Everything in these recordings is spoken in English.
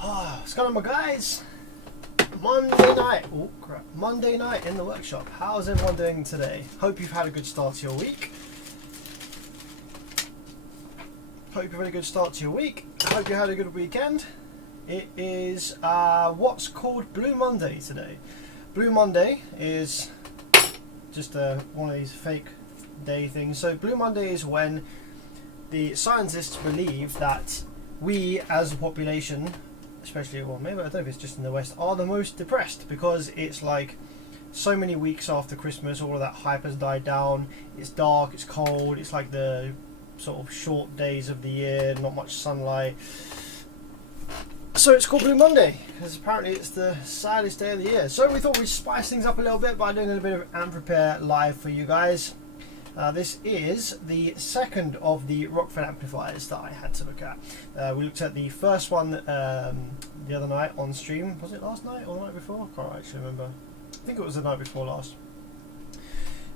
What's going on, my guys? Monday night. Oh crap! Monday night in the workshop. How's everyone doing today? Hope you've had a good start to your week. Hope you've had a good start to your week. Hope you had a good weekend. It is what's called Blue Monday today. Blue Monday is just one of these fake day things. So Blue Monday is when the scientists believe that we as a population, especially, well, maybe I don't know if it's just in the West, are the most depressed because it's like so many weeks after Christmas, all of that hype has died down. It's dark, it's cold, it's like the sort of short days of the year, not much sunlight. So it's called Blue Monday because apparently it's the saddest day of the year. So we thought we'd spice things up a little bit by doing a little bit of Amplifier live for you guys. This is the second of the Rockford amplifiers that I had to look at. We looked at the first one the other night on stream. Was it last night or the night before? I can't actually remember. I think it was the night before last.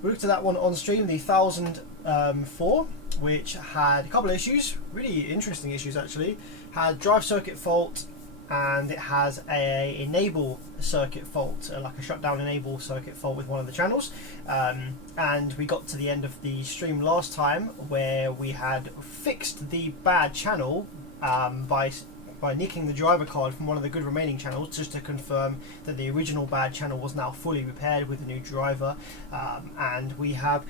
We looked at that one on stream, the 1004, which had a couple of issues, really interesting issues actually. Had drive circuit fault, and it has a enable circuit fault, like a shutdown enable circuit fault with one of the channels. And we got to the end of the stream last time where we had fixed the bad channel by nicking the driver card from one of the good remaining channels, just to confirm that the original bad channel was now fully repaired with a new driver. And we have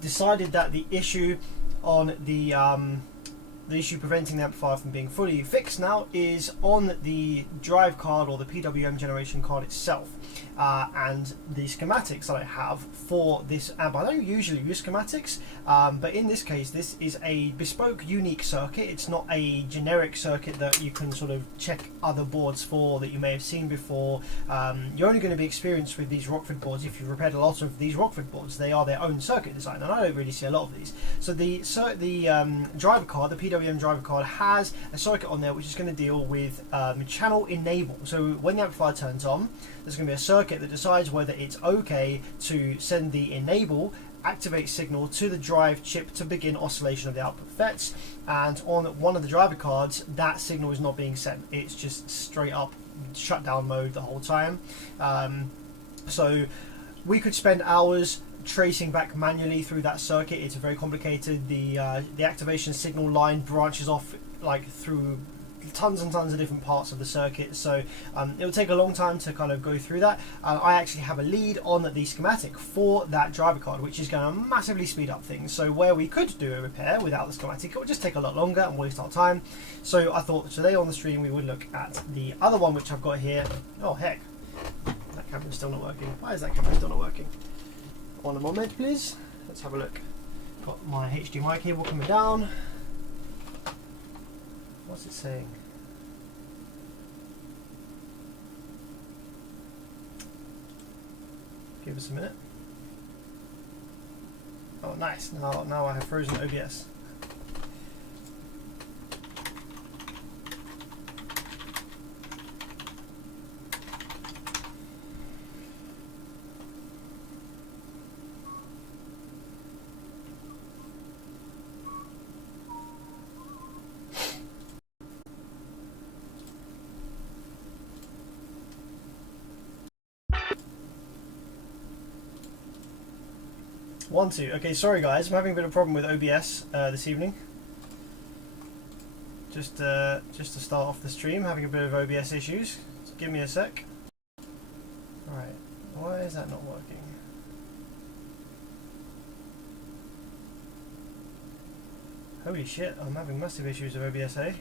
decided that the issue on the issue preventing the amplifier from being fully fixed now is on the drive card or the PWM generation card itself. And the schematics that I have for this amp, I don't usually use schematics, but in this case this is a bespoke unique circuit. It's not a generic circuit that you can sort of check other boards for that you may have seen before. You're only going to be experienced with these Rockford boards if you've repaired a lot of these Rockford boards. They are their own circuit design, and I don't really see a lot of these. So the driver card, the PWM driver card, has a circuit on there which is going to deal with channel enable. So when the amplifier turns on, there's going to be a circuit that decides whether it's okay to send the enable activate signal to the drive chip to begin oscillation of the output FETs. And on one of the driver cards, that signal is not being sent. It's just straight up shutdown mode the whole time. So we could spend hours tracing back manually through that circuit. It's very complicated. The activation signal line branches off like through tons and tons of different parts of the circuit, so it will take a long time to kind of go through that. I actually have a lead on the schematic for that driver card, which is going to massively speed up things. So where we could do a repair without the schematic, it would just take a lot longer and waste our time. So I thought today on the stream we would look at the other one which I've got here. Oh heck, that camera's still not working. Why is that camera still not working? One moment please, let's have a look. Got my HDMI cable coming down. What's it saying? Give us a minute. Oh nice, now I have frozen OBS. One, two. Okay, sorry guys, I'm having a bit of a problem with OBS this evening. Just to start off the stream, having a bit of OBS issues. So give me a sec. Alright, why is that not working? Holy shit, I'm having massive issues with OBS, eh?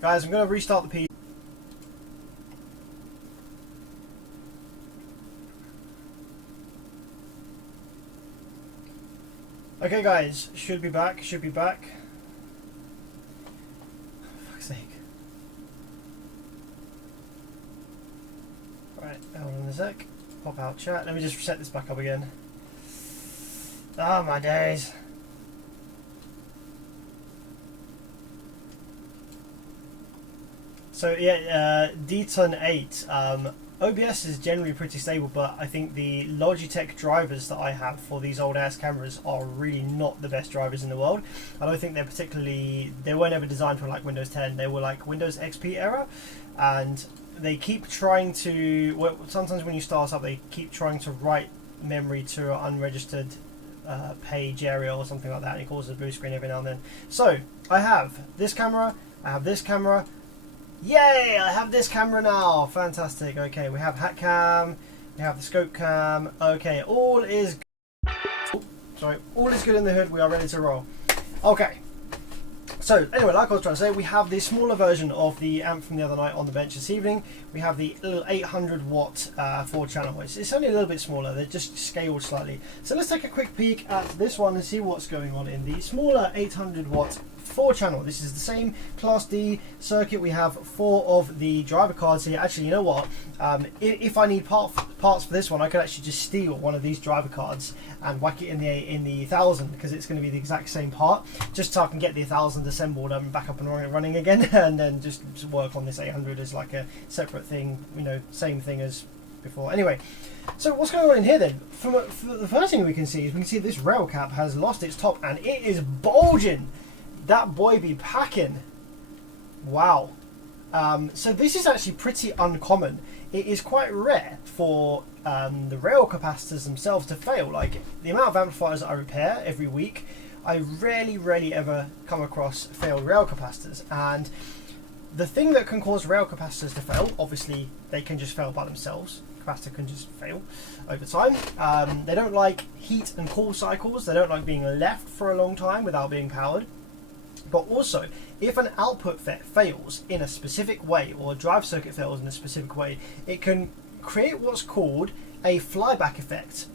Guys, I'm going to restart the PC. Okay guys, should be back. For fuck's sake. Right, hold on a sec. Pop out chat. Let me just set this back up again. Ah, my days. So yeah, Deton 8. OBS is generally pretty stable, but I think the Logitech drivers that I have for these old ass cameras are really not the best drivers in the world. I don't think they weren't ever designed for like Windows 10. They were like Windows XP era, and they keep trying to, well, sometimes when you start up, they keep trying to write memory to an unregistered page area or something like that, and it causes a blue screen every now and then. So I have this camera, I have this camera. Yay! I have this camera now. Fantastic. Okay, we have hat cam, we have the scope cam. Okay, all is good in the hood. We are ready to roll. Okay. So anyway, like I was trying to say, we have the smaller version of the amp from the other night on the bench this evening. We have the little 800 watt 4-channel. It's only a little bit smaller. They're just scaled slightly. So let's take a quick peek at this one and see what's going on in the smaller 800 watt 4-channel. This is the same Class D circuit. We have 4 of the driver cards here. Actually, you know what? If I need parts for this one, I could actually just steal one of these driver cards and whack it in the 1000, because it's going to be the exact same part, just so I can get the 1000 assembled and back up and running again, and then just work on this 800 as like a separate thing. You know, same thing as before. Anyway, so what's going on in here then? For the first thing we can see is this rail cap has lost its top and it is bulging. That boy be packing. Wow. So this is actually pretty uncommon. It is quite rare for the rail capacitors themselves to fail. Like, the amount of amplifiers that I repair every week, I rarely ever come across failed rail capacitors. And the thing that can cause rail capacitors to fail, obviously they can just fail by themselves. Capacitor can just fail over time. They don't like heat and cool cycles. They don't like being left for a long time without being powered. But also, if an output FET fails in a specific way, or a drive circuit fails in a specific way, it can create what's called a flyback effect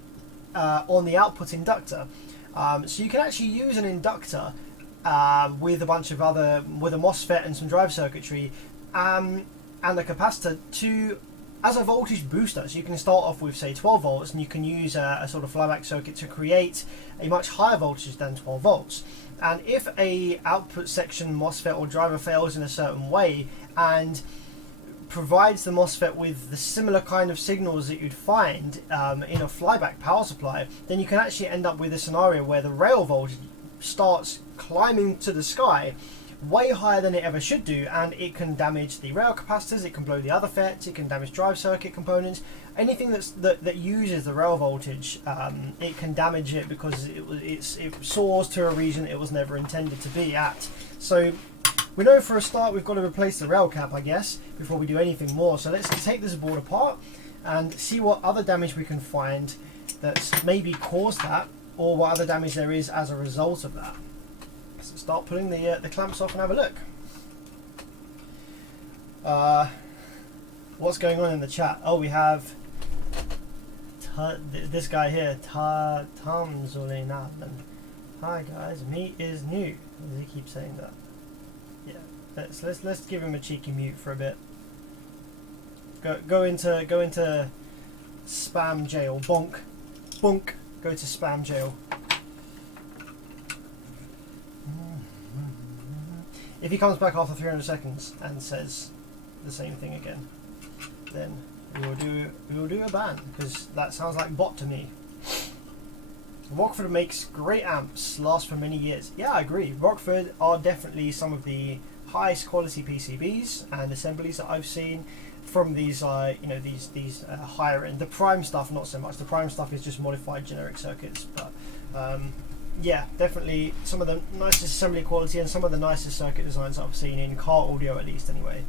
on the output inductor. So you can actually use an inductor with a bunch of with a MOSFET and some drive circuitry and a capacitor as a voltage booster. So you can start off with, say, 12 volts, and you can use a sort of flyback circuit to create a much higher voltage than 12 volts. And if a output section MOSFET or driver fails in a certain way and provides the MOSFET with the similar kind of signals that you'd find in a flyback power supply, then you can actually end up with a scenario where the rail voltage starts climbing to the sky way higher than it ever should do, and it can damage the rail capacitors, it can blow the other FETs, it can damage drive circuit components, anything that uses the rail voltage. It can damage it because it soars to a region it was never intended to be at. So we know for a start we've got to replace the rail cap, I guess, before we do anything more. So let's take this board apart and see what other damage we can find that's maybe caused that, or what other damage there is as a result of that. So start pulling the clamps off and have a look. What's going on in the chat? Oh, we have this guy here, Tamzolinadan. Hi guys, me is new. Does he keep saying that? Yeah. Let's give him a cheeky mute for a bit. Go into spam jail. Bonk. Bonk. Go to spam jail. If he comes back after 300 seconds and says the same thing again, then we will do a ban, because that sounds like bot to me. Rockford makes great amps, last for many years. Yeah, I agree. Rockford are definitely some of the highest quality PCBs and assemblies that I've seen from these these higher end. The prime stuff, not so much. The prime stuff is just modified generic circuits, but yeah, definitely some of the nicest assembly quality and some of the nicest circuit designs I've seen in car audio, at least anyway.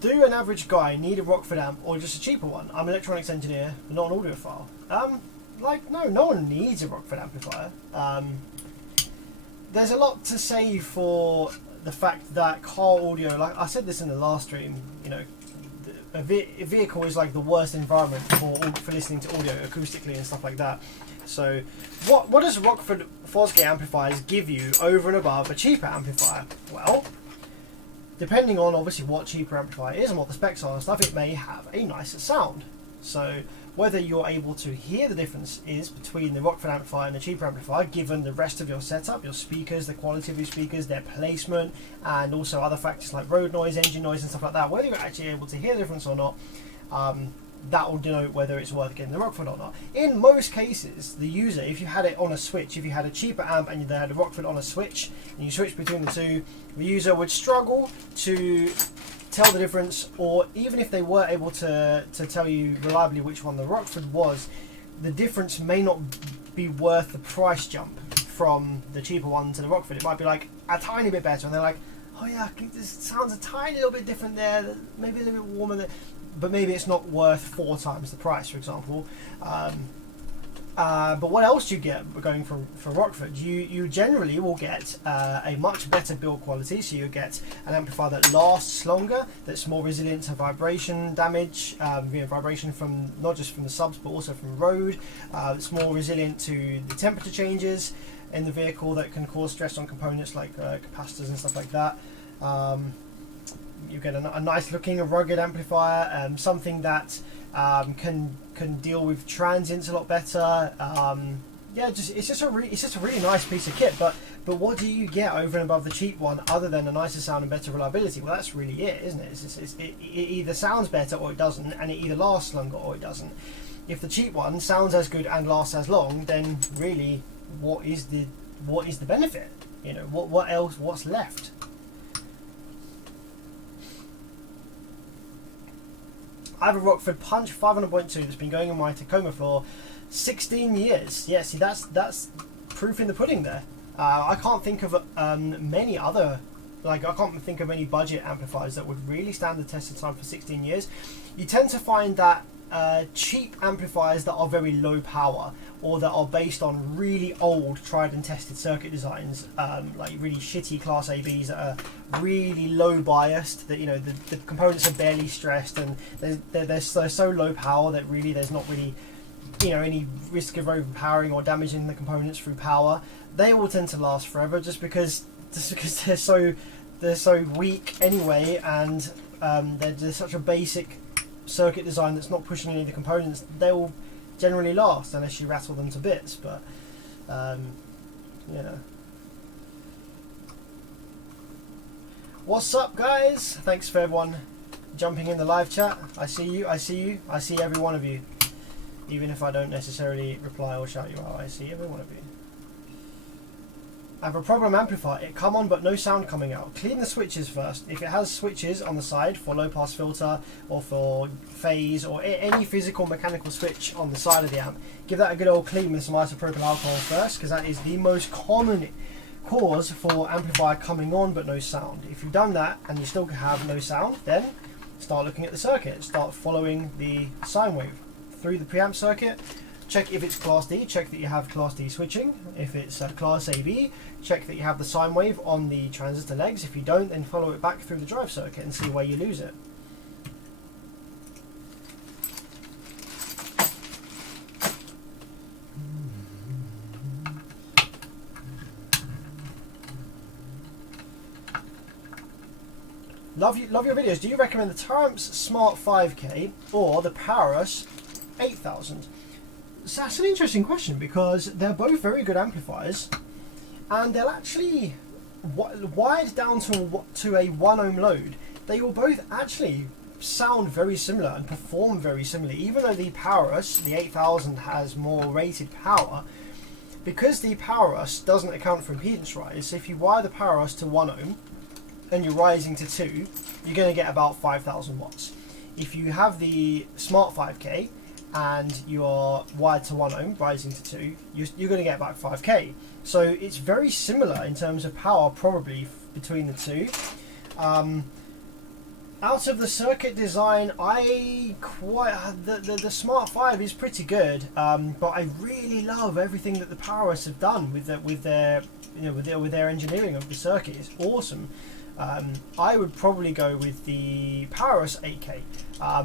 Do an average guy need a Rockford amp or just a cheaper one? I'm an electronics engineer, not an audiophile. No one needs a Rockford amplifier. There's a lot to say for the fact that car audio, like I said this in the last stream, you know, a vehicle is like the worst environment for listening to audio acoustically and stuff like that. So what does Rockford Fosgate amplifiers give you over and above a cheaper amplifier? Well, depending on obviously what cheaper amplifier is and what the specs are and stuff, it may have a nicer sound. So whether you're able to hear the difference is between the Rockford amplifier and the cheaper amplifier, given the rest of your setup, your speakers, the quality of your speakers, their placement, and also other factors like road noise, engine noise and stuff like that, whether you're actually able to hear the difference or not, that will denote whether it's worth getting the Rockford or not. In most cases, the user, if you had it on a switch, if you had a cheaper amp and they had a Rockford on a switch, and you switch between the two, the user would struggle to tell the difference, or even if they were able to tell you reliably which one the Rockford was, the difference may not be worth the price jump from the cheaper one to the Rockford. It might be like a tiny bit better, and they're like, oh yeah, this sounds a tiny little bit different there, maybe a little bit warmer there. But maybe it's not worth 4 times the price, for example. But what else do you get going from Rockford? You generally will get a much better build quality, so you get an amplifier that lasts longer, that's more resilient to vibration damage, vibration from not just from the subs but also from road. It's more resilient to the temperature changes in the vehicle that can cause stress on components like capacitors and stuff like that. You get a nice looking, rugged amplifier, something that can deal with transients a lot better. Yeah, it's just a really nice piece of kit. But what do you get over and above the cheap one, other than a nicer sound and better reliability? Well, that's really it, isn't it? It either sounds better or it doesn't, and it either lasts longer or it doesn't. If the cheap one sounds as good and lasts as long, then really, what is the benefit? You know, what else? What's left? I have a Rockford Punch 500.2 that's been going on my Tacoma for 16 years. Yeah, see, that's proof in the pudding there. I can't think of many other, I can't think of any budget amplifiers that would really stand the test of time for 16 years. You tend to find that cheap amplifiers that are very low power, or that are based on really old tried and tested circuit designs, like really shitty class ABs that are really low biased, that the components are barely stressed, and they're so low power that really there's not really any risk of overpowering or damaging the components through power. They all tend to last forever just because they're so weak anyway, and they're such a basic circuit design that's not pushing any of the components. They will generally last unless you rattle them to bits, but what's up, guys? Thanks for everyone jumping in the live chat. I see you, I see every one of you, even if I don't necessarily reply or shout you out. I see every one of you. I have a problem amplifier, it come on but no sound coming out. Clean the switches first. If it has switches on the side for low pass filter or for phase or any physical mechanical switch on the side of the amp, give that a good old clean with some isopropyl alcohol first, because that is the most common cause for amplifier coming on but no sound. If you've done that and you still have no sound, then start looking at the circuit. Start following the sine wave through the preamp circuit. Check if it's Class D, check that you have Class D switching. If it's Class AB, check that you have the sine wave on the transistor legs. If you don't, then follow it back through the drive circuit and see where you lose it. Love your videos. Do you recommend the Taramps Smart 5K or the Powerus 8000? So that's an interesting question, because they're both very good amplifiers, and they'll actually wired down to a 1 ohm load. They will both actually sound very similar and perform very similarly, even though the Powerus, the 8000, has more rated power. Because the Powerus doesn't account for impedance rise, so if you wire the Powerus to 1 ohm and you're rising to 2, you're going to get about 5,000 watts. If you have the Smart 5K and you're wired to 1 ohm, rising to 2, you're going to get about 5k. So it's very similar in terms of power, probably, between the two. Out of the circuit design, the Smart 5 is pretty good, but I really love everything that the Powerus have done with their engineering of the circuit. It's awesome. I would probably go with the Powerus 8K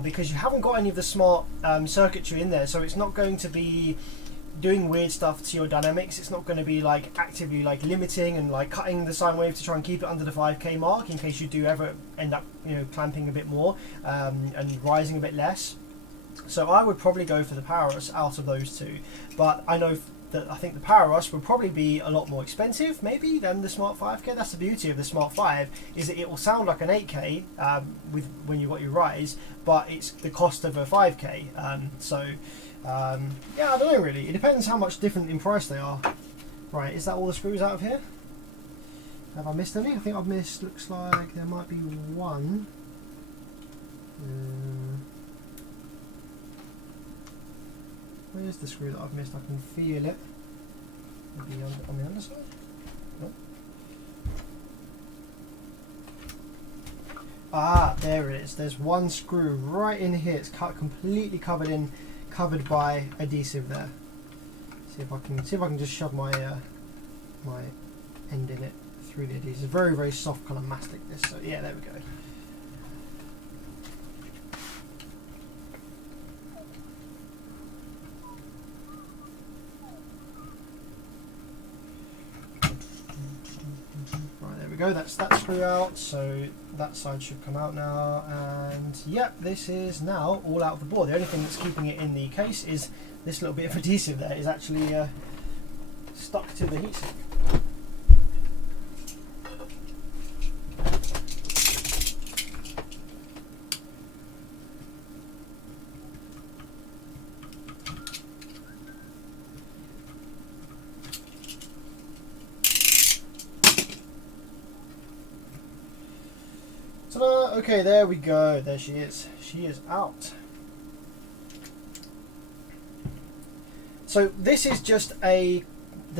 because you haven't got any of the smart circuitry in there, so it's not going to be doing weird stuff to your dynamics. It's not going to be like actively like limiting and like cutting the sine wave to try and keep it under the 5k mark in case you do ever end up, you know, clamping a bit more and rising a bit less. So I would probably go for the Power Rush out of those two, but I know that I think the Power Rush will probably be a lot more expensive maybe than the Smart 5K. That's the beauty of the Smart 5, is that it will sound like an 8K with when you've got your rise, but it's the cost of a 5K. Yeah, I don't know really. It depends how much different in price they are. Right, is that all the screws out of here? Have I missed any? I think I've missed, looks like there might be one. Where's the screw that I've missed? I can feel it. Maybe on the underside? No. Ah, there it is. There's one screw right in here. It's completely covered by adhesive there. See if I can just shove my my end in it through the adhesive. Very, very soft kind of mastic this. So yeah, there we go. Go, that's that screw out, so that side should come out now, and yep, this is now all out of the board. The only thing that's keeping it in the case is this little bit of adhesive there is actually stuck to the heatsink. Okay, there we go. There she is. She is out. So this is just the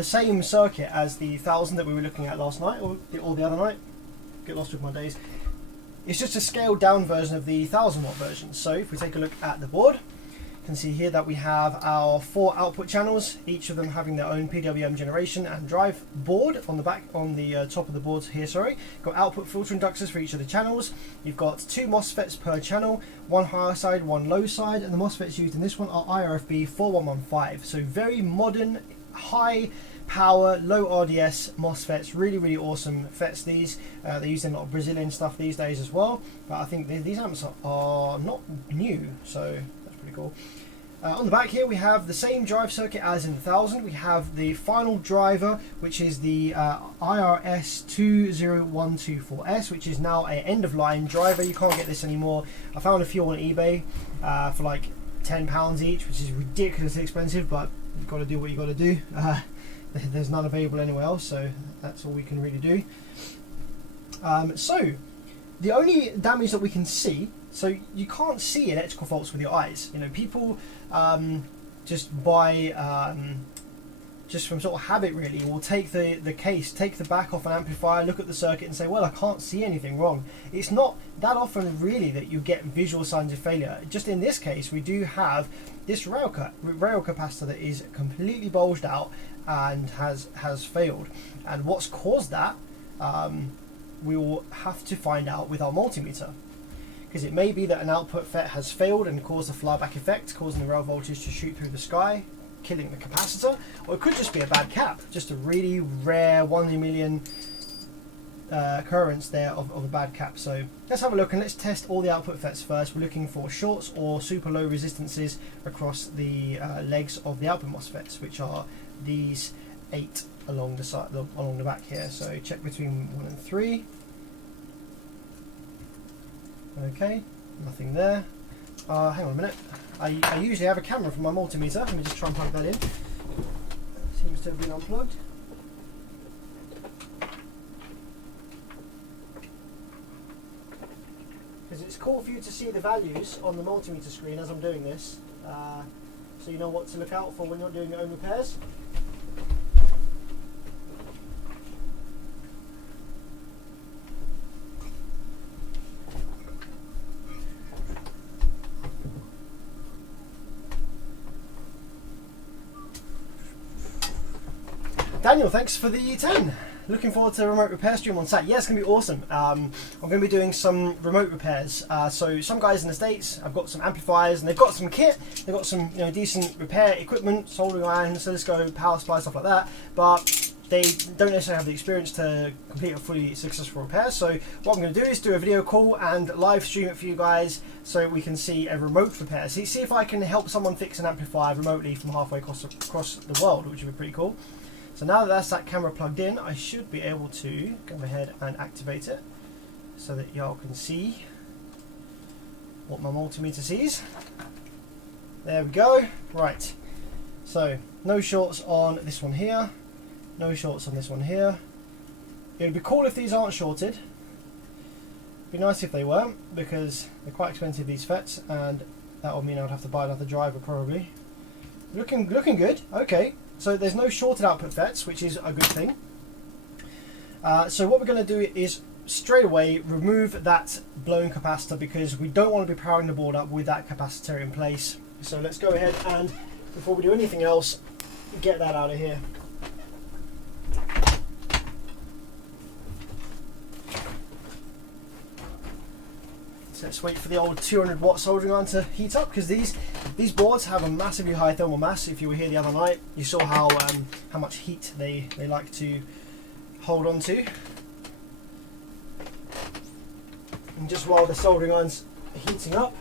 same circuit as the 1000 that we were looking at last night, or the other night. Get lost with my days. It's just a scaled down version of the 1000 watt version. So if we take a look at the board, you can see here that we have our 4 output channels, each of them having their own PWM generation and drive board on the back, on the top of the board here, sorry. Got output filter inductors for each of the channels. You've got 2 MOSFETs per channel, one high side, one low side, and the MOSFETs used in this one are IRFB 4115. So very modern, high power, low RDS MOSFETs, really, really awesome FETs these. They're used in a lot of Brazilian stuff these days as well, but I think these amps are not new, so that's pretty cool. On the back here we have the same drive circuit as in the 1000. We have the final driver, which is the IRS20124S, which is now an end-of-line driver. You can't get this anymore. I found a few on eBay for like £10 each, which is ridiculously expensive, but you've got to do what you've got to do. There's none available anywhere else, so that's all we can really do. So the only damage that we can see, so you can't see electrical faults with your eyes. You know, people just by just from sort of habit really will take the case, take the back off an amplifier, look at the circuit and say, well, I can't see anything wrong. It's not that often really that you get visual signs of failure. Just in this case, we do have this rail capacitor that is completely bulged out and has failed. And what's caused that, we will have to find out with our multimeter. Because it may be that an output FET has failed and caused a flyback effect, causing the rail voltage to shoot through the sky, killing the capacitor, or it could just be a bad cap, just a really rare 1 in a million occurrence there of a bad cap. So let's have a look and let's test all the output FETs first. We're looking for shorts or super low resistances across the legs of the output MOSFETs, which are these 8 along the side, along the back here. So check between 1 and 3. Okay, nothing there. Hang on a minute. I usually have a camera for my multimeter. Let me just try and plug that in. Seems to have been unplugged. Because it's cool for you to see the values on the multimeter screen as I'm doing this, so you know what to look out for when you're doing your own repairs. Daniel, thanks for the 10. Looking forward to a remote repair stream on Sat. Yeah, it's going to be awesome. I'm going to be doing some remote repairs. So some guys in the States have got some amplifiers and they've got some kit. They've got some decent repair equipment, soldering iron, oscilloscope, power supply, stuff like that. But they don't necessarily have the experience to complete a fully successful repair. So what I'm going to do is do a video call and live stream it for you guys so we can see a remote repair. See if I can help someone fix an amplifier remotely from halfway across the world, which would be pretty cool. So now that that's that camera plugged in, I should be able to go ahead and activate it so that y'all can see what my multimeter sees. There we go. Right. So no shorts on this one here. No shorts on this one here. It would be cool if these aren't shorted. It'd be nice if they weren't, because they're quite expensive, these FETs, and that would mean I'd have to buy another driver probably. Looking good. Okay. So there's no shorted output FETs, which is a good thing. So what we're going to do is straight away remove that blown capacitor, because we don't want to be powering the board up with that capacitor in place. So let's go ahead and, before we do anything else, get that out of here. So let's wait for the old 200 watt soldering iron to heat up, because these boards have a massively high thermal mass. If you were here the other night, you saw how much heat they like to hold on to. And just while the soldering iron's heating up,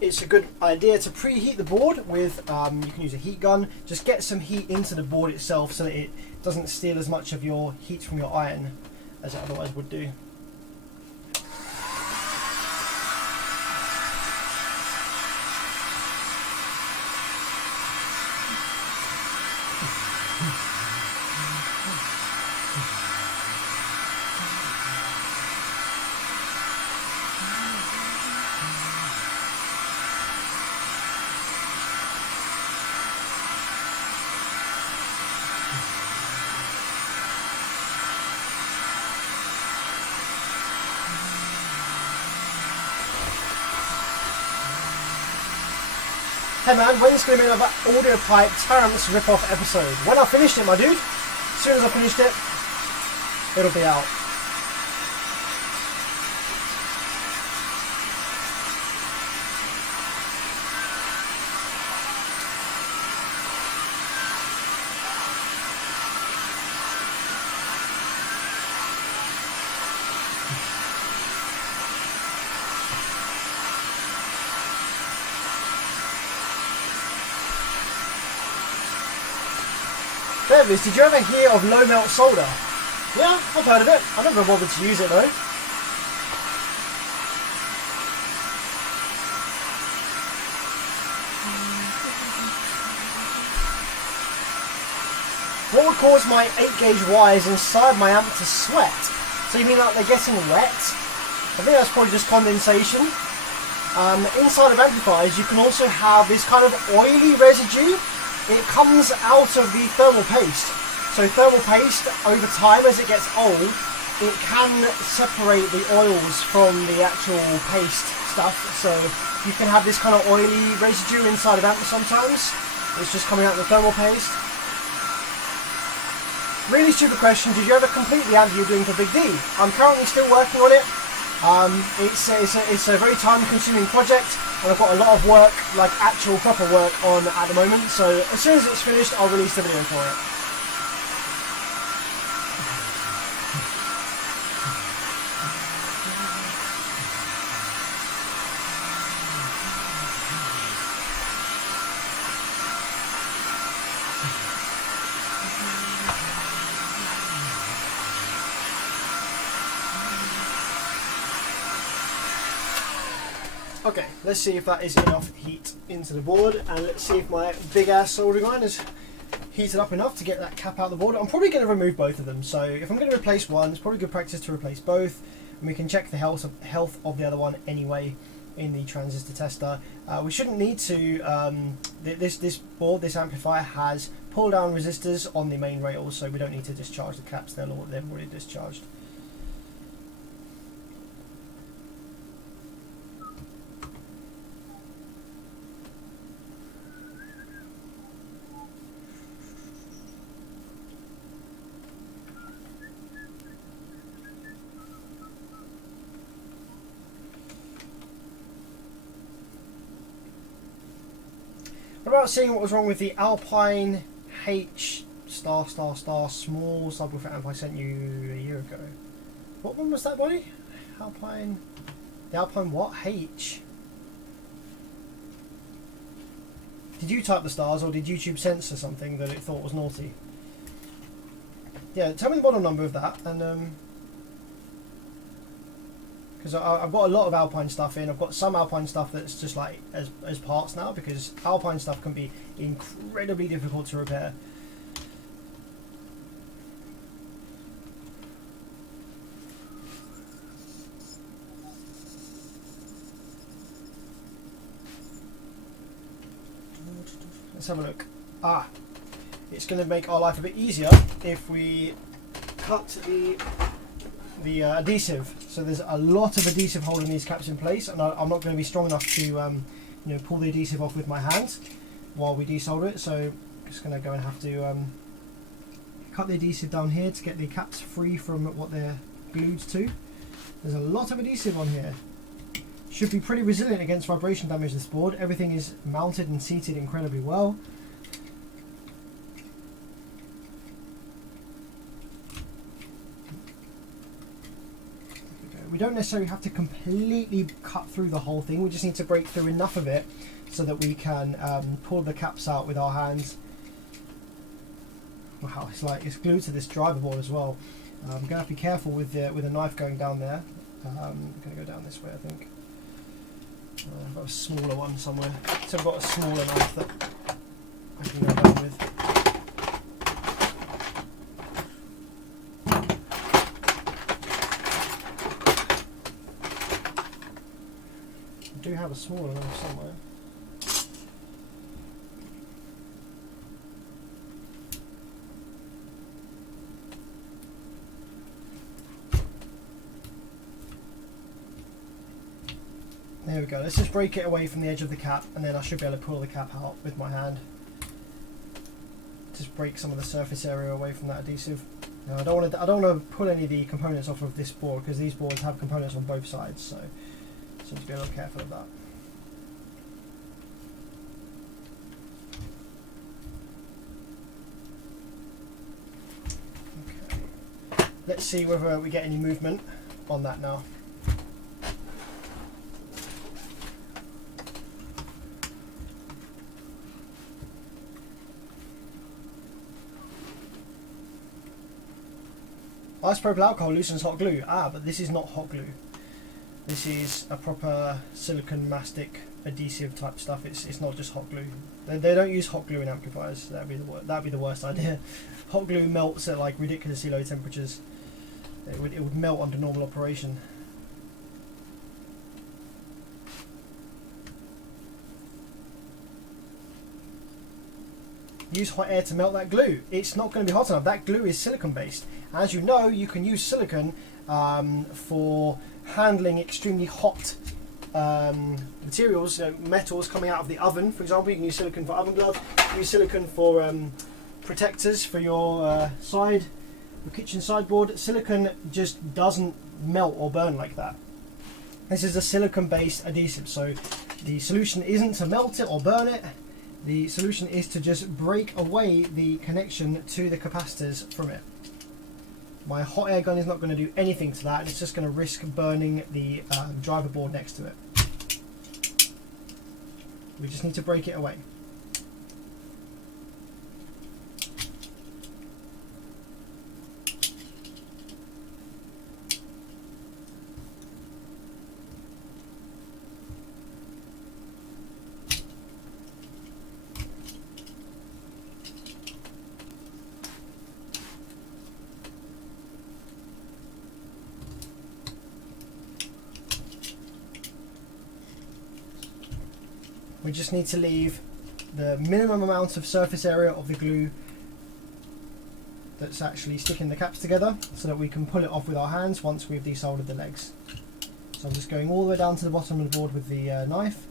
it's a good idea to preheat the board with, you can use a heat gun. Just get some heat into the board itself so that it doesn't steal as much of your heat from your iron as it otherwise would do. Hey man, when's going to be another audio pipe Terrence rip-off episode? When I finished it, my dude. As soon as I finished it, it'll be out. Bevis, did you ever hear of low melt solder? Yeah, I've heard of it. I never bothered to use it though. What would cause my 8-gauge wires inside my amp to sweat? So you mean like they're getting wet? I think that's probably just condensation. Inside of amplifiers you can also have this kind of oily residue. It comes out of the thermal paste. So thermal paste, over time as it gets old, it can separate the oils from the actual paste stuff. So you can have this kind of oily residue inside of amp sometimes. It's just coming out of the thermal paste. Really stupid question, did you ever complete the amp you're doing for Big D? I'm currently still working on it. It's a very time-consuming project, and I've got a lot of work, like actual proper work on at the moment, so as soon as it's finished I'll release the video for it. Okay, let's see if that is enough heat into the board, and let's see if my big ass soldering iron is heated up enough to get that cap out of the board. I'm probably going to remove both of them, so if I'm going to replace one, it's probably good practice to replace both, and we can check the health of the other one anyway in the transistor tester. We shouldn't need to, this board, this amplifier has pull down resistors on the main rails, so we don't need to discharge the caps, they're already discharged. about seeing what was wrong with the Alpine H *** small subwoofer amp I sent you a year ago. What one was that, buddy? Alpine... The Alpine what? H? Did you type the stars, or did YouTube censor something that it thought was naughty? Yeah, tell me the model number of that, and because I've got a lot of Alpine stuff in. I've got some Alpine stuff that's just like as parts now, because Alpine stuff can be incredibly difficult to repair. Let's have a look. It's going to make our life a bit easier if we cut the adhesive. So there's a lot of adhesive holding these caps in place, and I'm not going to be strong enough to you know, pull the adhesive off with my hands while we desolder it. So I'm just going to go and have to cut the adhesive down here to get the caps free from what they're glued to. There's a lot of adhesive on here. Should be pretty resilient against vibration damage, this board. Everything is mounted and seated incredibly well. We don't necessarily have to completely cut through the whole thing. We just need to break through enough of it so that we can pull the caps out with our hands. Wow, it's like it's glued to this driver board as well. I'm going to have to be careful with the knife going down there. I'm going to go down this way, I think. I've got a smaller one somewhere. So I've got a smaller knife that I can go down with. I do have a smaller knife somewhere. There we go. Let's just break it away from the edge of the cap, and then I should be able to pull the cap out with my hand. Just break some of the surface area away from that adhesive. Now, I don't want to pull any of the components off of this board, because these boards have components on both sides, so just need to be a little careful of that. Okay. Let's see whether we get any movement on that now. Isopropyl alcohol loosens hot glue. But this is not hot glue. This is a proper silicon mastic adhesive type stuff. It's not just hot glue. They don't use hot glue in amplifiers. That'd be the worst idea. Hot glue melts at like ridiculously low temperatures. It would melt under normal operation. Use hot air to melt that glue. It's not going to be hot enough. That glue is silicon based. As you know, you can use silicon for handling extremely hot materials, metals coming out of the oven. For example, you can use silicon for oven gloves. You can use silicon for protectors for your kitchen sideboard. Silicon just doesn't melt or burn like that. This is a silicon based adhesive, so the solution isn't to melt it or burn it. The solution is to just break away the connection to the capacitors from it. My hot air gun is not going to do anything to that. It's just going to risk burning the driver board next to it. We just need to break it away. We just need to leave the minimum amount of surface area of the glue that's actually sticking the caps together, so that we can pull it off with our hands once we've desoldered the legs. So I'm just going all the way down to the bottom of the board with the knife.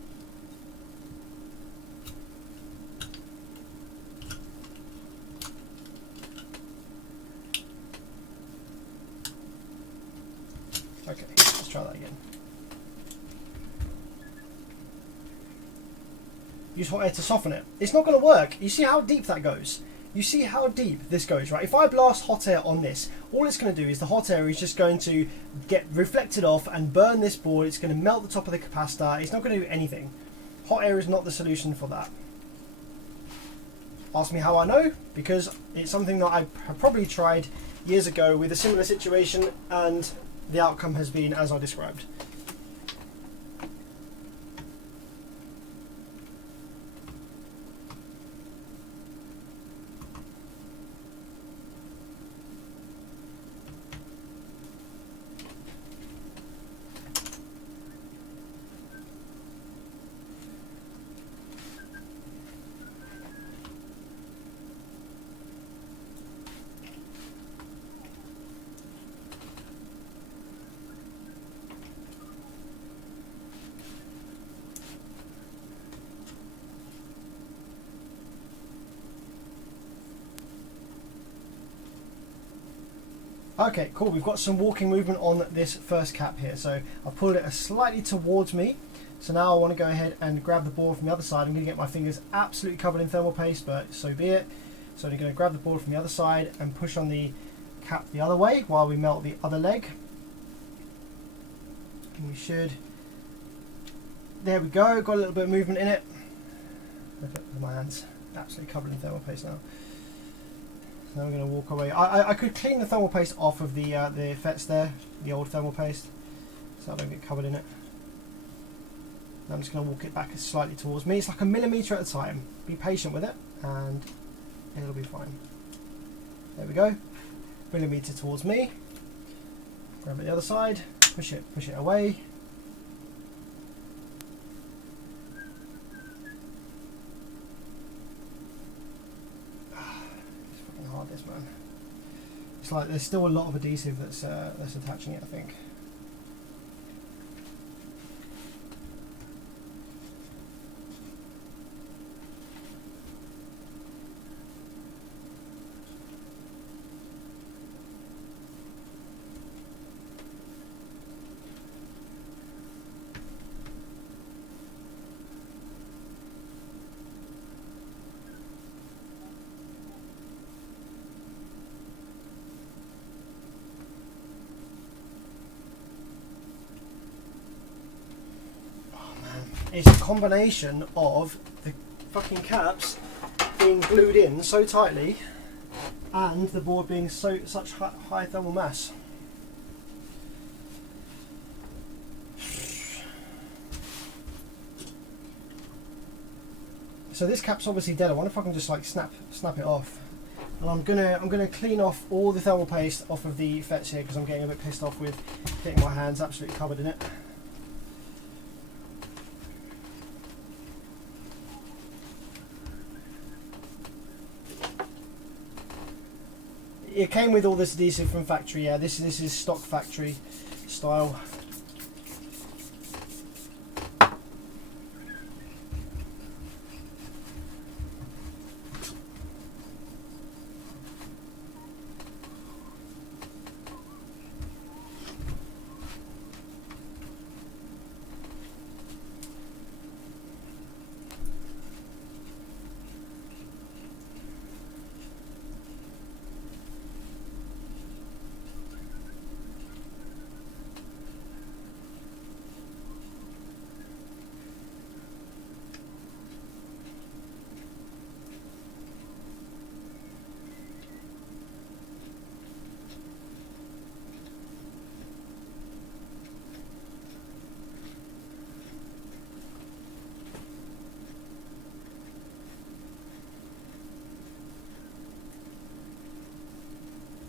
Okay, let's try that again. use hot air to soften it. It's not going to work. You see how deep that goes? You see how deep this goes, right? If I blast hot air on this, all it's going to do is the hot air is just going to get reflected off and burn this board. It's going to melt the top of the capacitor. It's not going to do anything. Hot air is not the solution for that. Ask me how I know, because it's something that I have probably tried years ago with a similar situation, and the outcome has been as I described. Okay, cool, we've got some walking movement on this first cap here, so I've pulled it slightly towards me. So now I want to go ahead and grab the board from the other side. I'm going to get my fingers absolutely covered in thermal paste, but so be it. So I'm going to grab the board from the other side and push on the cap the other way while we melt the other leg. And we should, there we go, got a little bit of movement in it. Look at my hands, absolutely covered in thermal paste now. Now I'm going to walk away. I could clean the thermal paste off of the FETs there, the old thermal paste, so I don't get covered in it. Now I'm just going to walk it back slightly towards me. It's like a millimetre at a time. Be patient with it and it'll be fine. There we go. Millimetre towards me. Grab it the other side. Push it away. This man, it's like there's still a lot of adhesive that's attaching it, I think. It's a combination of the fucking caps being glued in so tightly and the board being such high thermal mass. So this cap's obviously dead. I wonder if I can just like snap it off. And I'm gonna clean off all the thermal paste off of the FETs here because I'm getting a bit pissed off with getting my hands absolutely covered in it. It came with all this adhesive from factory. Yeah, this is stock factory style.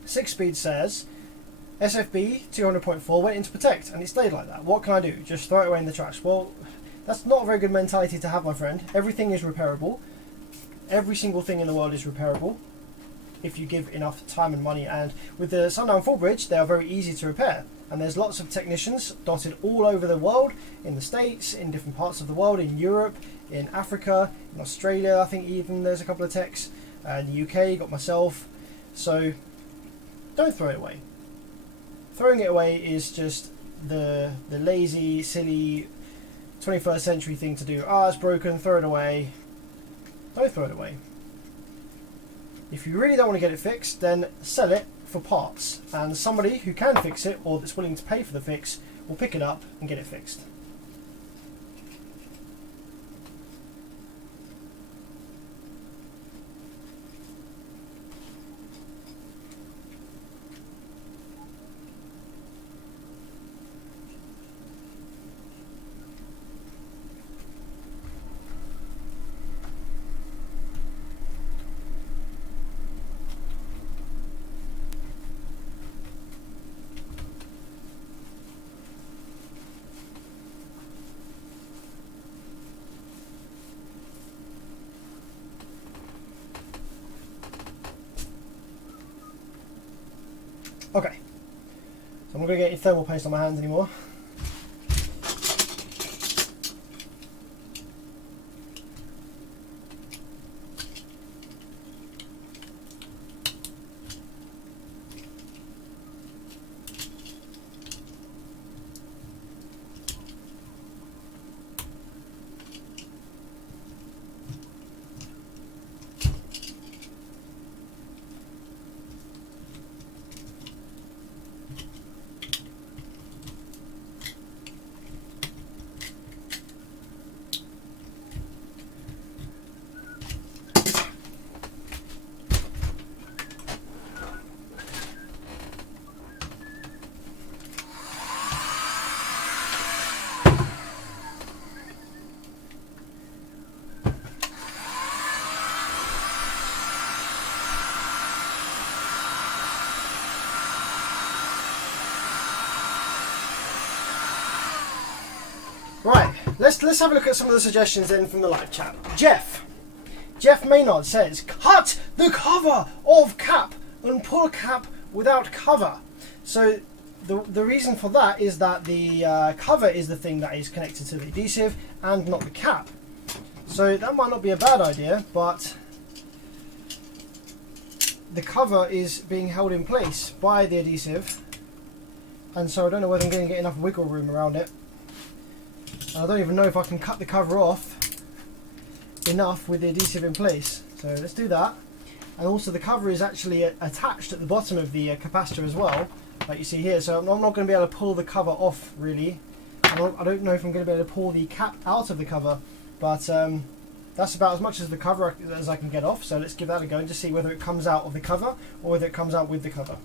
Six Speed says SFB 200.4 went into protect and it stayed like that. What can I do? Just throw it away in the trash? Well, that's not a very good mentality to have, my friend. Everything is repairable. Every single thing in the world is repairable if you give enough time and money. And with the Sundown Full Bridge, they are very easy to repair. And there's lots of technicians dotted all over the world, in the States, in different parts of the world, in Europe, in Africa, in Australia. I think even there's a couple of techs. In the UK, you got myself. So don't throw it away. Throwing it away is just the lazy, silly 21st century thing to do. Ah, it's broken, throw it away. Don't throw it away. If you really don't want to get it fixed, then sell it for parts, and somebody who can fix it or that's willing to pay for the fix will pick it up and get it fixed. Okay, so I'm not going to get any thermal paste on my hands anymore. Right, let's have a look at some of the suggestions then from the live chat. Jeff Maynard says, cut the cover of cap and pull cap without cover. So the reason for that is that the cover is the thing that is connected to the adhesive and not the cap. So that might not be a bad idea, but the cover is being held in place by the adhesive, and so I don't know whether I'm going to get enough wiggle room around it. And I don't even know if I can cut the cover off enough with the adhesive in place. So let's do that. And also the cover is actually attached at the bottom of the capacitor as well, like you see here. So I'm not going to be able to pull the cover off really. I don't know if I'm going to be able to pull the cap out of the cover, but that's about as much as the cover as I can get off. So let's give that a go and just see whether it comes out of the cover or whether it comes out with the cover.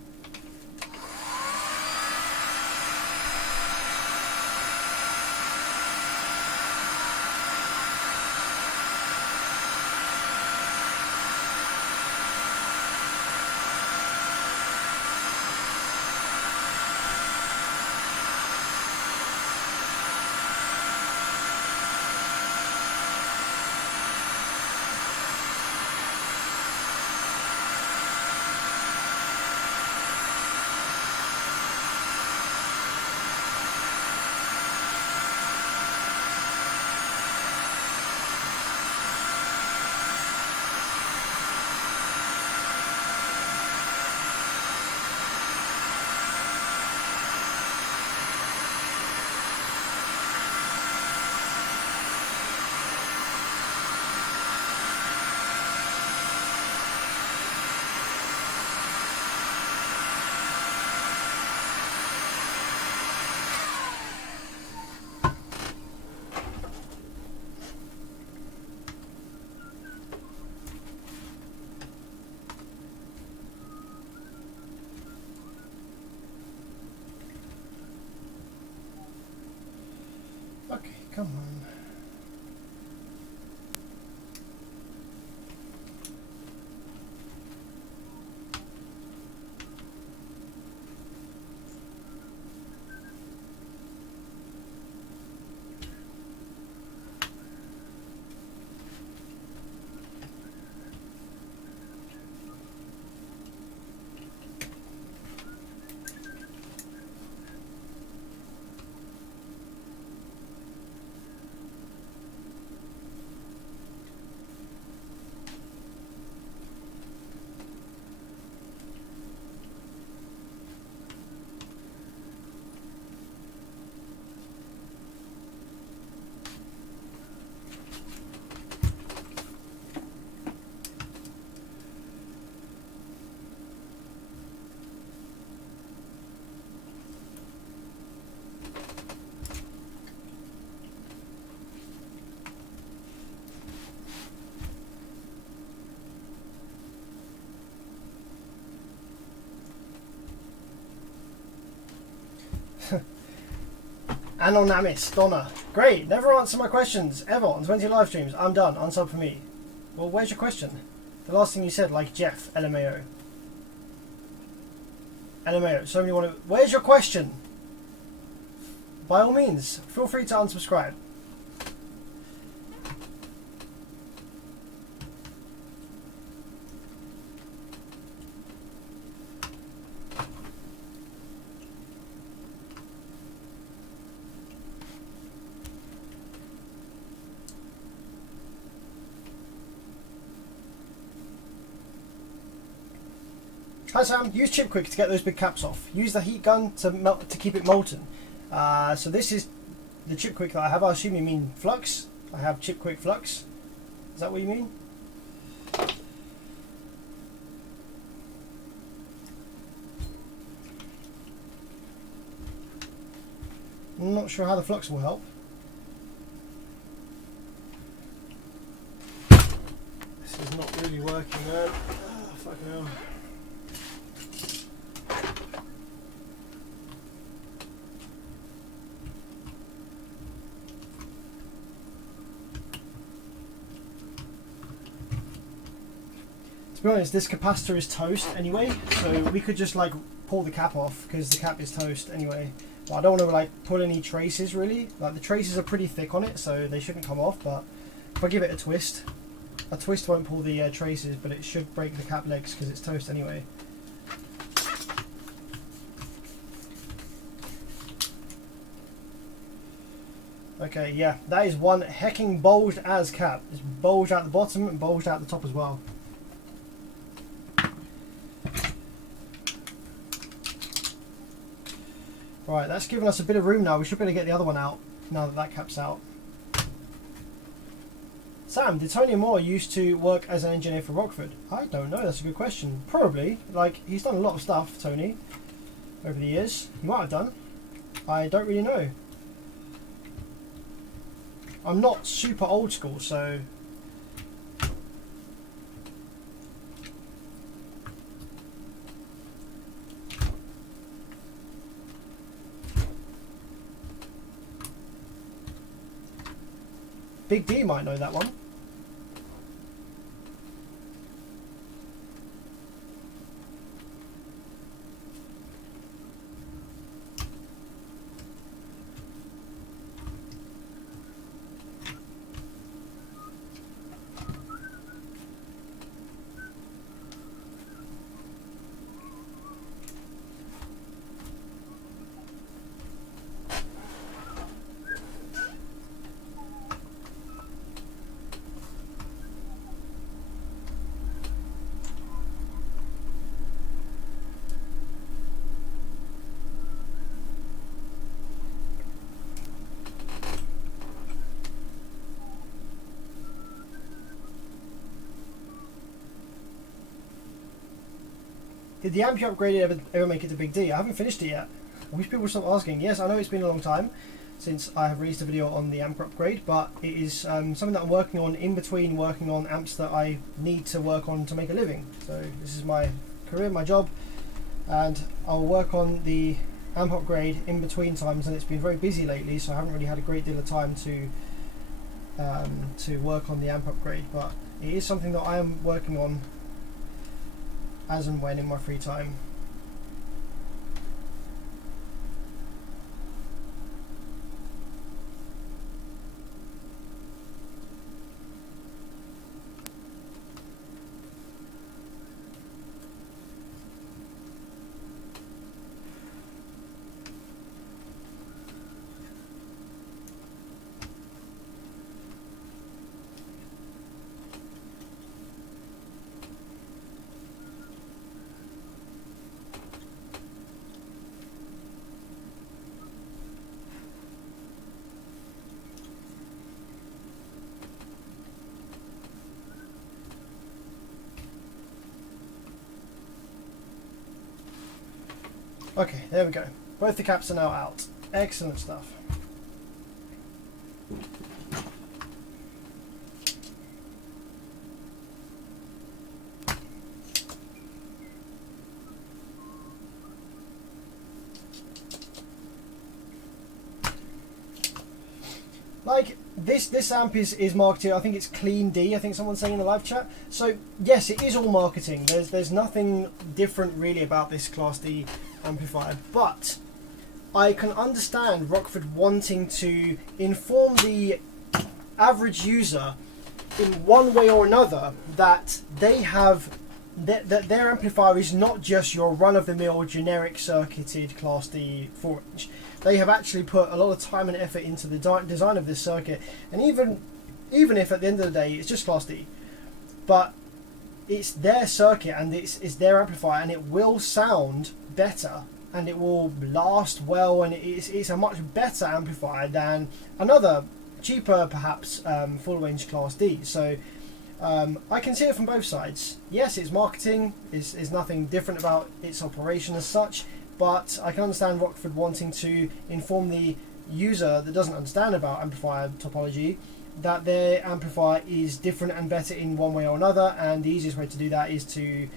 Okay, come on. Anonymous Donna. Great. Never answer my questions ever on 20 live streams. I'm done. Unsub for me. Well, where's your question? The last thing you said, like Jeff, LMAO. LMAO. Somebody want to. Where's your question? By all means, feel free to unsubscribe. Hi Sam, use chip quick to get those big caps off. Use the heat gun to keep it molten. So this is the chip quick that I have. I assume you mean flux. I have chip quick flux. Is that what you mean? I'm not sure how the flux will help. This is not really working, man. Oh, fucking hell. To be honest, this capacitor is toast anyway, so we could just like pull the cap off because the cap is toast anyway. But I don't want to like pull any traces really. Like the traces are pretty thick on it, so they shouldn't come off. But if I give it a twist won't pull the traces, but it should break the cap legs because it's toast anyway. Okay, yeah, that is one hecking bulged as cap. It's bulged out the bottom and bulged out the top as well. Right, that's given us a bit of room now. We should be able to get the other one out now that that cap's out. Sam, did Tony Moore used to work as an engineer for Rockford? I don't know, that's a good question. Probably. Like, he's done a lot of stuff, Tony, over the years. He might have done. I don't really know. I'm not super old school, so... Big D might know that one. Did the Ampy upgrade ever make it to Big D? I haven't finished it yet. I wish people would stop asking. Yes, I know it's been a long time since I have released a video on the amp upgrade, but it is something that I'm working on in between working on amps that I need to work on to make a living. So this is my career, my job, and I'll work on the amp upgrade in between times, and it's been very busy lately, so I haven't really had a great deal of time to work on the amp upgrade, but it is something that I am working on as and when in my free time. Okay, there we go. Both the caps are now out. Excellent stuff. Like this amp is marketed. I think it's Clean D. I think someone's saying in the live chat. So yes, it is all marketing. There's nothing different really about this Class D amplifier. But I can understand Rockford wanting to inform the average user in one way or another that they have that their amplifier is not just your run-of-the-mill generic circuited Class D 4-inch. They have actually put a lot of time and effort into the design of this circuit, and even if at the end of the day it's just Class D, but it's their circuit and it's their amplifier, and it will sound better and it will last well, and it's a much better amplifier than another cheaper perhaps full range Class D. So I can see it from both sides. Yes, it's marketing, is nothing different about its operation as such, but I can understand Rockford wanting to inform the user that doesn't understand about amplifier topology that their amplifier is different and better in one way or another, and the easiest way to do that is to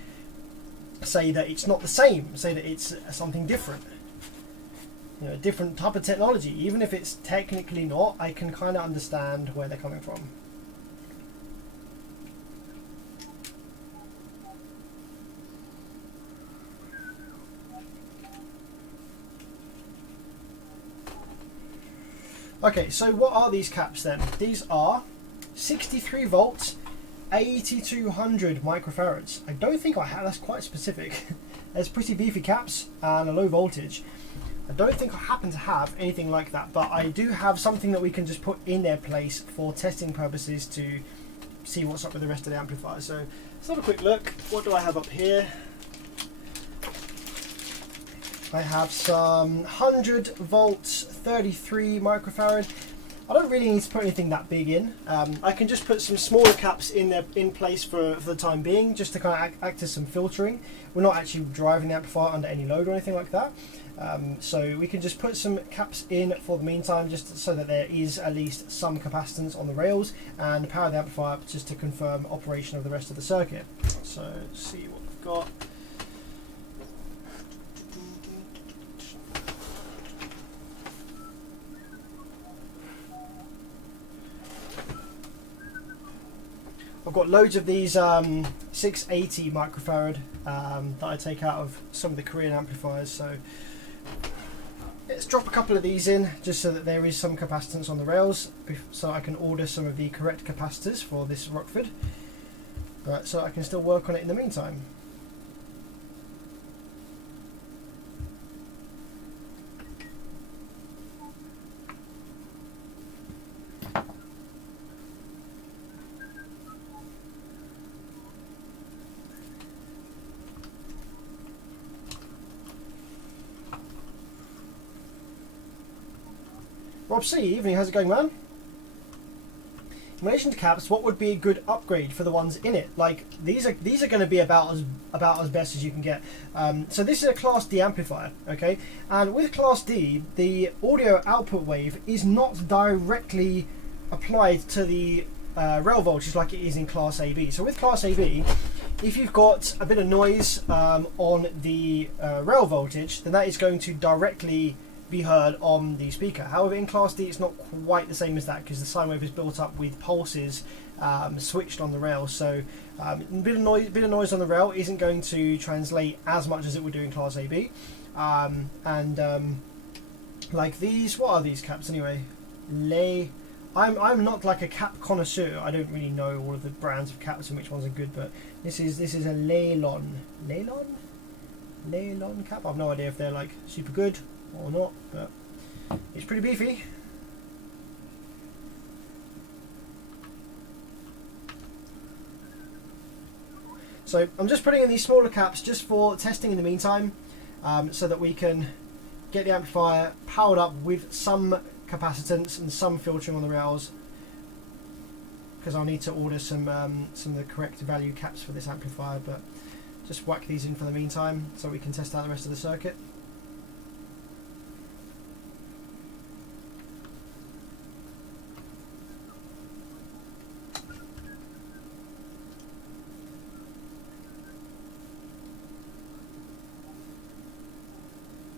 say that it's not the same, say that it's something different. You know, a different type of technology. Even if it's technically not, I can kind of understand where they're coming from. Okay, so what are these caps then? These are 63 volts, 8200 microfarads. I don't think I have, that's quite specific. There's pretty beefy caps and a low voltage. I don't think I happen to have anything like that, but I do have something that we can just put in their place for testing purposes to see what's up with the rest of the amplifier. So let's have a quick look. What do I have up here? I have some 100 volts, 33 microfarad. I don't really need to put anything that big in. I can just put some smaller caps in there in place for the time being, just to kind of act as some filtering. We're not actually driving the amplifier under any load or anything like that. So we can just put some caps in for the meantime, just so that there is at least some capacitance on the rails, and power the amplifier up just to confirm operation of the rest of the circuit. So let's see what we've got. I've got loads of these 680 microfarad that I take out of some of the Korean amplifiers. So let's drop a couple of these in just so that there is some capacitance on the rails, so I can order some of the correct capacitors for this Rockford, so I can still work on it in the meantime. Rob C, evening, how's it going, man? In relation to caps, what would be a good upgrade for the ones in it? Like these are going to be about as best as you can get. So this is a Class D amplifier, okay? And with Class D, the audio output wave is not directly applied to the rail voltage like it is in Class AB. So with Class AB, if you've got a bit of noise on the rail voltage, then that is going to directly be heard on the speaker. However, in Class D it's not quite the same as that, because the sine wave is built up with pulses switched on the rail. So a bit of noise on the rail isn't going to translate as much as it would do in Class AB. Like these, what are these caps anyway? I'm not like a cap connoisseur. I don't really know all of the brands of caps and which ones are good, but this is a Leylon cap. I've no idea if they're like super good or not, but it's pretty beefy. So I'm just putting in these smaller caps just for testing in the meantime, so that we can get the amplifier powered up with some capacitance and some filtering on the rails, because I'll need to order some of the correct value caps for this amplifier, but just whack these in for the meantime so we can test out the rest of the circuit.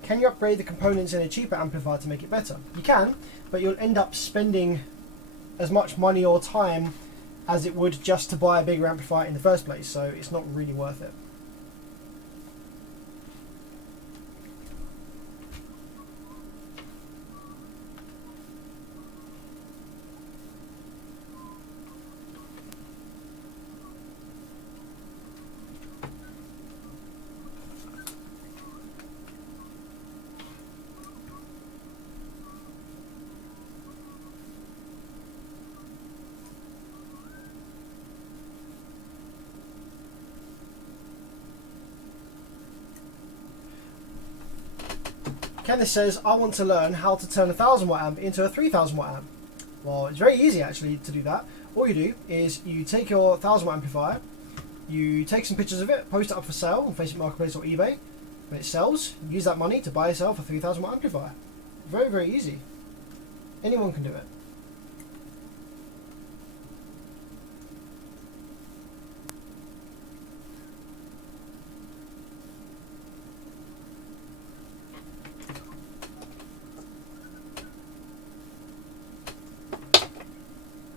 Can you upgrade the components in a cheaper amplifier to make it better? You can, but you'll end up spending as much money or time as it would just to buy a bigger amplifier in the first place, so it's not really worth it. Kenneth says, I want to learn how to turn a 1000 watt amp into a 3000 watt amp. Well, it's very easy actually to do that. All you do is you take your 1000 watt amplifier, you take some pictures of it, post it up for sale on Facebook Marketplace or eBay. When it sells, you use that money to buy yourself a 3000 watt amplifier. Very, very easy. Anyone can do it.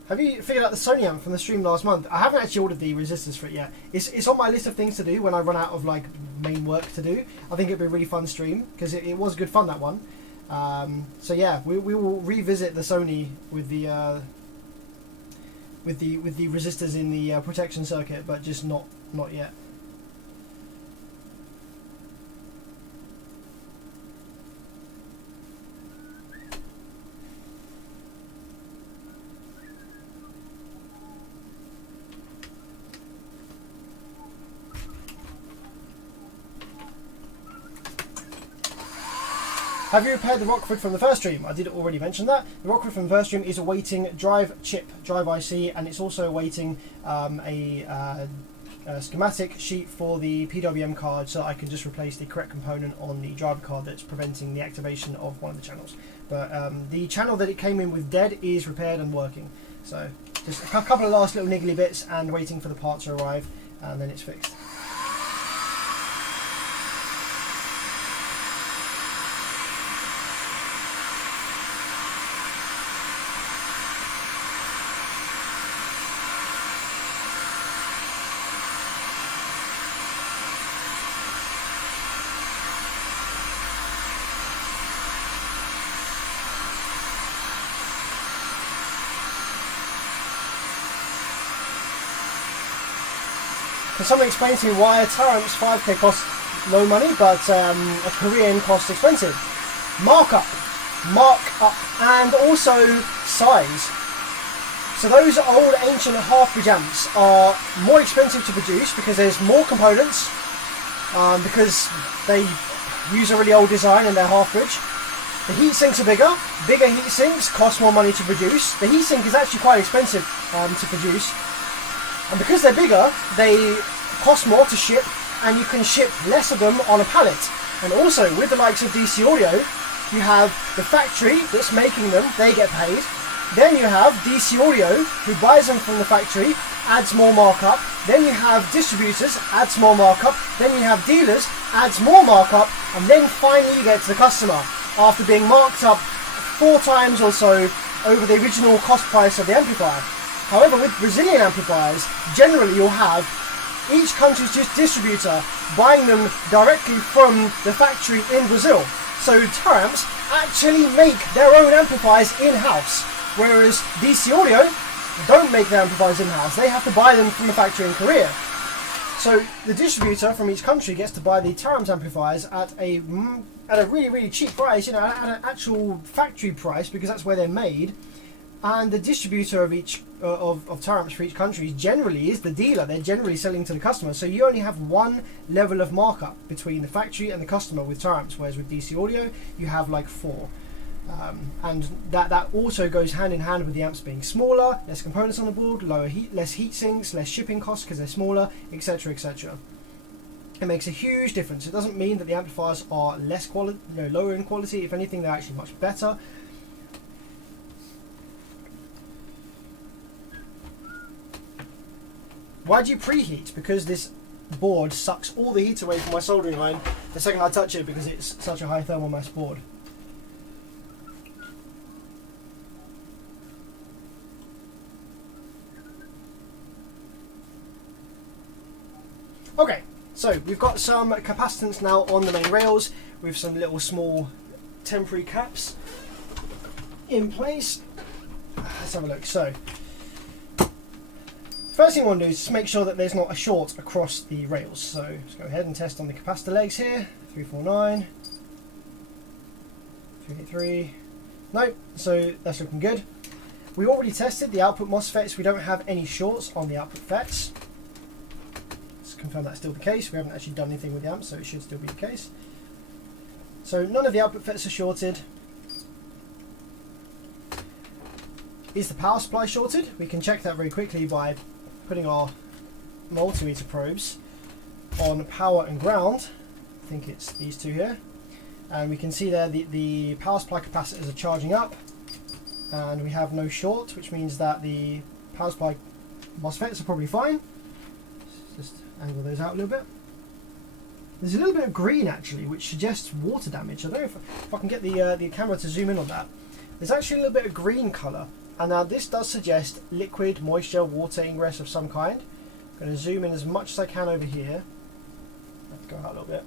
Have you figured out the Sony amp from the stream last month? I haven't actually ordered the resistors for it yet. It's on my list of things to do when I run out of like main work to do. I think it'd be a really fun stream because it was good fun, that one. So yeah, we will revisit the Sony with the resistors in the protection circuit, but just not yet. Have you repaired the Rockford from the first stream? I did already mention that. The Rockford from the first stream is awaiting drive chip, drive IC, and it's also awaiting a schematic sheet for the PWM card, so I can just replace the correct component on the driver card that's preventing the activation of one of the channels. But the channel that it came in with dead is repaired and working. So just a couple of last little niggly bits and waiting for the part to arrive, and then it's fixed. Can someone explain to me why a Teramp's 5K costs low money, but a Korean costs expensive? Markup, and also size. So those old ancient half-bridge amps are more expensive to produce because there's more components, because they use a really old design in their half-bridge. The heat sinks are bigger. Bigger heat sinks cost more money to produce. The heat sink is actually quite expensive to produce. And because they're bigger, they cost more to ship, and you can ship less of them on a pallet. And also, with the likes of DC Audio, you have the factory that's making them, they get paid. Then you have DC Audio, who buys them from the factory, adds more markup. Then you have distributors, adds more markup. Then you have dealers, adds more markup. And then finally you get to the customer, after being marked up 4 times or so over the original cost price of the amplifier. However, with Brazilian amplifiers, generally you'll have each country's distributor buying them directly from the factory in Brazil. So Teramps actually make their own amplifiers in-house, whereas DC Audio don't make their amplifiers in-house. They have to buy them from the factory in Korea. So the distributor from each country gets to buy the Teramps amplifiers at a really, really cheap price, you know, at an actual factory price, because that's where they're made. And the distributor of each of Teramps for each country generally is the dealer. They're generally selling to the customer, so you only have one level of markup between the factory and the customer with Teramps, whereas with DC Audio you have like 4. And that also goes hand in hand with the amps being smaller, less components on the board, less heat sinks, less shipping costs because they're smaller, etc., etc. It makes a huge difference. It doesn't mean that the amplifiers are less quality, lower in quality. If anything, they're actually much better. Why do you preheat? Because this board sucks all the heat away from my soldering line the second I touch it, because it's such a high thermal mass board. So we've got some capacitance now on the main rails with some little small temporary caps in place. Let's have a look. So first thing I want to do is just make sure that there's not a short across the rails. So let's go ahead and test on the capacitor legs here. 349, 383. Nope, so that's looking good. We already tested the output MOSFETs. We don't have any shorts on the output FETs. Let's confirm that's still the case. We haven't actually done anything with the amps, so it should still be the case. So none of the output FETs are shorted. Is the power supply shorted? We can check that very quickly by putting our multimeter probes on power and ground. I think it's these two here. And we can see there the power supply capacitors are charging up. And we have no short, which means that the power supply MOSFETs are probably fine. Let's just angle those out a little bit. There's a little bit of green actually, which suggests water damage. I don't know if I can get the camera to zoom in on that. There's actually a little bit of green colour, and now this does suggest liquid, moisture, water ingress of some kind. I'm going to zoom in as much as I can over here. Let's go out a little bit.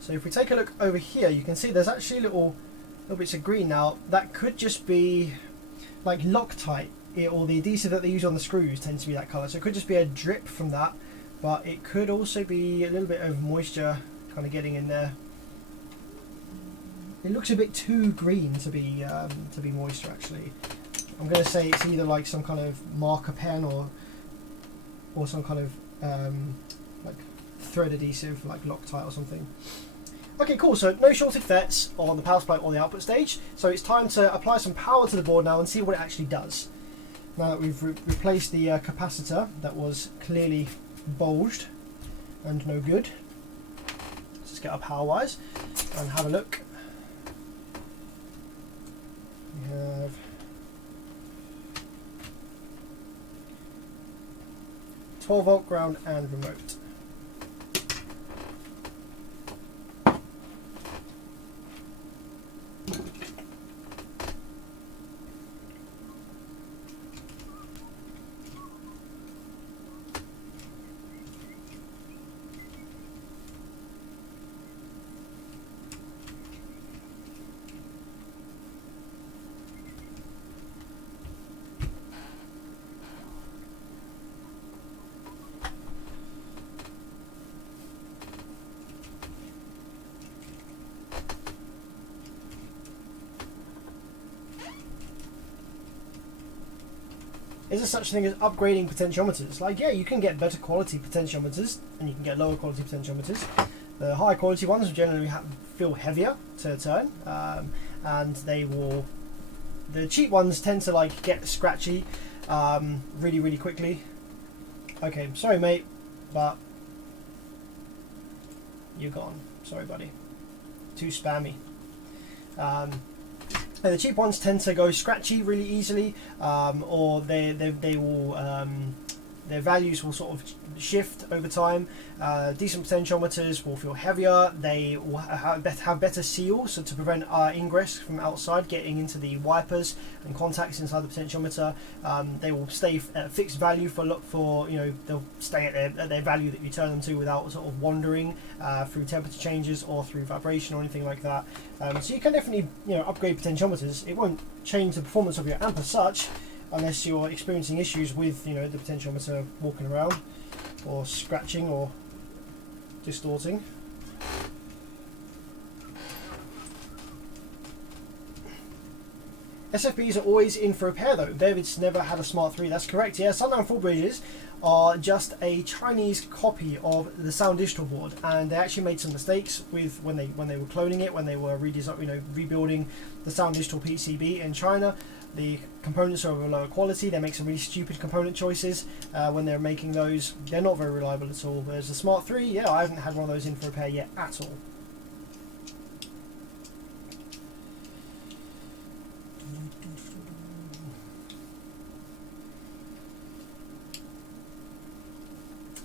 So if we take a look over here, you can see there's actually little bits of green. Now that could just be like Loctite, or the adhesive that they use on the screws tends to be that colour. So it could just be a drip from that, but it could also be a little bit of moisture kind of getting in there. It looks a bit too green to be moisture actually. I'm going to say it's either like some kind of marker pen or some kind of like thread adhesive like Loctite or something. Okay, cool, so no shorted FETs on the power supply or the output stage. So it's time to apply some power to the board now and see what it actually does. Now that we've replaced the capacitor that was clearly bulged and no good. Let's just get our power wires and have a look. We have a 12-volt ground and remote. Is there such a thing as upgrading potentiometers? Like, yeah, you can get better quality potentiometers and you can get lower quality potentiometers. The higher quality ones generally feel heavier to turn, and the cheap ones tend to like get scratchy really quickly. Okay, sorry mate, but you're gone. Sorry buddy. Too spammy. And the cheap ones tend to go scratchy really easily, or they will their values will sort of shift over time. Decent potentiometers will feel heavier. They will have better seals, so to prevent ingress from outside getting into the wipers and contacts inside the potentiometer. They will stay at a fixed value for you know, they'll stay at their value that you turn them to without sort of wandering through temperature changes or through vibration or anything like that. So you can definitely, you know, upgrade potentiometers. It won't change the performance of your amp as such, unless you're experiencing issues with, you know, the potentiometer walking around or scratching or distorting. SFBs are always in for repair though. David's never had a Smart 3, that's correct. Yeah, Sundown Full Bridges are just a Chinese copy of the Sound Digital board, and they actually made some mistakes with when they were cloning it, when they were rebuilding the Sound Digital PCB in China. The components are of a lower quality. They make some really stupid component choices when they're making those. They're not very reliable at all. Whereas the Smart 3, yeah, I haven't had one of those in for repair yet at all.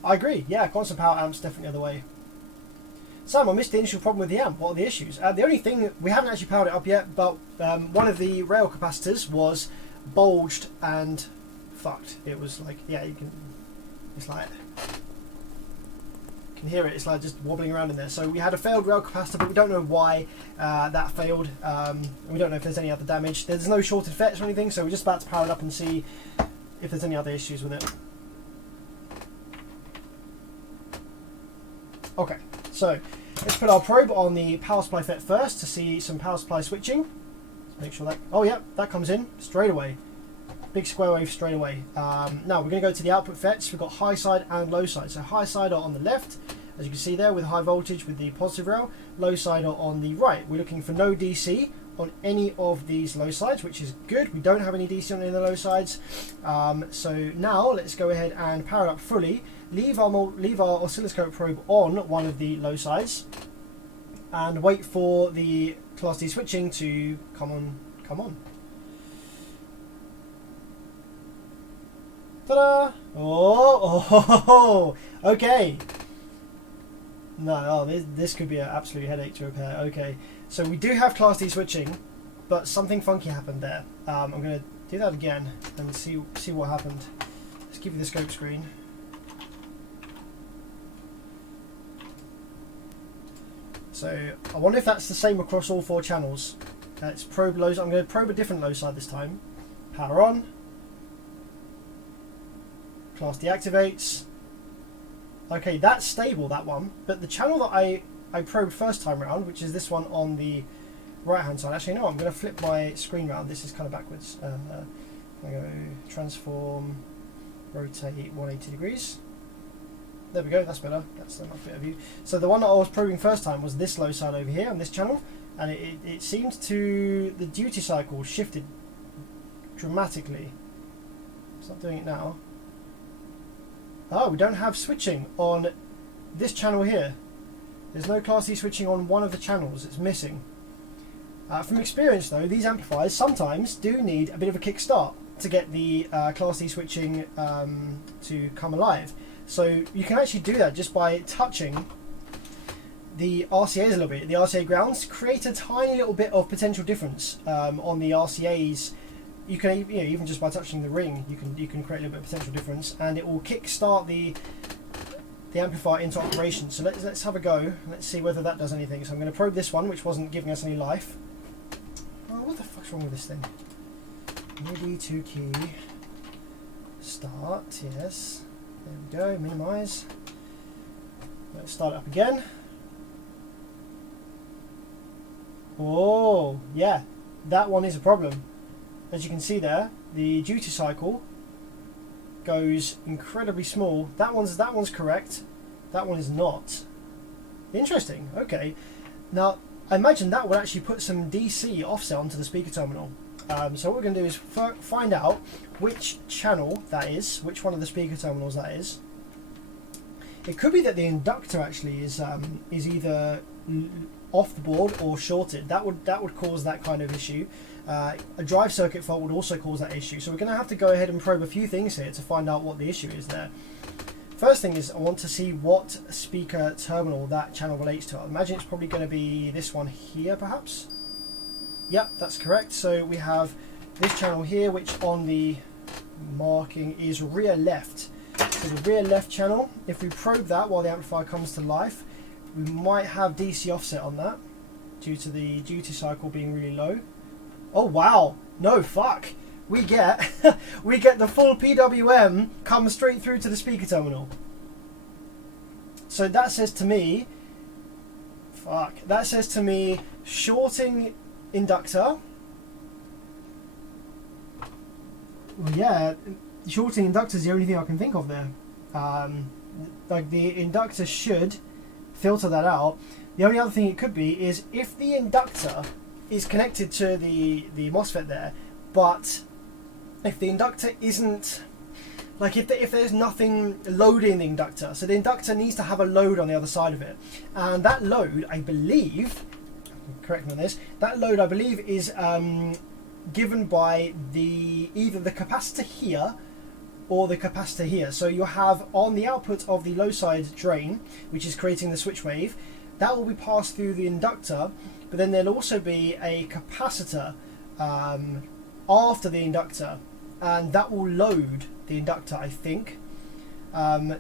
I agree, yeah, constant power amps definitely the way. Sam, I missed the initial problem with the amp. What are the issues? The only thing, we haven't actually powered it up yet, but one of the rail capacitors was bulged and fucked. It was like, yeah, you can, it's like, you can hear it, it's like just wobbling around in there. So we had a failed rail capacitor, but we don't know why that failed. We don't know if there's any other damage. There's no shorted FETs or anything, so we're just about to power it up and see if there's any other issues with it. Okay, so let's put our probe on the power supply FET first to see some power supply switching. Let's make sure that, oh yeah, that comes in straight away. Big square wave straight away. Now we're going to go to the output FETs. We've got high side and low side. So high side are on the left, as you can see there, with high voltage with the positive rail. Low side are on the right. We're looking for no DC on any of these low sides, which is good. We don't have any DC on any of the low sides. So now let's go ahead and power it up fully. Leave our oscilloscope probe on one of the low sides and wait for the Class D switching to come on. Ta-da! Oh, okay. No, this could be an absolute headache to repair. Okay, so we do have Class D switching, but something funky happened there. I'm going to do that again and see what happened. Let's give you the scope screen. So I wonder if that's the same across all 4 channels. Let's probe lows. I'm going to probe a different low side this time. Power on. Class deactivates. Okay, that's stable, that one. But the channel that I probed first time around, which is this one on the right hand side. Actually, no, I'm going to flip my screen round. This is kind of backwards. I'm going to go transform, rotate 180 degrees. There we go, that's better. That's a much better view. So the one that I was probing first time was this low side over here on this channel, and it seemed to, the duty cycle shifted dramatically. It's not doing it now. Oh, we don't have switching on this channel here. There's no Class D switching on one of the channels. It's missing. From experience though, these amplifiers sometimes do need a bit of a kick start to get the Class D switching to come alive. So you can actually do that just by touching the RCAs a little bit. The RCA grounds create a tiny little bit of potential difference on the RCAs. You can, even just by touching the ring, you can create a little bit of potential difference, and it will kick-start the amplifier into operation. So let's have a go. Let's see whether that does anything. So I'm going to probe this one, which wasn't giving us any life. Oh, what the fuck's wrong with this thing? MIDI 2 key. Start. Yes. There we go. Minimize. Let's start it up again. Oh, yeah. That one is a problem. As you can see there, the duty cycle goes incredibly small. That one's correct. That one is not. Interesting. Okay. Now, I imagine that would actually put some DC offset onto the speaker terminal. So what we're going to do is find out which channel that is, which one of the speaker terminals that is. It could be that the inductor actually is either off the board or shorted. That would cause that kind of issue. A drive circuit fault would also cause that issue. So we're going to have to go ahead and probe a few things here to find out what the issue is there. First thing is I want to see what speaker terminal that channel relates to. I imagine it's probably going to be this one here perhaps. Yep, that's correct. So we have this channel here, which on the marking is rear left. So the rear left channel, if we probe that while the amplifier comes to life, we might have DC offset on that due to the duty cycle being really low. Oh wow, no, fuck. We get the full PWM come straight through to the speaker terminal. So that says to me, that says to me shorting inductor. Well, yeah, shorting inductor is the only thing I can think of there. Like the inductor should filter that out. The only other thing it could be is if the inductor is connected to the MOSFET there, but if the inductor isn't, like if there's nothing loading the inductor, so the inductor needs to have a load on the other side of it, and that load, I believe, correct me on this, that load I believe is given by either the capacitor here or the capacitor here. So you have on the output of the low side drain, which is creating the switch wave, that will be passed through the inductor, but then there'll also be a capacitor after the inductor. and that will load the inductor, I think,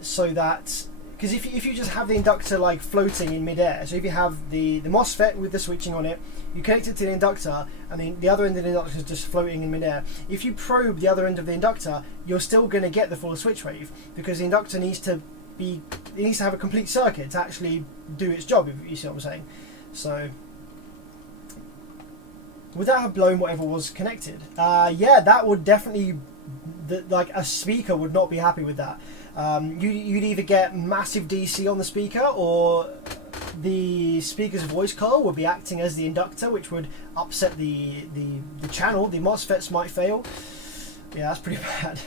so that, because if you just have the inductor like floating in midair, so if you have the MOSFET with the switching on it, you connect it to the inductor, and then the other end of the inductor is just floating in midair. If you probe the other end of the inductor, you're still going to get the full switch wave, because the inductor needs to have a complete circuit to actually do its job, if you see what I'm saying. So would that have blown whatever was connected? Yeah, that would definitely, like a speaker would not be happy with that. You'd either get massive DC on the speaker, or the speaker's voice coil would be acting as the inductor, which would upset the channel. The MOSFETs might fail. Yeah, that's pretty bad.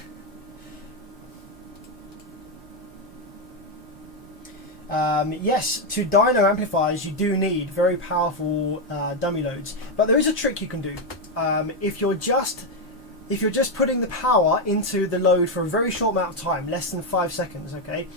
Yes, to dyno amplifiers you do need very powerful dummy loads, but there is a trick you can do. If you're just putting the power into the load for a very short amount of time, less than 5 seconds, okay?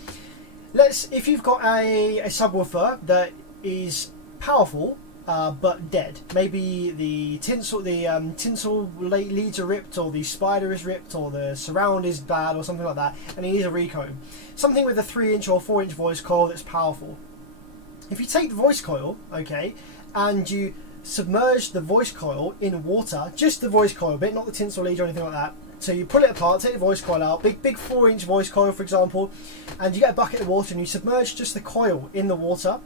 If you've got a subwoofer that is powerful but dead, maybe the tinsel leads are ripped, or the spider is ripped, or the surround is bad, or something like that, and it needs a recomb. Something with a 3-inch or 4-inch voice coil that's powerful. If you take the voice coil, okay, and you submerge the voice coil in water, just the voice coil bit, not the tinsel lead or anything like that. So you pull it apart, take the voice coil out, big 4-inch voice coil for example, and you get a bucket of water and you submerge just the coil in the water,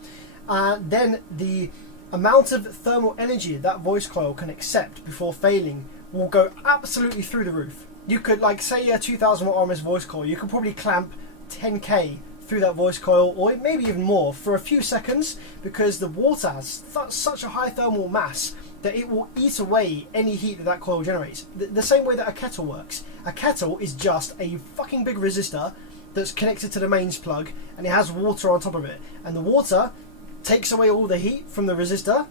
and then the amount of thermal energy that voice coil can accept before failing will go absolutely through the roof. You could, like, say a 2000 watt RMS voice coil, you could probably clamp 10k through that voice coil, or maybe even more, for a few seconds, because the water has such a high thermal mass that it will eat away any heat that coil generates. The same way that a kettle works. A kettle is just a fucking big resistor that's connected to the mains plug, and it has water on top of it, and the water takes away all the heat from the resistor,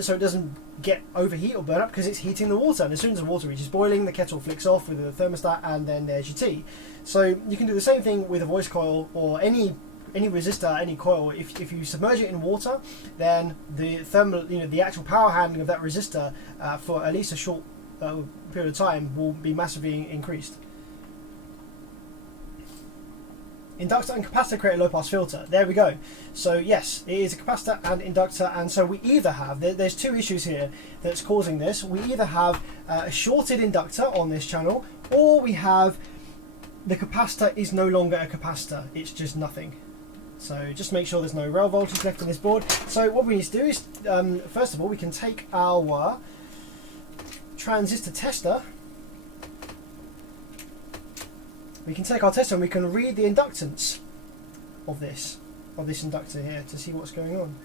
so it doesn't get overheat or burn up, because it's heating the water, and as soon as the water reaches boiling, the kettle flicks off with the thermostat, and then there's your tea. So you can do the same thing with a voice coil or any resistor, any coil. If you submerge it in water, then the thermal, the actual power handling of that resistor for at least a short period of time will be massively increased. Inductor and capacitor create a low pass filter. There we go. So yes, it is a capacitor and inductor, and so we either have, there's two issues here that's causing this. We either have a shorted inductor on this channel, or we have the capacitor is no longer a capacitor, it's just nothing. So just make sure there's no rail voltage left in this board. So what we need to do is, first of all, we can take our transistor tester. We can take our tester and we can read the inductance of this inductor here to see what's going on.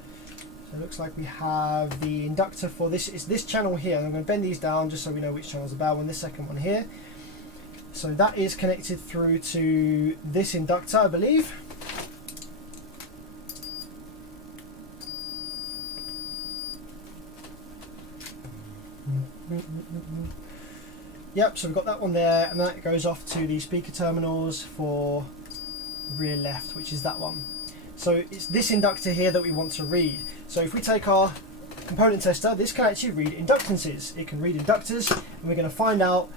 So it looks like we have the inductor for this. It's this channel here. I'm going to bend these down just so we know which channel is the bad one. This second one here. So that is connected through to this inductor, I believe. Yep, so we've got that one there, and that goes off to the speaker terminals for rear left, which is that one. So it's this inductor here that we want to read. So if we take our component tester, this can actually read inductances. It can read inductors, and we're going to find out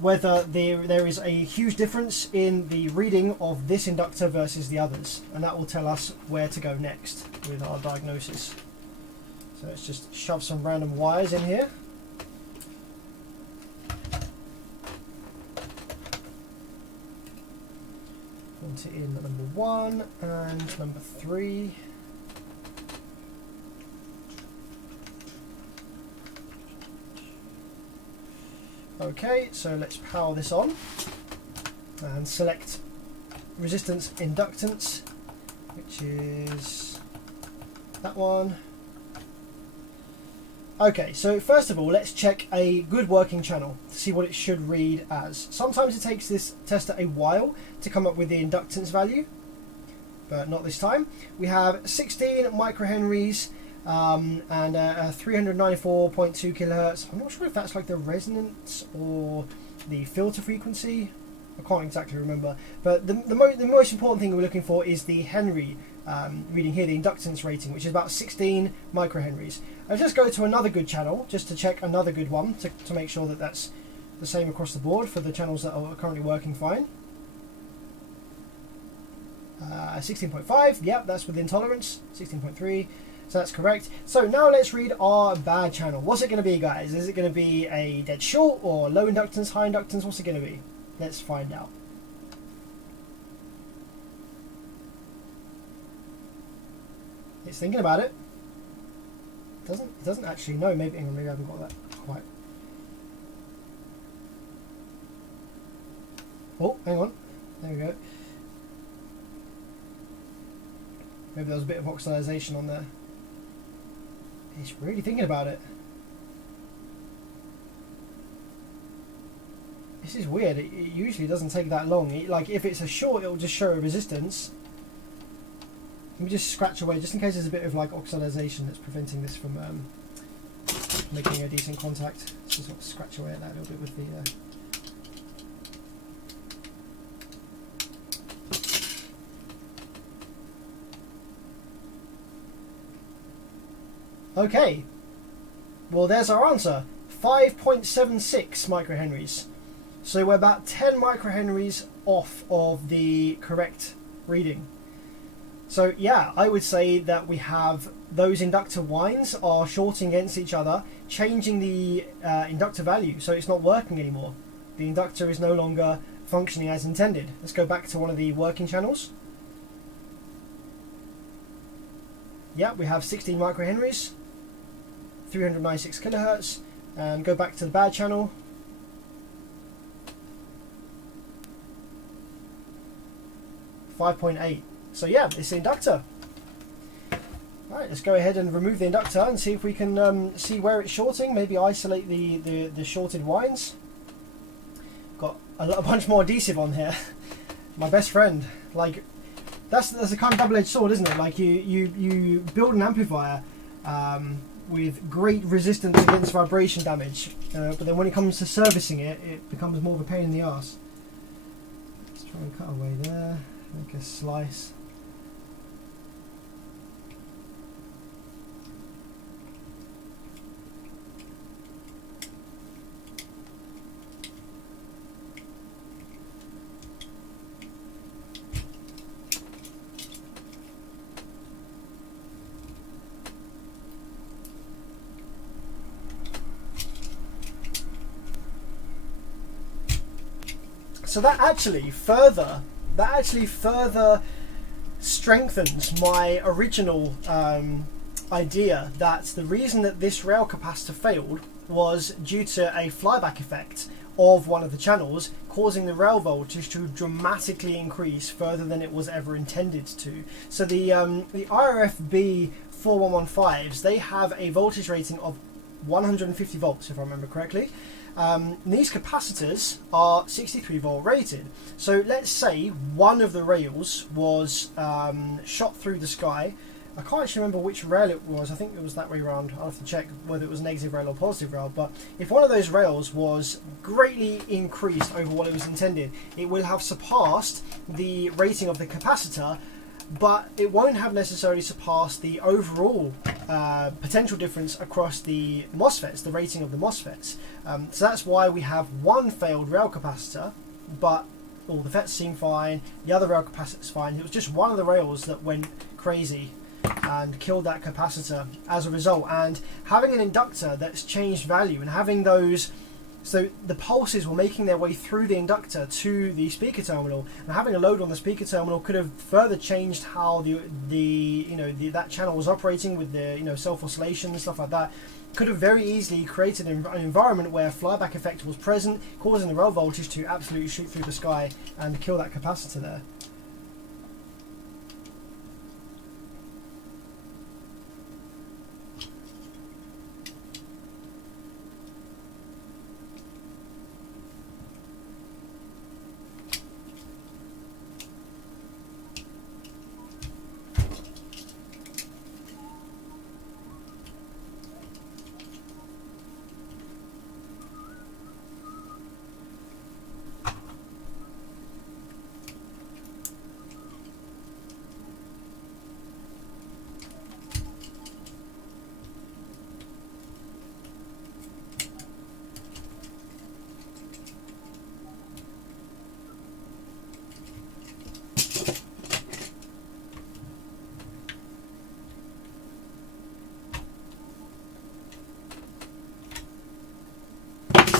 whether there is a huge difference in the reading of this inductor versus the others, and that will tell us where to go next with our diagnosis. So let's just shove some random wires in here. In number 1 and number 3. Okay, so let's power this on and select resistance inductance, which is that one. Okay, so first of all, let's check a good working channel to see what it should read as. Sometimes it takes this tester a while to come up with the inductance value, but not this time. We have 16 microhenries and 394.2 kilohertz. I'm not sure if that's like the resonance or the filter frequency. I can't exactly remember. But the most important thing we're looking for is the Henry reading here, the inductance rating, which is about 16 microhenries. I'll just go to another good channel just to check another good one to make sure that that's the same across the board for the channels that are currently working fine. 16.5, yep, that's within tolerance. 16.3, so that's correct. So now let's read our bad channel. What's it going to be, guys? Is it going to be a dead short or low inductance, high inductance? What's it going to be? Let's find out. It's thinking about it. It doesn't actually know. Maybe I haven't got that quite. Oh, hang on. There we go. Maybe there was a bit of oxidization on there. It's really thinking about it. This is weird. It usually doesn't take that long. Like if it's a short, it will just show a resistance. Let me just scratch away, just in case there's a bit of like oxidization that's preventing this from making a decent contact. Let's just scratch away at that a little bit with the. Okay, well there's our answer, 5.76 microhenries. So we're about 10 microhenries off of the correct reading. So yeah, I would say that we have those inductor wines are shorting against each other, changing the inductor value, so it's not working anymore. The inductor is no longer functioning as intended. Let's go back to one of the working channels. Yeah, we have 16 microhenries. 396 kilohertz, and go back to the bad channel. 5.8. So yeah, it's the inductor. Alright, let's go ahead and remove the inductor and see if we can see where it's shorting. Maybe isolate the shorted wines. Got a bunch more adhesive on here. My best friend. Like that's a kind of double-edged sword, isn't it? Like you build an amplifier with great resistance against vibration damage, but then when it comes to servicing it, it becomes more of a pain in the ass. Let's try and cut away there, make a slice. So that actually further strengthens my original idea that the reason that this rail capacitor failed was due to a flyback effect of one of the channels, causing the rail voltage to dramatically increase further than it was ever intended to. So the IRFB 4115s, they have a voltage rating of 150 volts, if I remember correctly. These capacitors are 63 volt rated. So let's say one of the rails was shot through the sky. I can't actually remember which rail it was. I think it was that way around. I'll have to check whether it was negative rail or positive rail. But if one of those rails was greatly increased over what it was intended, it will have surpassed the rating of the capacitor, but it won't have necessarily surpassed the overall potential difference across the MOSFETs, the rating of the MOSFETs. So that's why we have one failed rail capacitor, but all the FETs seem fine, the other rail capacitor's fine. It was just one of the rails that went crazy and killed that capacitor as a result. And having an inductor that's changed value and having those, so the pulses were making their way through the inductor to the speaker terminal, and having a load on the speaker terminal could have further changed how that channel was operating with the self oscillation and stuff like that. Could have very easily created an environment where flyback effect was present, causing the rail voltage to absolutely shoot through the sky and kill that capacitor there.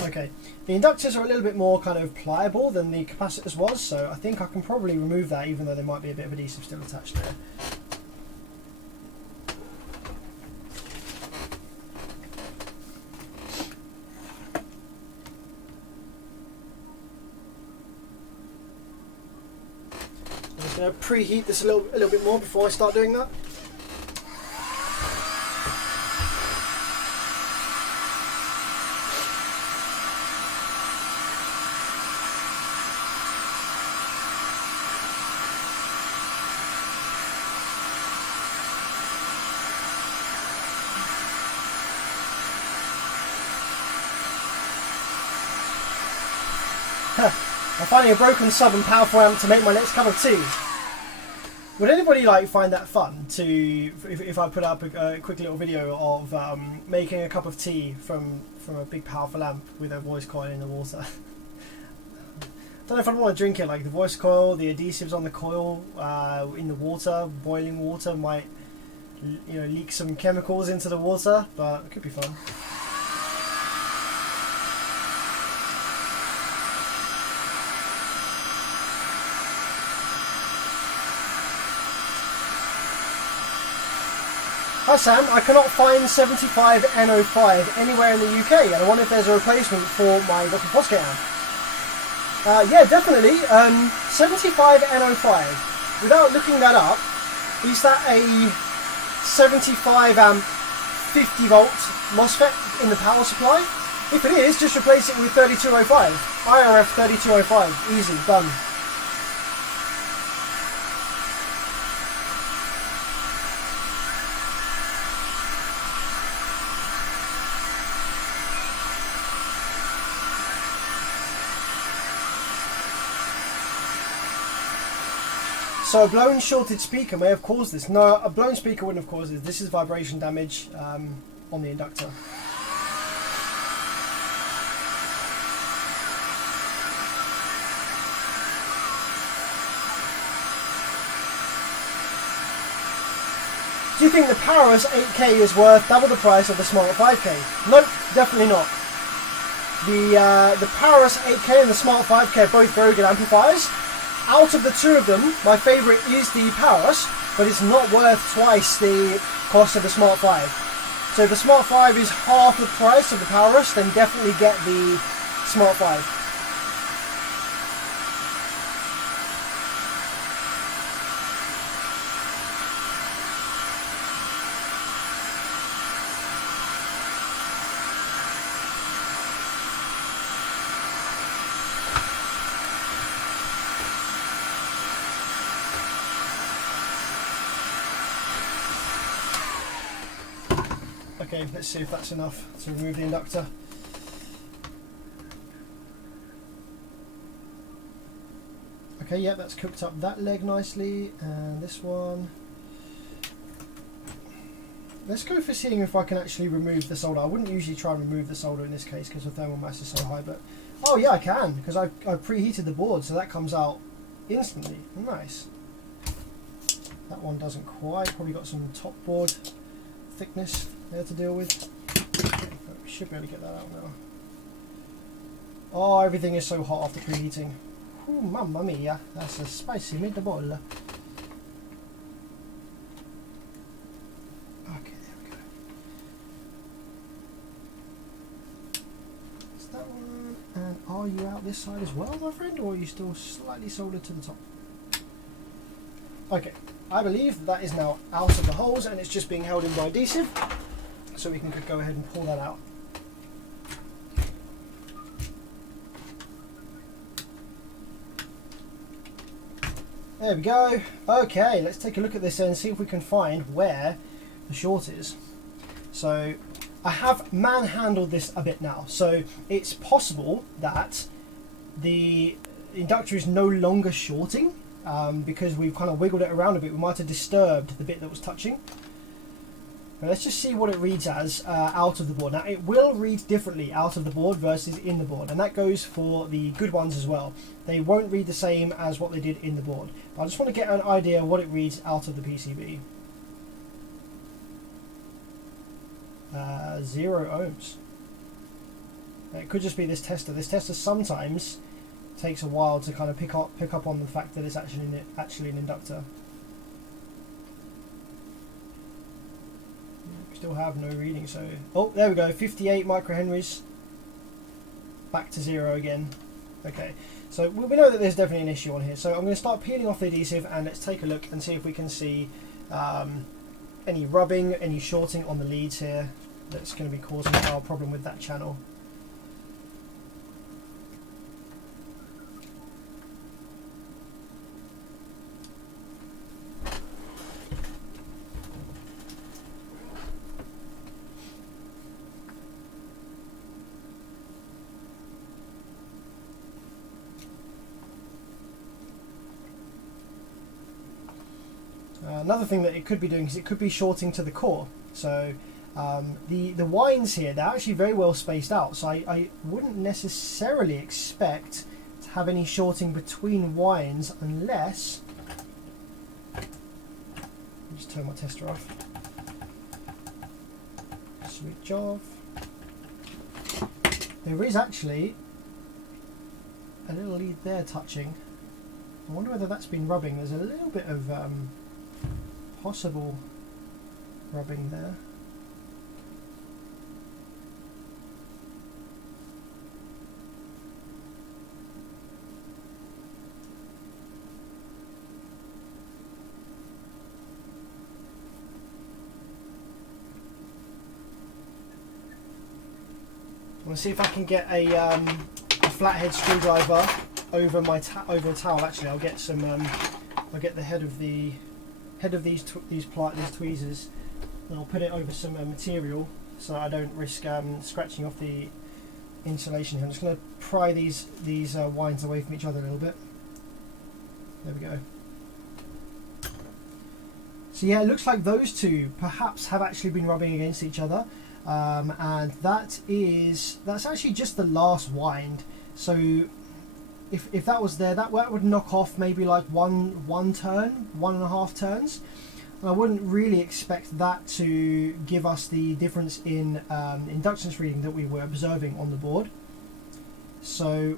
Okay, the inductors are a little bit more kind of pliable than the capacitors was, so I think I can probably remove that, even though there might be a bit of adhesive still attached there. I'm just going to preheat this a little bit more before I start doing that. I'm finding a broken sub and powerful amp to make my next cup of tea. Would anybody like find that fun? To if I put up a quick little video of making a cup of tea from a big powerful amp with a voice coil in the water. I don't know if I'd want to drink it. Like the voice coil, the adhesives on the coil in the water, boiling water might leak some chemicals into the water, but it could be fun. Hi Sam, I cannot find 75N05 anywhere in the UK, and I wonder if there's a replacement for my Rockford Power T800. Yeah, definitely. 75N05. Without looking that up, is that a 75 amp 50 volt MOSFET in the power supply? If it is, just replace it with 3205. IRF 3205. Easy, done. So a blown shorted speaker may have caused this. No, a blown speaker wouldn't have caused this. This is vibration damage on the inductor. Do you think the PowerOS 8K is worth double the price of the Smart 5K? Nope, definitely not. The PowerOS 8K and the Smart 5K are both very good amplifiers. Out of the two of them, my favourite is the PowerOS, but it's not worth twice the cost of the Smart 5. So if the Smart 5 is half the price of the PowerOS, then definitely get the Smart 5. Okay, let's see if that's enough to remove the inductor. Okay, yeah, that's cooked up that leg nicely, and this one. Let's go for seeing if I can actually remove the solder. I wouldn't usually try and remove the solder in this case because the thermal mass is so high, but oh yeah, I can, because I preheated the board, so that comes out instantly. Nice. That one doesn't quite, probably got some top board thickness there to deal with. Okay, we should be able to get that out now. Oh, everything is so hot after preheating. Ooh, mamma mia, that's a spicy meatball. Okay, there we go. Is that one? And are you out this side as well, my friend, or are you still slightly soldered to the top? Okay, I believe that is now out of the holes and it's just being held in by adhesive, so we can go ahead and pull that out. There we go. Okay, let's take a look at this and see if we can find where the short is. So I have manhandled this a bit now, so it's possible that the inductor is no longer shorting. Because we've kind of wiggled it around a bit, we might have disturbed the bit that was touching. But let's just see what it reads as out of the board. Now it will read differently out of the board versus in the board, and that goes for the good ones as well. They won't read the same as what they did in the board. But I just want to get an idea of what it reads out of the PCB. 0 ohms. It could just be this tester. This tester sometimes takes a while to kind of pick up on the fact that it's actually an inductor. We still have no reading, so oh, there we go, 58 microhenries, back to 0 again. Okay, so we know that there's definitely an issue on here, so I'm going to start peeling off the adhesive and let's take a look and see if we can see any rubbing, any shorting on the leads here that's going to be causing our problem with that channel. Another thing that it could be doing is it could be shorting to the core. So the wines here, they're actually very well spaced out, so I wouldn't necessarily expect to have any shorting between wines unless, just turn my tester off, switch off. There is actually a little lead there touching. I wonder whether that's been rubbing. There's a little bit of possible rubbing there. I'm going to see if I can get a flathead screwdriver over my over a towel. Actually, I'll get some. I'll get the head of these tweezers, and I'll put it over some material so I don't risk scratching off the insulation here. I'm just going to pry these wines away from each other a little bit. There we go. So yeah, it looks like those two perhaps have actually been rubbing against each other, and that's actually just the last wind. So if that was there, that would knock off maybe like one turn, 1.5 turns. And I wouldn't really expect that to give us the difference in inductance reading that we were observing on the board. So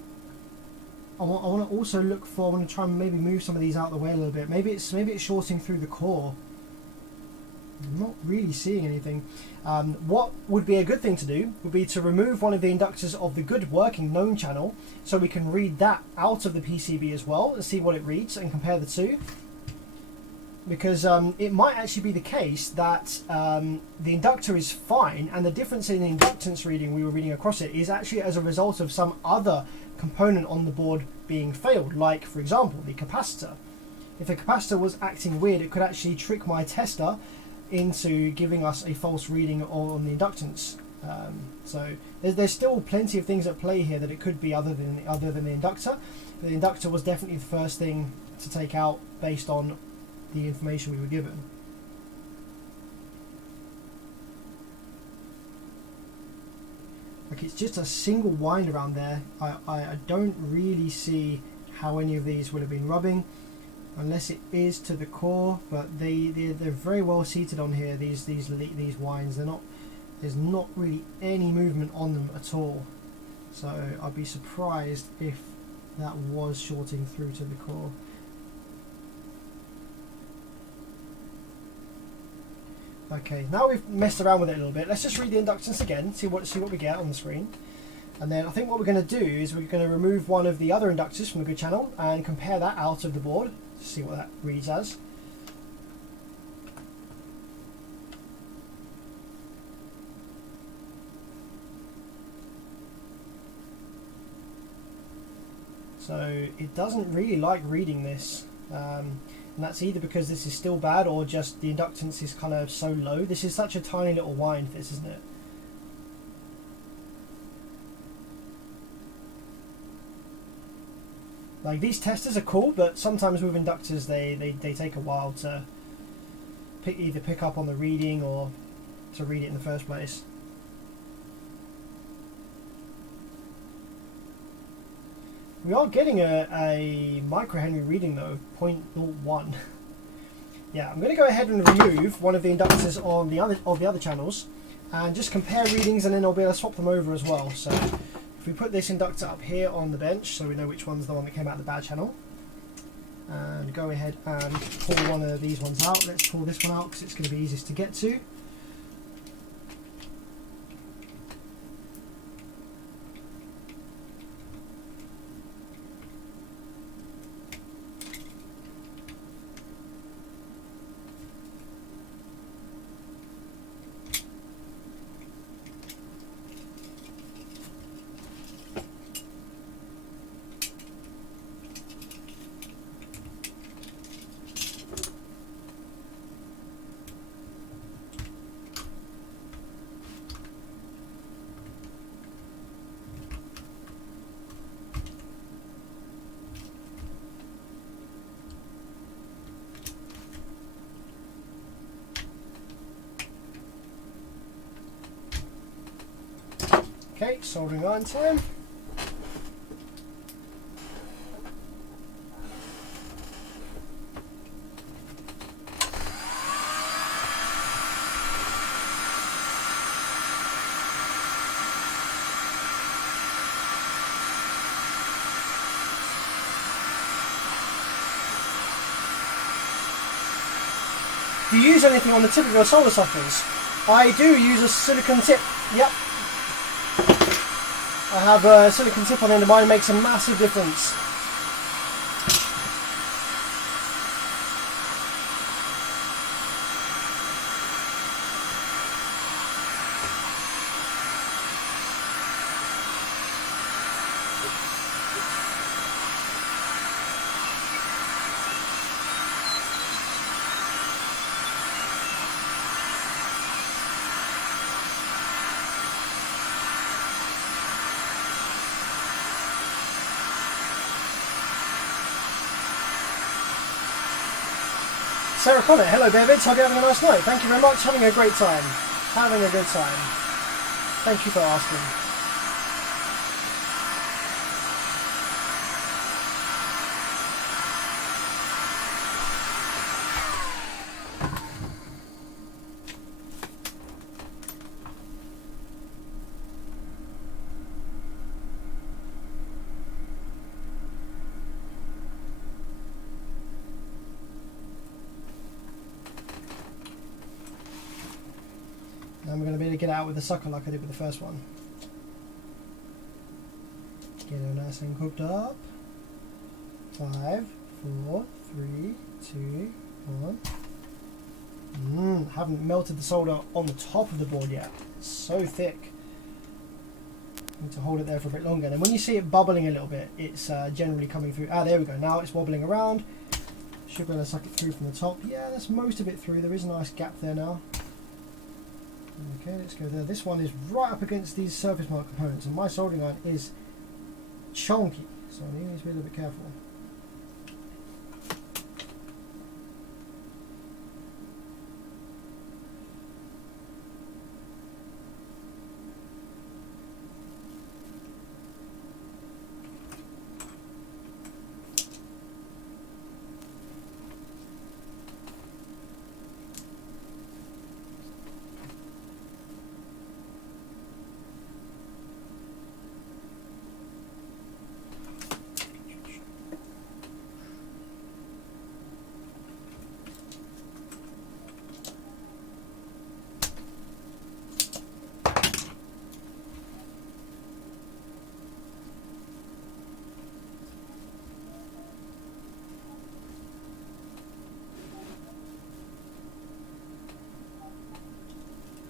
I want to also look for. I want to try and maybe move some of these out of the way a little bit. Maybe it's shorting through the core. I'm not really seeing anything. What would be a good thing to do would be to remove one of the inductors of the good working known channel, so we can read that out of the PCB as well and see what it reads and compare the two. Because it might actually be the case that the inductor is fine, and the difference in the inductance reading we were reading across it is actually as a result of some other component on the board being failed, like for example the capacitor. If the capacitor was acting weird, it could actually trick my tester into giving us a false reading on the inductance. So there's still plenty of things at play here that it could be other than the inductor. The inductor was definitely the first thing to take out based on the information we were given. Like, it's just a single wind around there. I don't really see how any of these would have been rubbing, unless it is to the core, but they're very well seated on here. These wines, there's not really any movement on them at all. So I'd be surprised if that was shorting through to the core. Okay, now we've messed around with it a little bit. Let's just read the inductance again, see what we get on the screen. And then I think what we're going to do is we're going to remove one of the other inductors from the good channel and compare that out of the board. See what that reads as. So it doesn't really like reading this, and that's either because this is still bad or just the inductance is kind of so low. This is such a tiny little wind, this, isn't it? Like, these testers are cool, but sometimes with inductors they take a while to either pick up on the reading or to read it in the first place. We are getting a microhenry reading though, 0.01. Yeah, I'm going to go ahead and remove one of the inductors on the other channels and just compare readings, and then I'll be able to swap them over as well. So we put this inductor up here on the bench so we know which one's the one that came out of the bad channel, and go ahead and pull one of these ones out. Let's pull this one out because it's going to be easiest to get to. Okay, soldering iron time. Do you use anything on the tip of your solder sockets? I do use a silicone tip, yep. I have a silicone tip on the end of mine, makes a massive difference. Sarah Connett, hello David, hope you're having a nice night. Thank you very much, having a great time. Having a good time. Thank you for asking. And we're going to be able to get out with the sucker like I did with the first one. Get it nice and cooked up. 5, 4, 3, 2, 1. Haven't melted the solder on the top of the board yet. It's so thick. Need to hold it there for a bit longer. And when you see it bubbling a little bit, it's generally coming through. Ah, there we go. Now it's wobbling around. Should be able to suck it through from the top. Yeah, that's most of it through. There is a nice gap there now. Okay, let's go there. This one is right up against these surface mount components, and my soldering iron is chunky, so I need to be a little bit careful.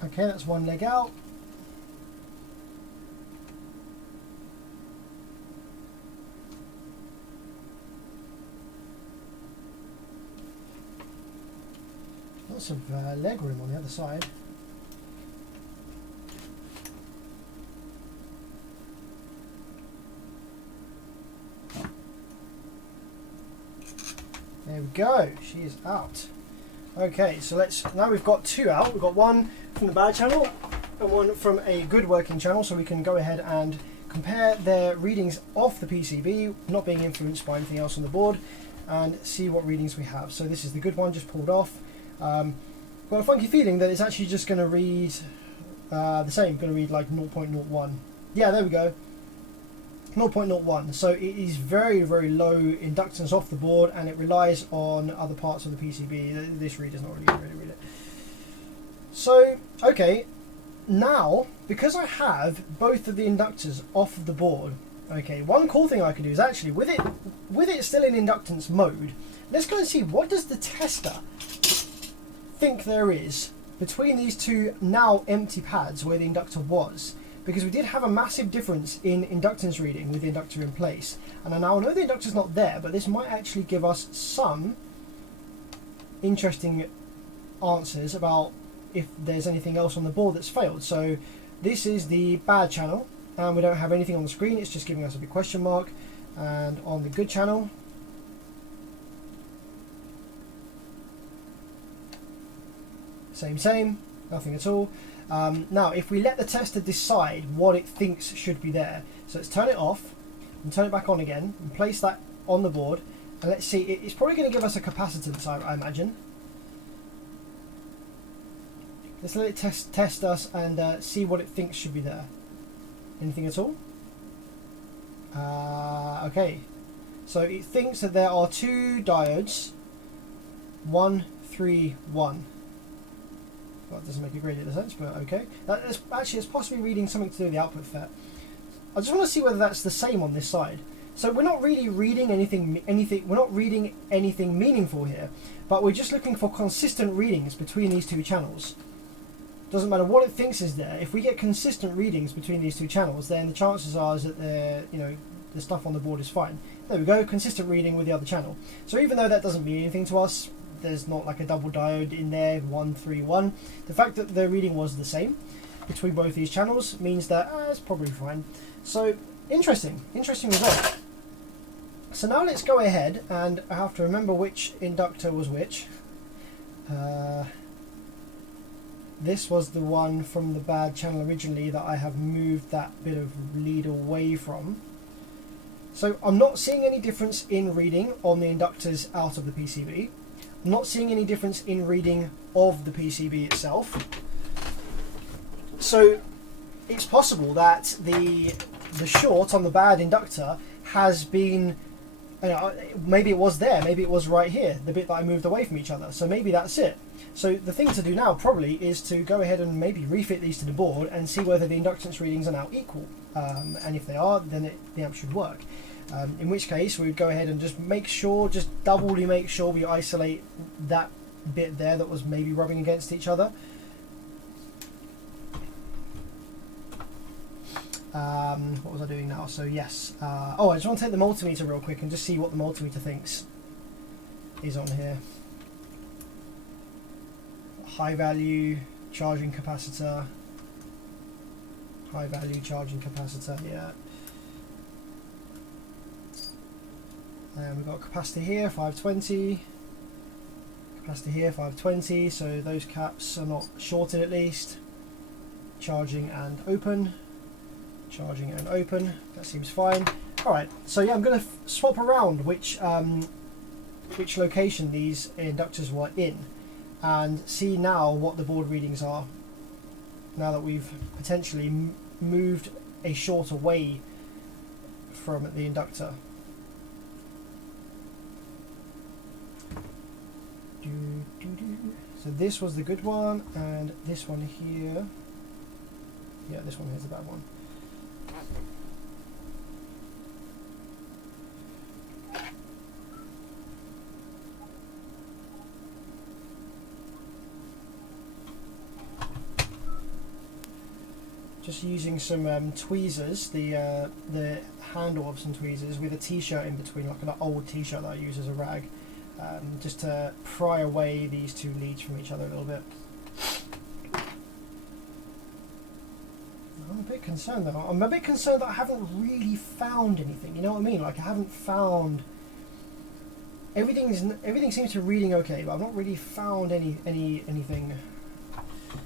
Okay, that's one leg out. Lots of leg room on the other side. There we go, she is out. Okay, so now we've got two out. We've got one from the bad channel and one from a good working channel, so we can go ahead and compare their readings off the PCB, not being influenced by anything else on the board, and see what readings we have. So this is the good one, just pulled off. Got a funky feeling that it's actually just going to read the same, going to read like 0.01. Yeah, there we go. 0.01. So it is very, very low inductance off the board, and it relies on other parts of the PCB. This reader's not really going to read it. So, okay, now, because I have both of the inductors off of the board, okay, one cool thing I could do is actually, with it still in inductance mode, let's go and see what does the tester think there is between these two now empty pads where the inductor was. Because we did have a massive difference in inductance reading with the inductor in place. And I now know the inductor's not there, but this might actually give us some interesting answers about if there's anything else on the board that's failed. So this is the bad channel, and we don't have anything on the screen, it's just giving us a big question mark. And on the good channel, same, nothing at all. Now, if we let the tester decide what it thinks should be there, so let's turn it off and turn it back on again and place that on the board, and let's see, it's probably going to give us a capacitance, I imagine. Let's let it test us and see what it thinks should be there. Anything at all? Okay, so it thinks that there are two diodes, 1, 3, 1. Well, that doesn't make a great deal of sense, but okay. Actually, it's possibly reading something to do with the output FET. I just want to see whether that's the same on this side. So we're not really reading anything. We're not reading anything meaningful here, but we're just looking for consistent readings between these two channels. Doesn't matter what it thinks is there. If we get consistent readings between these two channels, then the chances are that the stuff on the board is fine. There we go, consistent reading with the other channel. So even though that doesn't mean anything to us, there's not like a double diode in there, 1, 3, 1. The fact that the reading was the same between both these channels means that it's probably fine. So interesting result. So now let's go ahead, and I have to remember which inductor was which. This was the one from the bad channel originally that I have moved that bit of lead away from. So I'm not seeing any difference in reading on the inductors out of the PCB. I'm not seeing any difference in reading of the PCB itself. So it's possible that the short on the bad inductor has been, maybe it was there, maybe it was right here, the bit that I moved away from each other. So maybe that's it. So the thing to do now probably is to go ahead and maybe refit these to the board and see whether the inductance readings are now equal. And if they are, then the amp should work. In which case we'd go ahead and just make sure, just doubly make sure we isolate that bit there that was maybe rubbing against each other. What was I doing now? So yes, I just want to take the multimeter real quick and just see what the multimeter thinks is on here. High value charging capacitor, high value charging capacitor, yeah. And we've got a capacitor here, 520, capacitor here, 520, so those caps are not shorted at least. Charging and open, charging and open, that seems fine. Alright, so yeah, I'm going to swap around which location these inductors were in and see now what the board readings are, now that we've potentially moved a short away from the inductor. So this was the good one, and this one here, yeah, this one here's the bad one. Just using some tweezers, the handle of some tweezers with a t-shirt in between, like an old t-shirt that I use as a rag. Just to pry away these two leads from each other a little bit. I'm a bit concerned though. I'm a bit concerned that I haven't really found anything. You know what I mean? Like I haven't found everything seems to be reading okay, but I've not really found anything.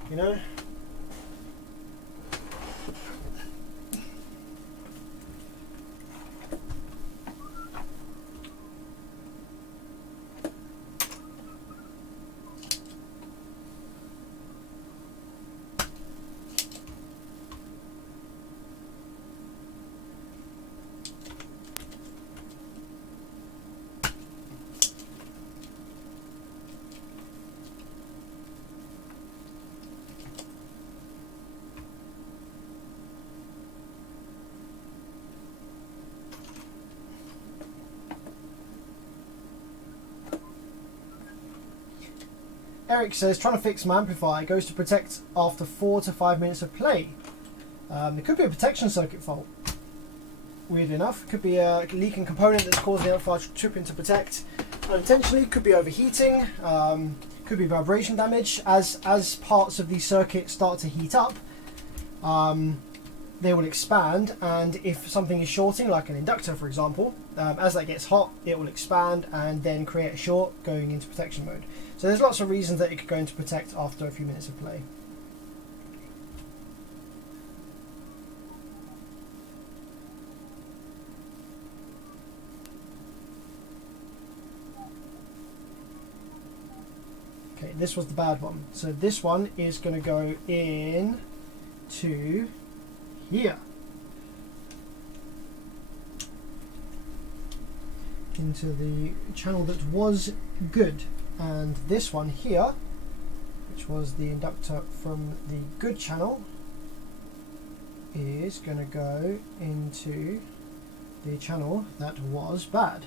You know? Eric says, trying to fix my amplifier. It goes to protect after 4 to 5 minutes of play. There could be a protection circuit fault. Weirdly enough, could be a leaking component that's causing the amplifier tripping to protect unintentionally. Could be overheating. Could be vibration damage. As parts of the circuit start to heat up, they will expand, and if something is shorting, like an inductor for example, as that gets hot, it will expand and then create a short, going into protection mode. So there's lots of reasons that it could go into protect after a few minutes of play. Okay, this was the bad one. So this one is going to go in to here. Into the channel that was good. And this one here, which was the inductor from the good channel, is going to go into the channel that was bad.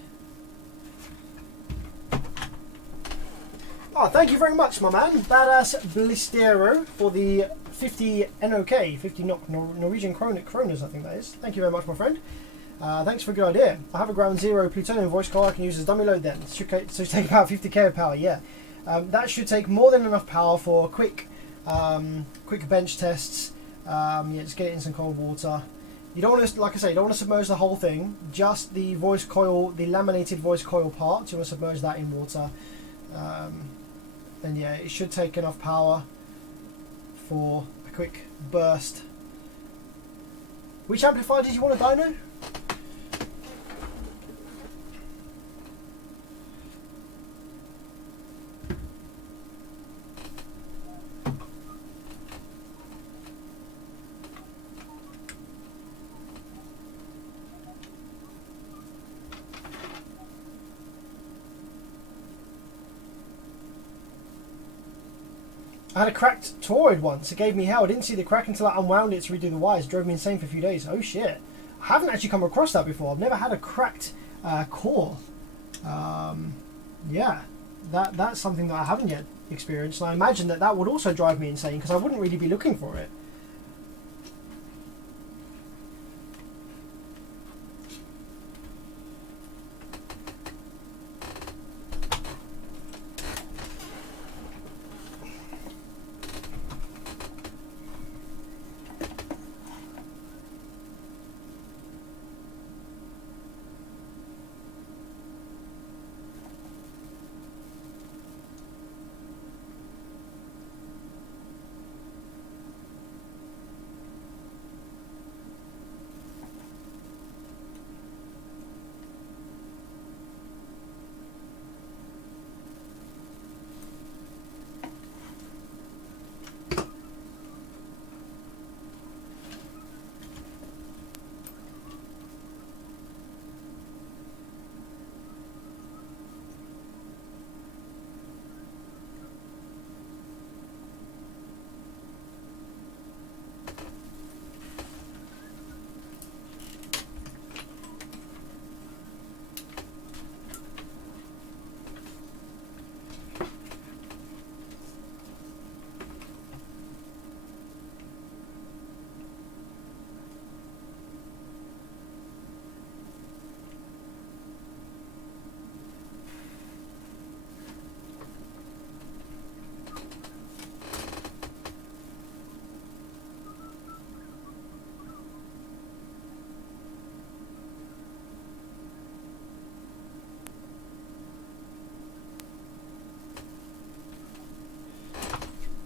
Oh, thank you very much, my man, Badass Blistero, for the 50 NOK, 50 Norwegian kronas, I think that is. Thank you very much, my friend. Thanks for a good idea. I have a ground zero plutonium voice coil I can use as dummy load then. So take about 50k of power, yeah. That should take more than enough power for quick bench tests. Yeah, just get it in some cold water. You don't want to, like I say, you don't want to submerge the whole thing. Just the voice coil, the laminated voice coil part. You want to submerge that in water. And yeah, it should take enough power for a quick burst. Which amplifier did you want to dyno? I had a cracked toroid once. It gave me hell. I didn't see the crack until I unwound it to redo the wires. It drove me insane for a few days. Oh shit. I haven't actually come across that before. I've never had a cracked core. Yeah, that's something that I haven't yet experienced. And I imagine that would also drive me insane because I wouldn't really be looking for it.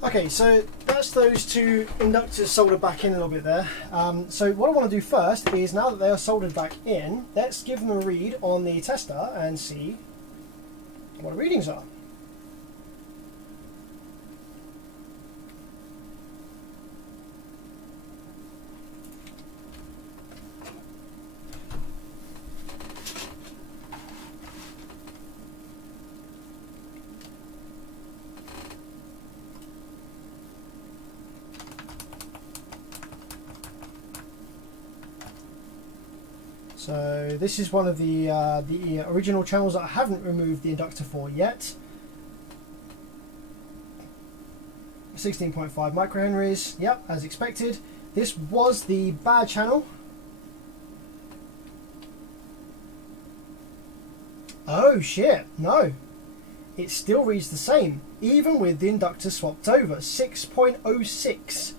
Okay, so that's those two inductors soldered back in a little bit there. So what I want to do first is, now that they are soldered back in, let's give them a read on the tester and see what the readings are. So this is one of the original channels that I haven't removed the inductor for yet. 16.5 microhenries. Yep, as expected. This was the bad channel. Oh shit, no. It still reads the same, even with the inductor swapped over. 6.06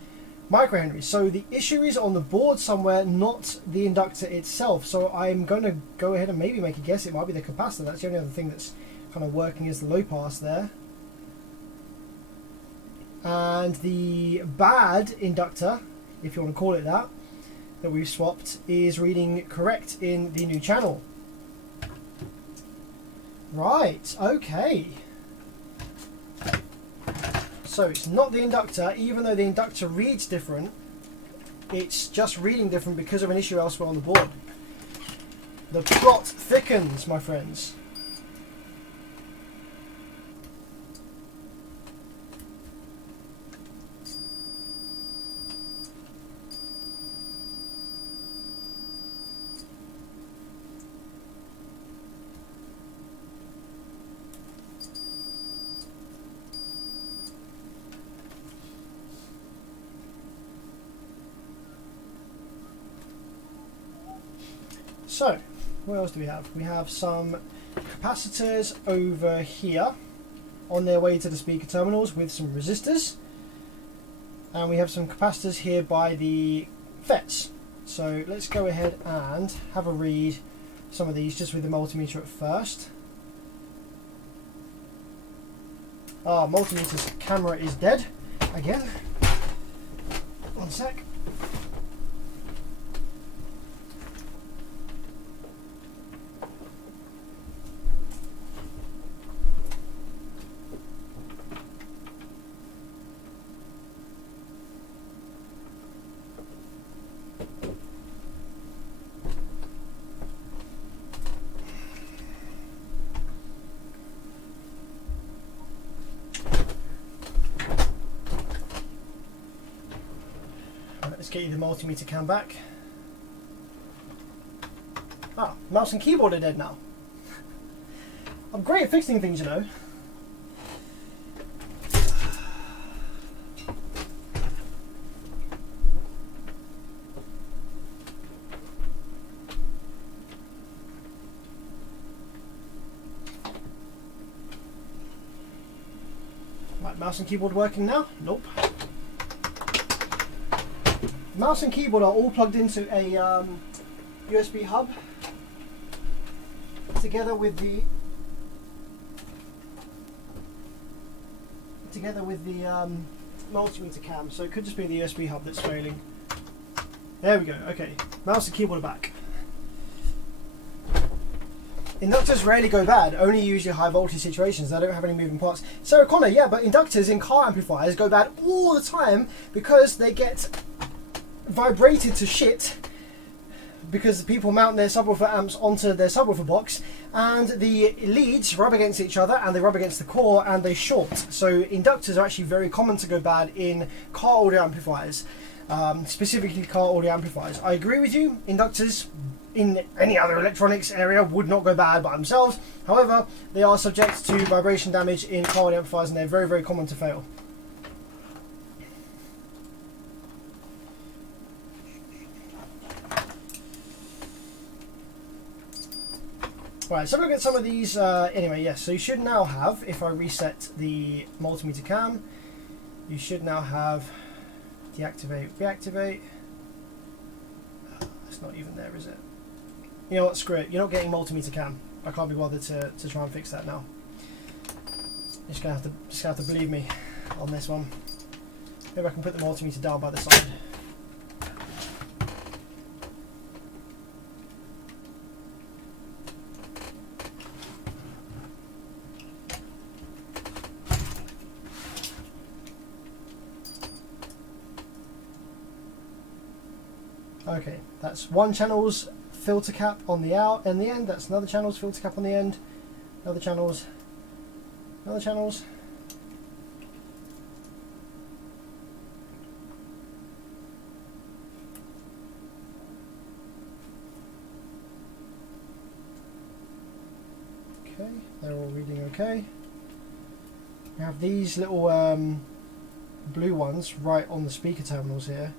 microhenries. So the issue is on the board somewhere, not the inductor itself. So I'm going to go ahead and maybe make a guess. It might be the capacitor. That's the only other thing that's kind of working as the low pass there. And the bad inductor, if you want to call it that we've swapped, is reading correct in the new channel. Right, okay. So it's not the inductor, even though the inductor reads different, it's just reading different because of an issue elsewhere on the board. The plot thickens, my friends. So, what else do we have? We have some capacitors over here on their way to the speaker terminals with some resistors. And we have some capacitors here by the FETs. So let's go ahead and have a read some of these just with the multimeter at first. Ah, multimeter's camera is dead again. One sec. Let's get you the multimeter cam back. Ah, mouse and keyboard are dead now. I'm great at fixing things, you know. Right, mouse and keyboard working now? Nope. Mouse and keyboard are all plugged into a USB hub together with the multimeter cam. So it could just be the USB hub that's failing. There we go. Okay, mouse and keyboard are back. Inductors rarely go bad, only usually high voltage situations. They don't have any moving parts. Sarah Connor, yeah, but inductors in car amplifiers go bad all the time because they get vibrated to shit because people mount their subwoofer amps onto their subwoofer box and the leads rub against each other and they rub against the core and they short. So inductors are actually very common to go bad in car audio amplifiers, specifically car audio amplifiers. I agree with you, inductors in any other electronics area would not go bad by themselves. However, they are subject to vibration damage in car audio amplifiers and they're very, very common to fail. Right, so look at some of these. Anyway, yes, so you should now have, if I reset the multimeter cam, you should now have deactivate, reactivate. It's not even there, is it? You know what, screw it. You're not getting multimeter cam. I can't be bothered to try and fix that now. You're just gonna have to believe me on this one. Maybe I can put the multimeter down by the side. Okay, that's one channel's filter cap on the out and the end. That's another channel's filter cap on the end. Other channels. Other channels. Okay, they're all reading okay. We have these little blue ones right on the speaker terminals here.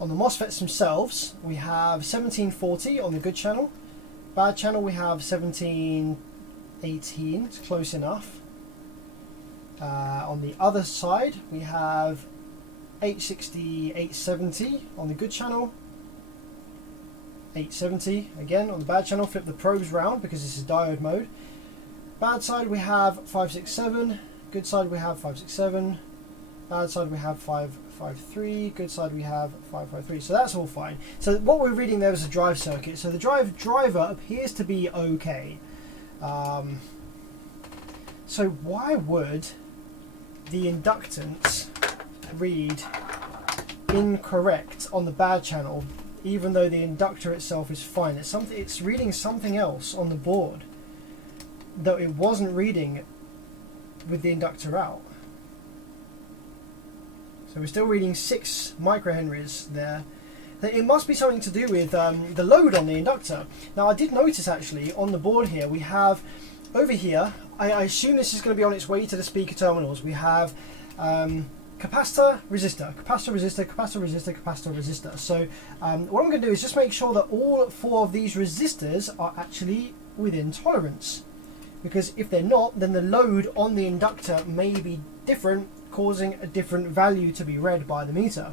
On the MOSFETs themselves, we have 1740 on the good channel. Bad channel we have 1718, it's close enough. On the other side we have 860, 870 on the good channel. 870 again on the bad channel. Flip the probes round because this is diode mode. Bad side we have 567, good side we have 567, bad side we have 553, good side we have 553, so that's all fine. So what we're reading there is a drive circuit, so the driver appears to be okay. So why would the inductance read incorrect on the bad channel even though the inductor itself is fine? It's reading something else on the board that it wasn't reading with the inductor out. So we're still reading 6 microhenries there. It must be something to do with the load on the inductor. Now I did notice actually on the board here we have over here, I assume this is going to be on its way to the speaker terminals, we have capacitor, resistor, capacitor, resistor, capacitor, resistor, capacitor, resistor. So what I'm going to do is just make sure that all 4 of these resistors are actually within tolerance. Because if they're not, then the load on the inductor may be different, causing a different value to be read by the meter.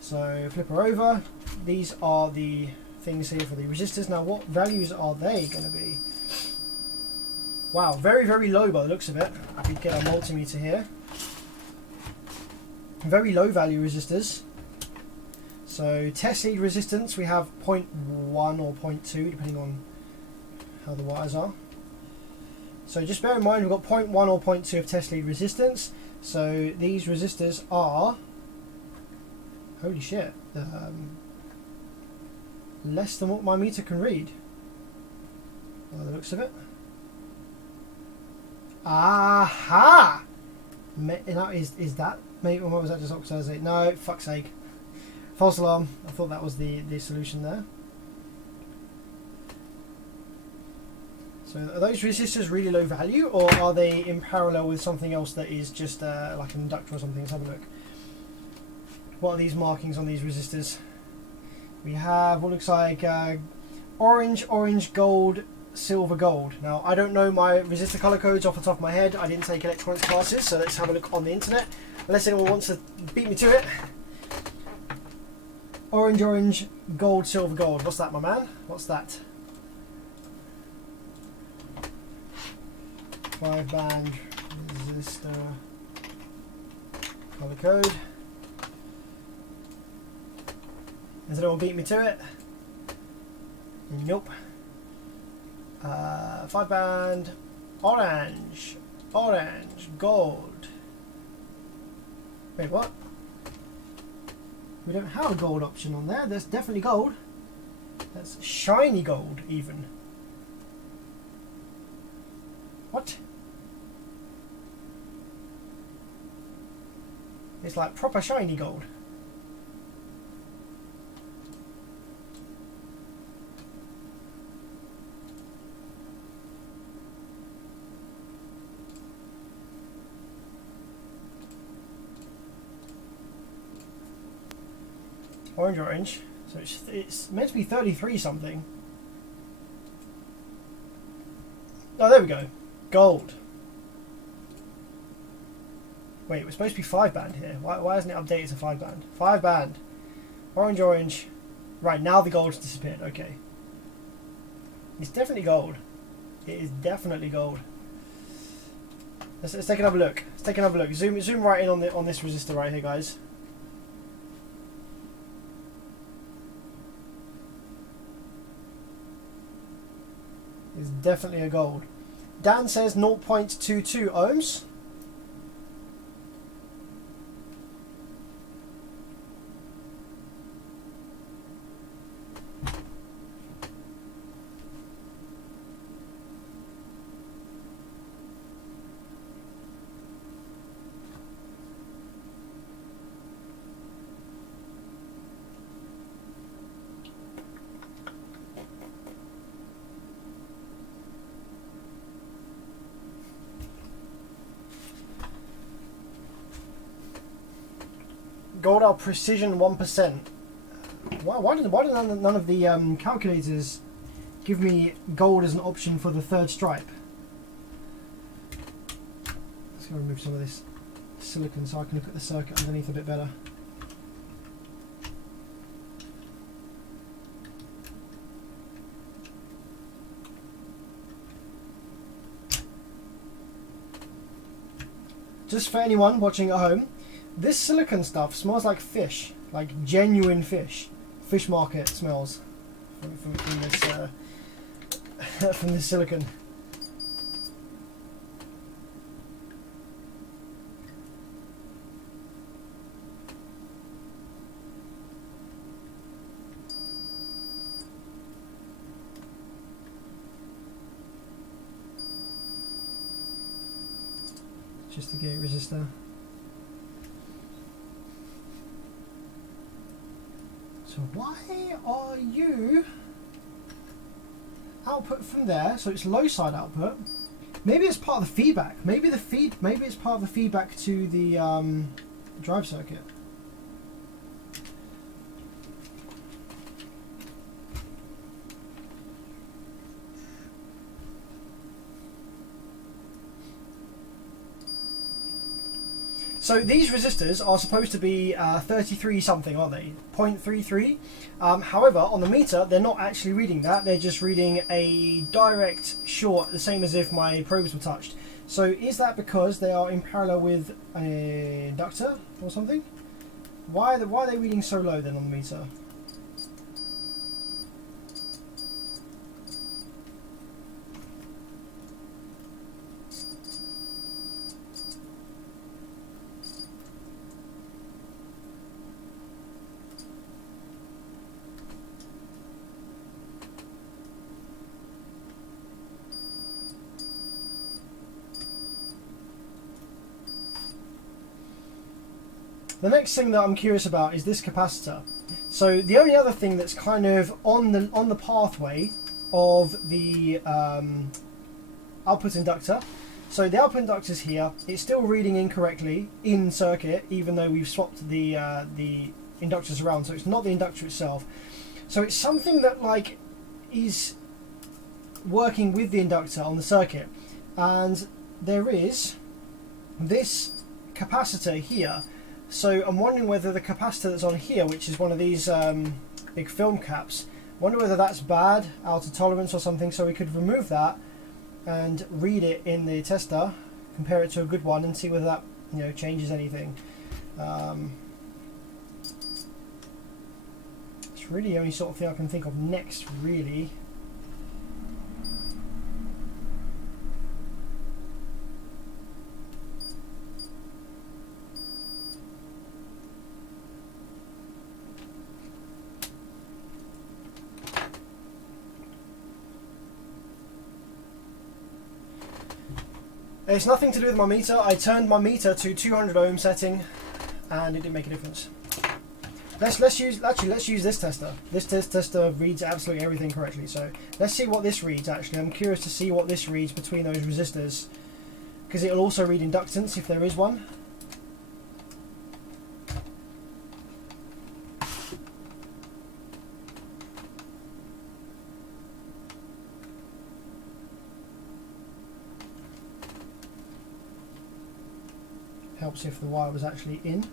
So flip her over. These are the things here for the resistors. Now what values are they going to be? Wow, very, very low by the looks of it. We get our multimeter here. Very low value resistors. So test lead resistance, we have 0.1 or 0.2 depending on how the wires are. So just bear in mind we've got 0.1 or 0.2 of test lead resistance. So these resistors are, holy shit, less than what my meter can read by the looks of it. Aha! Is that, maybe, or was that just oxidizate? No, fuck's sake. False alarm. I thought that was the solution there. So are those resistors really low value, or are they in parallel with something else that is just like an inductor or something? Let's have a look. What are these markings on these resistors? We have what looks like orange, orange, gold, silver, gold. Now I don't know my resistor color codes off the top of my head. I didn't take electronics classes, so let's have a look on the internet. Unless anyone wants to beat me to it. Orange, orange, gold, silver, gold. What's that, my man? What's that? 5-band resistor color code. Has anyone beat me to it? Nope. 5-band orange, orange, gold. Wait, what? We don't have a gold option on there. There's definitely gold. That's shiny gold even. What? It's like proper shiny gold. Orange, orange. So it's meant to be 33 something. Oh, there we go. Gold. Wait, we're supposed to be 5-band here. Why hasn't it updated to 5-band? 5-band. Orange, orange. Right, now the gold's disappeared. Okay. It's definitely gold. It is definitely gold. Let's take another look. Let's take another look. Zoom right in on this resistor right here, guys. It's definitely a gold. Dan says 0.22 ohms. gold are precision 1%. Why do none of the calculators give me gold as an option for the third stripe? Let's go remove some of this silicon so I can look at the circuit underneath a bit better. Just for anyone watching at home, this silicon stuff smells like fish, like genuine fish. Fish market smells from this from this silicon. Just the gate resistor. So why are you output from there? So it's low side output. Maybe it's part of the feedback. Maybe it's part of the feedback to the drive circuit. So these resistors are supposed to be 33 something, aren't they? 0.33. However, on the meter, they're not actually reading that. They're just reading a direct short, the same as if my probes were touched. So is that because they are in parallel with an inductor or something? Why are they reading so low then on the meter? The next thing that I'm curious about is this capacitor. So the only other thing that's kind of on the pathway of the output inductor. So the output inductor is here. It's still reading incorrectly in circuit, even though we've swapped the inductors around. So it's not the inductor itself. So it's something that like is working with the inductor on the circuit, and there is this capacitor here. So I'm wondering whether the capacitor that's on here, which is one of these big film caps, I wonder whether that's bad, out of tolerance or something, so we could remove that and read it in the tester, compare it to a good one and see whether that changes anything. It's really the only sort of thing I can think of next, really. It's nothing to do with my meter. I turned my meter to 200 ohm setting, and it didn't make a difference. Let's use this tester. This tester reads absolutely everything correctly. So let's see what this reads. Actually, I'm curious to see what this reads between those resistors, because it'll also read inductance if there is one. Helps if the wire was actually in.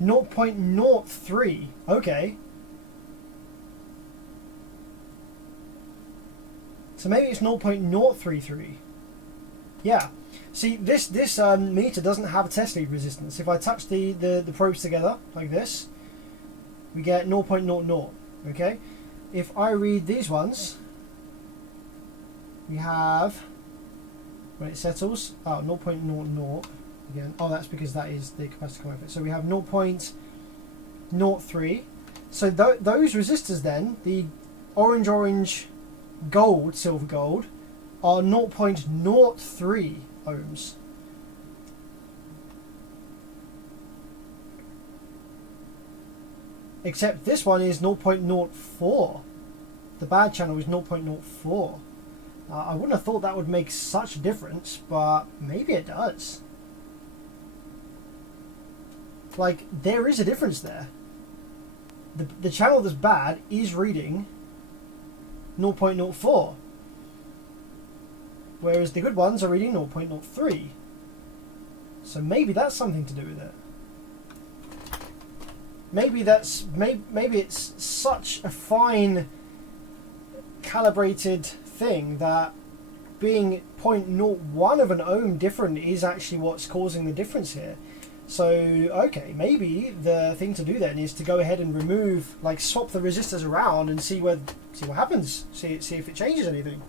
.03. Okay. So maybe it's 0.033. Yeah. See, this meter doesn't have a test lead resistance. If I touch the probes together like this, we get 0.00. Okay. If I read these ones, we have, when it settles, 0.00 again. Oh, that's because that is the capacitor coming off it. So we have 0.03. So those resistors then, the orange, gold, silver gold, are 0.03 ohms. Except this one is 0.04. The bad channel is 0.04. I wouldn't have thought that would make such a difference, but maybe it does. Like, there is a difference there. The channel that's bad is reading 0.04, whereas the good ones are reading 0.03. So maybe that's something to do with it. Maybe it's such a fine calibrated thing that being 0.01 of an ohm different is actually what's causing the difference here. So okay, maybe the thing to do then is to go ahead and remove, like, swap the resistors around and see what happens. See if it changes anything.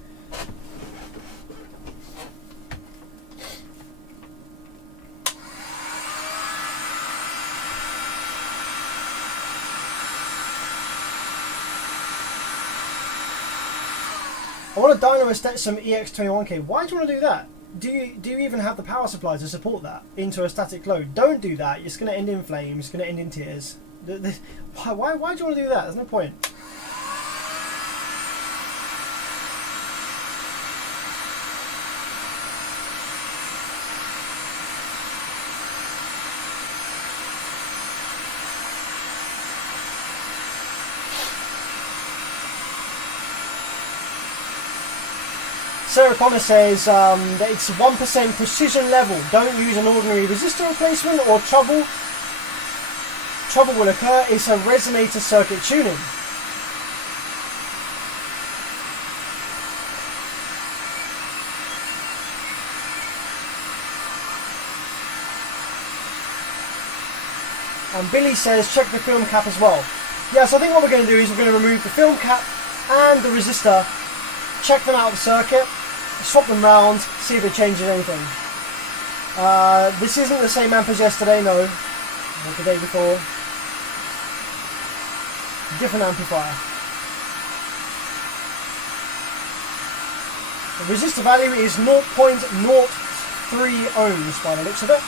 I want to dyno stat some EX21K. Why do you want to do that? Do you even have the power supply to support that into a static load? Don't do that. It's going to end in flames. It's going to end in tears. Why do you want to do that? There's no point. Sarah Connor says that it's 1% precision level. Don't use an ordinary resistor replacement or trouble will occur. It's a resonator circuit tuning. And Billy says check the film cap as well. Yeah, so I think what we're going to do is we're going to remove the film cap and the resistor, check them out of the circuit, swap them round, see if it changes anything. This isn't the same amp as yesterday, no. Or the day before. Different amplifier. The resistor value is 0.03 ohms by the looks of it.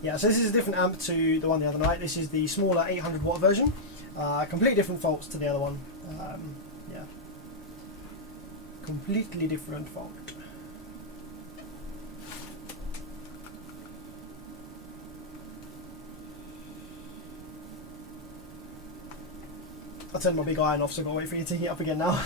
Yeah, so this is a different amp to the one the other night. This is the smaller 800 watt version. Completely different faults to the other one. Yeah, completely different fault. I turned my big iron off, so I've got to wait for you to heat up again now.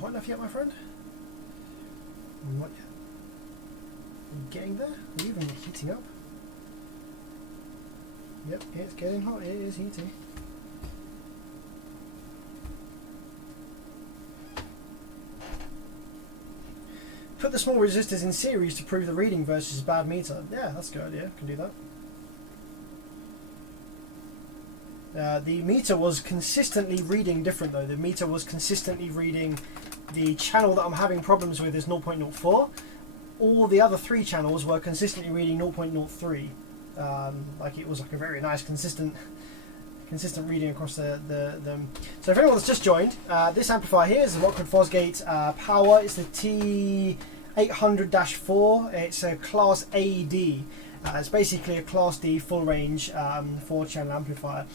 Hot enough yet, my friend? Not yet. Are you getting there? Are you even heating up? Yep, it's getting hot. It is heating. Put the small resistors in series to prove the reading versus bad meter. Yeah, that's a good idea. Can do that. The meter was consistently reading different though. The meter was consistently reading the channel that I'm having problems with is 0.04. All the other three channels were consistently reading 0.03. Like it was like a very nice consistent reading across them. So if anyone that's just joined, this amplifier here is the Rockford Power. It's the T800-4. It's a class AD. It's basically a Class D full range 4-channel amplifier.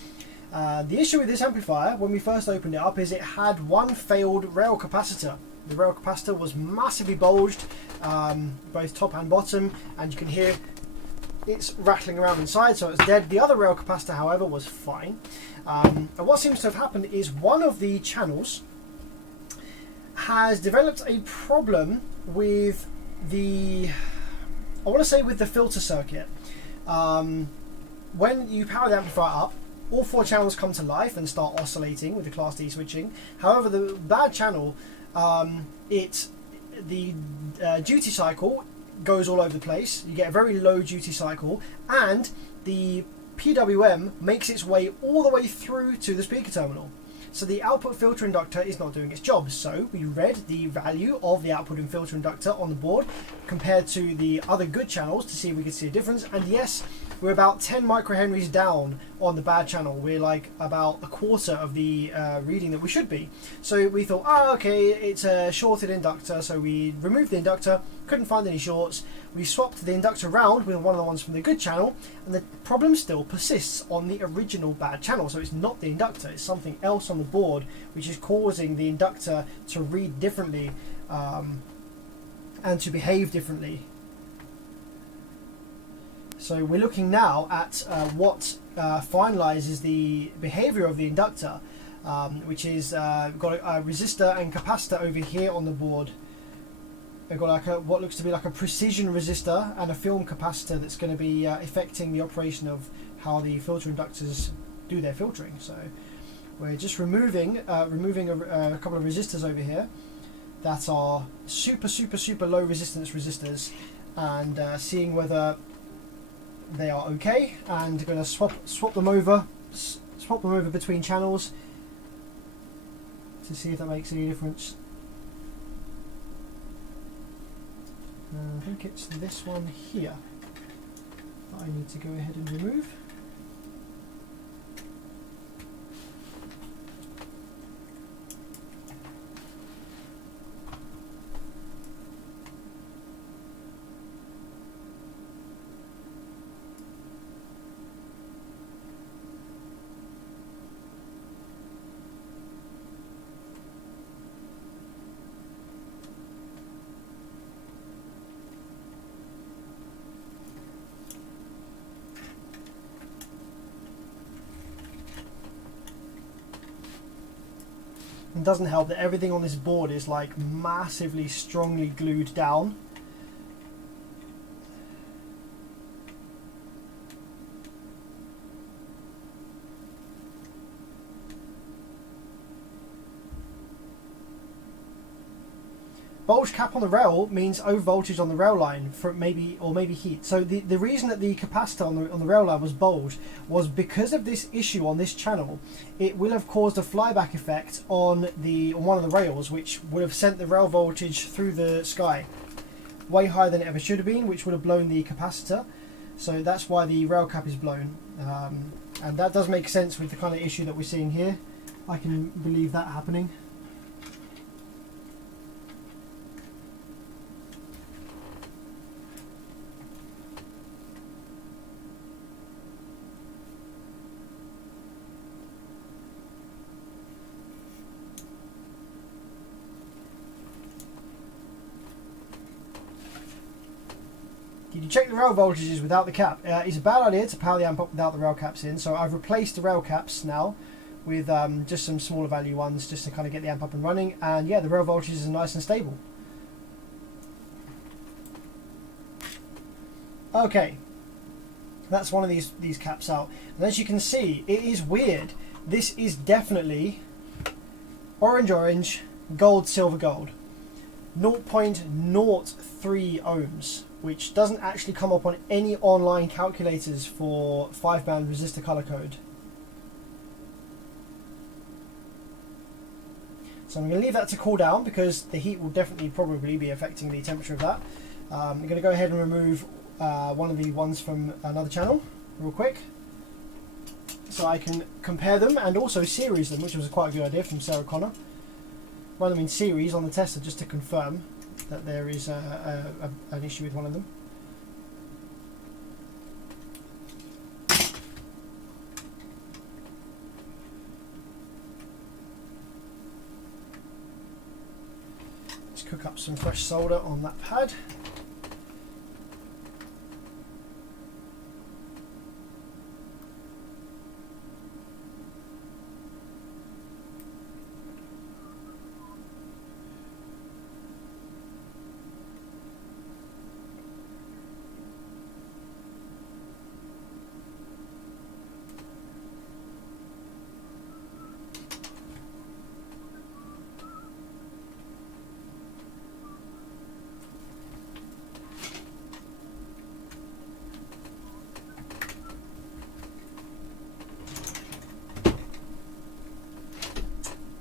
The issue with this amplifier, when we first opened it up, is it had one failed rail capacitor. The rail capacitor was massively bulged, both top and bottom, and you can hear it's rattling around inside, so it's dead. The other rail capacitor, however, was fine. And what seems to have happened is one of the channels has developed a problem with the, I want to say with the filter circuit. When you power the amplifier up, all 4 channels come to life and start oscillating with the Class D switching. However, the bad channel, the duty cycle goes all over the place. You get a very low duty cycle, and the PWM makes its way all the way through to the speaker terminal. So the output filter inductor is not doing its job. So we read the value of the output and filter inductor on the board compared to the other good channels to see if we could see a difference. And yes, we're about 10 microhenries down on the bad channel. We're like about a quarter of the reading that we should be. So we thought, oh, okay, it's a shorted inductor. So we removed the inductor, couldn't find any shorts. We swapped the inductor round with one of the ones from the good channel, and the problem still persists on the original bad channel. So it's not the inductor, it's something else on the board which is causing the inductor to read differently and to behave differently. So we're looking now at what finalizes the behavior of the inductor, which is we've got a resistor and capacitor over here on the board. We've got like what looks to be like a precision resistor and a film capacitor that's going to be affecting the operation of how the filter inductors do their filtering. So we're just removing a couple of resistors over here that are super low resistance resistors, and seeing whether they are okay, and going to swap them over between channels to see if that makes any difference. I think it's this one here that I need to go ahead and remove. It doesn't help that everything on this board is like massively strongly glued down. Bulge cap on the rail means over voltage on the rail line for maybe heat. So the reason that the capacitor on the rail line was bulged was because of this issue on this channel. It will have caused a flyback effect on one of the rails, which would have sent the rail voltage through the sky way higher than it ever should have been, which would have blown the capacitor. So that's why the rail cap is blown, and that does make sense with the kind of issue that we're seeing here. I can believe that happening. You check the rail voltages without the cap. It's a bad idea to power the amp up without the rail caps in, so I've replaced the rail caps now with just some smaller value ones just to kind of get the amp up and running, and yeah, the rail voltages are nice and stable. Okay, that's one of these caps out, and as you can see, it is weird. This is definitely orange, gold, silver, gold. 0.03 ohms, which doesn't actually come up on any online calculators for 5-band resistor color code. So I'm going to leave that to cool down because the heat will definitely probably be affecting the temperature of that. I'm going to go ahead and remove one of the ones from another channel real quick, so I can compare them and also series them, which was quite a good idea from Sarah Connor. Run them in series on the tester just to confirm that there is an issue with one of them. hook up some fresh solder on that pad.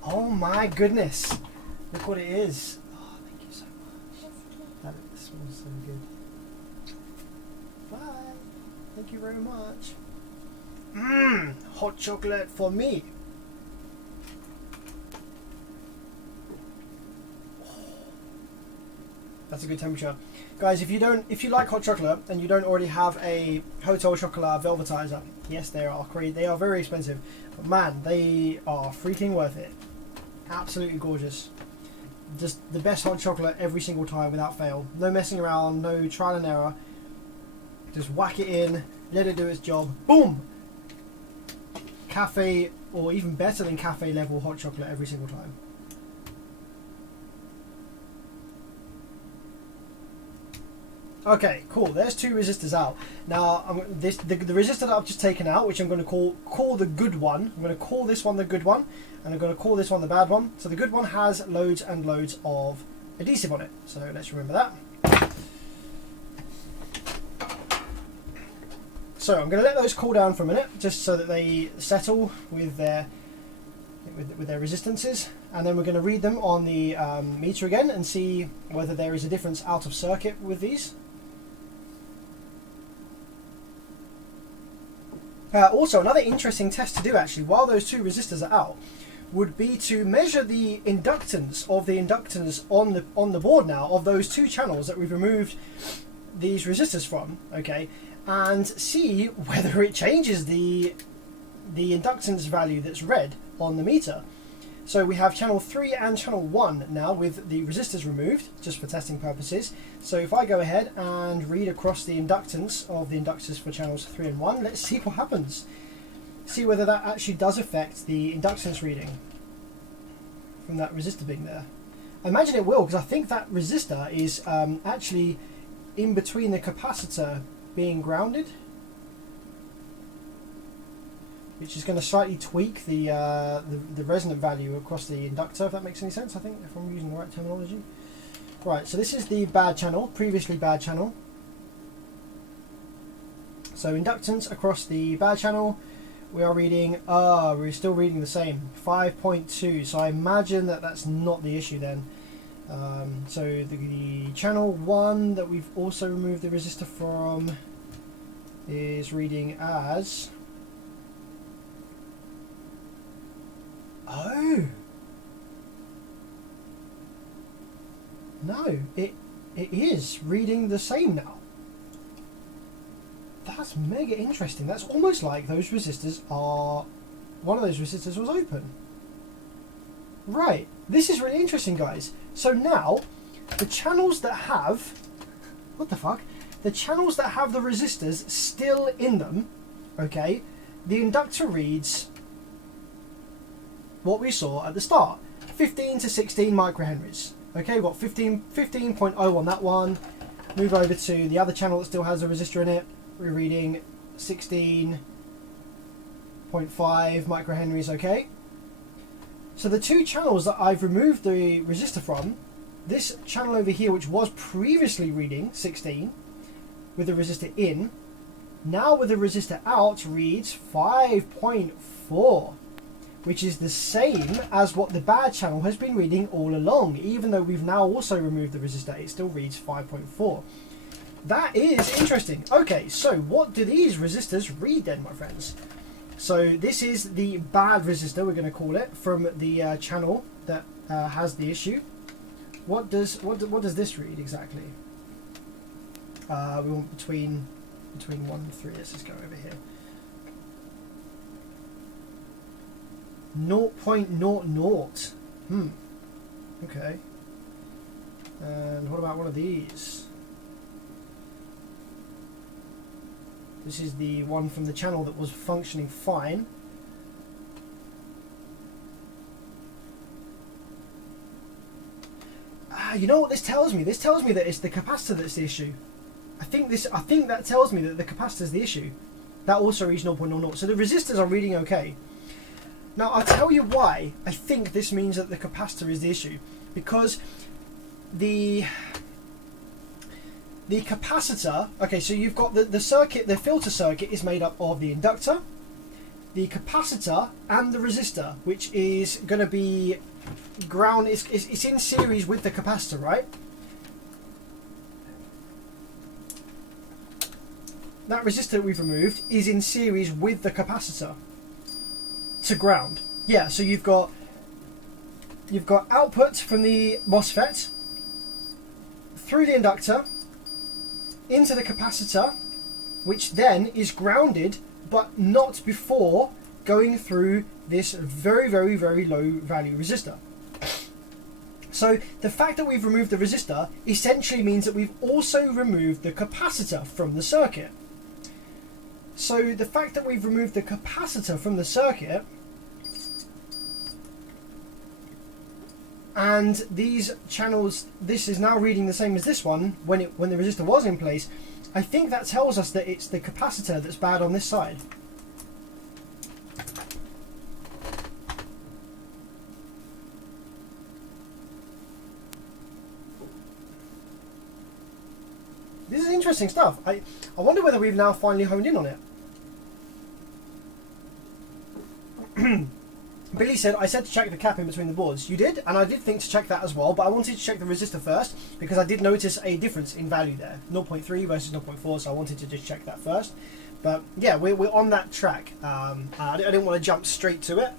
Oh my goodness! Look what it is. Oh, thank you so much. That smells so good. Bye. Thank you very much. Mmm, hot chocolate for me. That's a good temperature, guys. If you like hot chocolate and you don't already have a Hotel Chocolat velvetizer, yes, they are great. They are very expensive, but man, they are freaking worth it. Absolutely gorgeous. Just the best hot chocolate every single time without fail. No messing around, no trial and error. Just whack it in, let it do its job. Boom! Cafe, or even better than cafe level hot chocolate every single time. Okay, cool. There's two resistors out. Now, the resistor that I've just taken out, which I'm going to call the good one. I'm going to call this one the good one, and I'm going to call this one the bad one. So the good one has loads and loads of adhesive on it. So let's remember that. So I'm going to let those cool down for a minute, just so that they settle with their resistances, and then we're going to read them on the meter again and see whether there is a difference out of circuit with these. Also, another interesting test to do actually while those two resistors are out would be to measure the inductance of the inductors on the board now of those two channels that we've removed these resistors from, okay, and see whether it changes the inductance value that's read on the meter. So we have channel 3 and channel 1 now with the resistors removed, just for testing purposes. So if I go ahead and read across the inductance of the inductors for channels 3 and 1, let's see what happens. See whether that actually does affect the inductance reading from that resistor being there. I imagine it will, because I think that resistor is actually in between the capacitor being grounded, which is going to slightly tweak the resonant value across the inductor, if that makes any sense, I think, if I'm using the right terminology. Right, so this is the bad channel, previously bad channel. So inductance across the bad channel, we are reading, we're still reading the same, 5.2, so I imagine that that's not the issue then. So the channel 1 that we've also removed the resistor from is reading as... Oh! No, it is reading the same now. That's mega interesting. That's almost like those resistors are... One of those resistors was open. Right. This is really interesting, guys. So now, the channels that have... What the fuck? The channels that have the resistors still in them, okay, the inductor reads what we saw at the start. 15 to 16 microhenries. Okay, we've got 15.0 on that one. Move over to the other channel that still has a resistor in it. We're reading 16.5 microhenries, okay? So the two channels that I've removed the resistor from, this channel over here, which was previously reading 16 with the resistor in, now with the resistor out reads 5.4, which is the same as what the bad channel has been reading all along. Even though we've now also removed the resistor, it still reads 5.4. That is interesting. Okay, so what do these resistors read then, my friends? So this is the bad resistor, we're going to call it, from the channel that has the issue. What does this read exactly? We want between 1 and 3. Let's just go over here. 0.00. Okay. And what about one of these? This is the one from the channel that was functioning fine. You know what this tells me? This tells me that it's the capacitor that's the issue. I think that tells me that the capacitor is the issue. That also reads 0.00. So the resistors are reading okay. Now I'll tell you why I think this means that the capacitor is the issue. Because the capacitor, okay, so you've got the circuit, the filter circuit is made up of the inductor, the capacitor, and the resistor, which is going to be ground. It's in series with the capacitor, right? That resistor that we've removed is in series with the capacitor to ground. Yeah, so you've got output from the MOSFET through the inductor into the capacitor, which then is grounded, but not before going through this very, very, very low value resistor. So the fact that we've removed the resistor essentially means that we've also removed the capacitor from the circuit. So the fact that we've removed the capacitor from the circuit, and these channels, this is now reading the same as this one when the resistor was in place, I think that tells us that it's the capacitor that's bad on this side. This is interesting stuff. I wonder whether we've now finally honed in on it. Billy said, I said to check the cap in between the boards. You did, and I did think to check that as well, but I wanted to check the resistor first because I did notice a difference in value there. 0.3 versus 0.4, so I wanted to just check that first. But yeah, we're on that track. I didn't want to jump straight to it.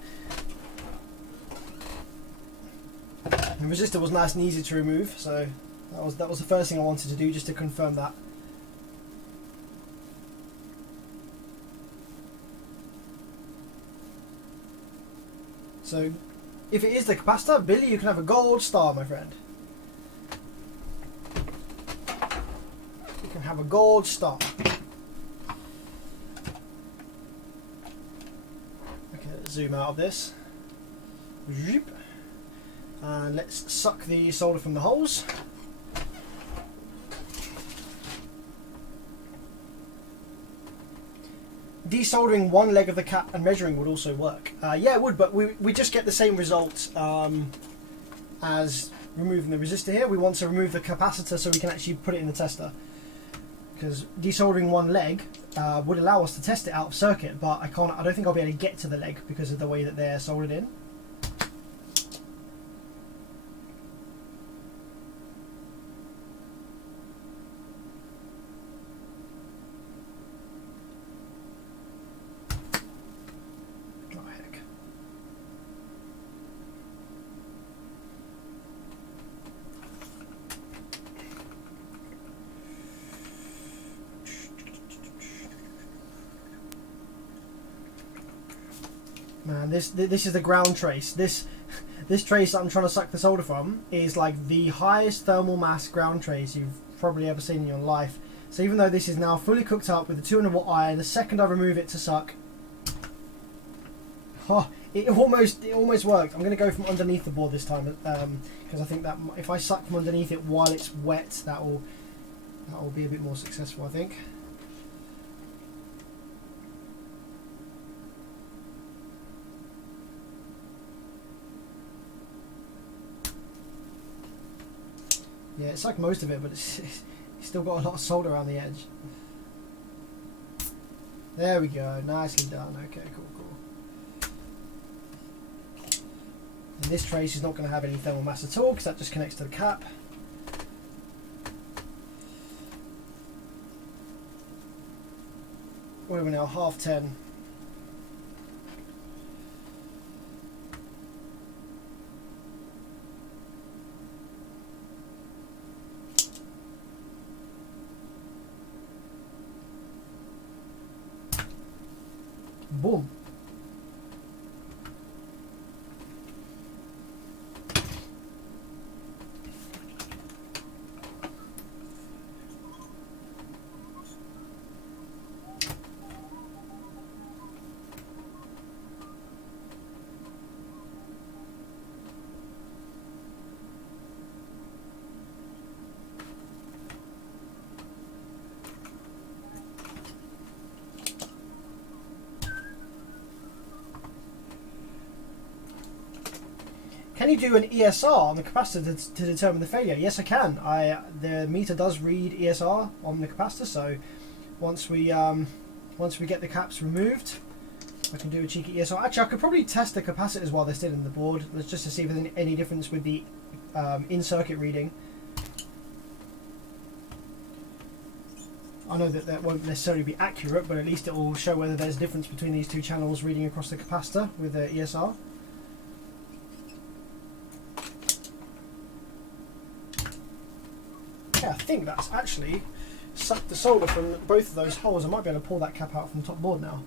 The resistor was nice and easy to remove, so that was the first thing I wanted to do, just to confirm that. So, if it is the capacitor, Billy, you can have a gold star, my friend. You can have a gold star. Okay, let's zoom out of this. And let's suck the solder from the holes. Desoldering one leg of the cap and measuring would also work. Yeah, it would, but we just get the same result as removing the resistor here. We want to remove the capacitor so we can actually put it in the tester. Because desoldering one leg would allow us to test it out of circuit, but I don't think I'll be able to get to the leg because of the way that they're soldered in. Man, this is the ground trace. This trace that I'm trying to suck the solder from is like the highest thermal mass ground trace you've probably ever seen in your life. So even though this is now fully cooked up with a 200 watt iron, the second I remove it to suck, it almost worked. I'm going to go from underneath the board this time because I think that if I suck from underneath it while it's wet, that will be a bit more successful, I think. Yeah, it's like most of it, but it's still got a lot of solder around the edge. There we go, nicely done. Okay, cool. And this trace is not going to have any thermal mass at all because that just connects to the cap. What are we now? 10:30. Boom. can you do an ESR on the capacitor to determine the failure? Yes, I can. The meter does read ESR on the capacitor, so once we get the caps removed, I can do a cheeky ESR. Actually, I could probably test the capacitors while they're still in the board, just to see if there's any difference with the in-circuit reading. I know that that won't necessarily be accurate, but at least it will show whether there's a difference between these two channels reading across the capacitor with the ESR. Yeah, I think that's actually sucked the solder from both of those holes. I might be able to pull that cap out from the top board now.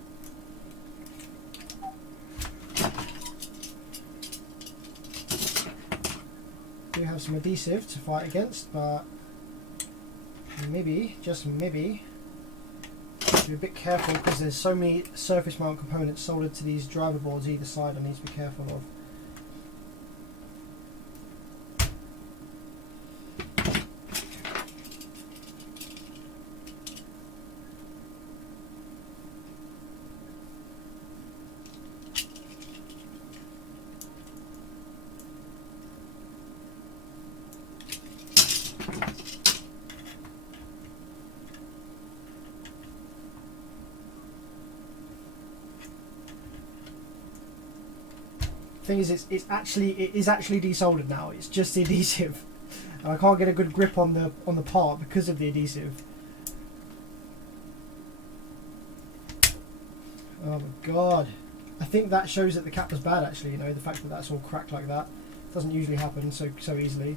Do have some adhesive to fight against, but maybe, just maybe, be a bit careful because there's so many surface mount components soldered to these driver boards either side I need to be careful of. Thing is, it is actually desoldered now. It's just the adhesive. I can't get a good grip on the part because of the adhesive. Oh my god! I think that shows that the cap was bad. Actually, you know, the fact that that's all cracked like that doesn't usually happen so easily.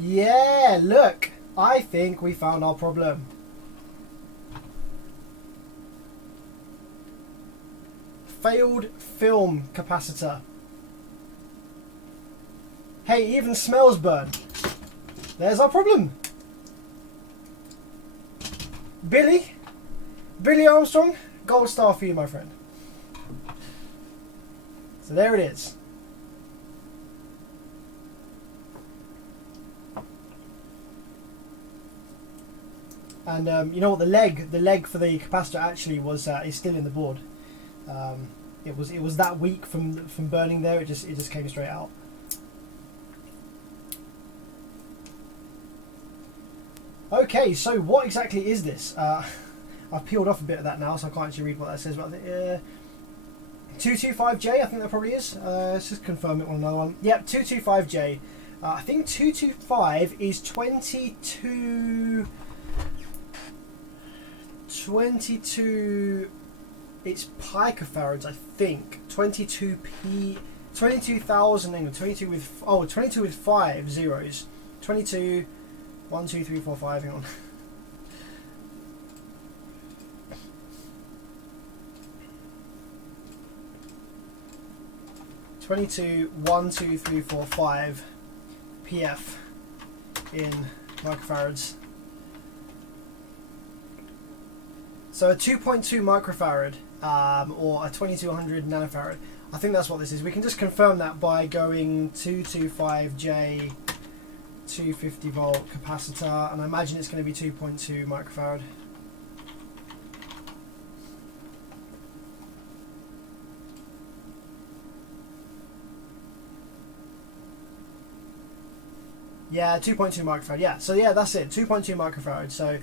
Yeah, look, I think we found our problem. Failed film capacitor. Hey, even smells burn. There's our problem. Billy Armstrong, gold star for you, my friend. So there it is. And you know what, the leg for the capacitor actually was is still in the board. It was that weak from burning there. It just came straight out. Okay, so what exactly is this? I've peeled off a bit of that now, so I can't actually read what that says. But 225J, I think that probably is. Let's just confirm it on another one. Yep, 225J. I think 225 is 22. It's picofarads, I think. 22,000. 22 with 5 zeros. 22. 1, 2, 3, 4, 5. Hang on. (22) 1, 2, 3, 4, 5 PF in microfarads. So a 2.2 microfarad or a 2200 nanofarad. I think that's what this is. We can just confirm that by going 225J 250 volt capacitor, and I imagine it's going to be 2.2 microfarad. Yeah, 2.2 microfarad. Yeah, so yeah, that's it. 2.2 microfarad. So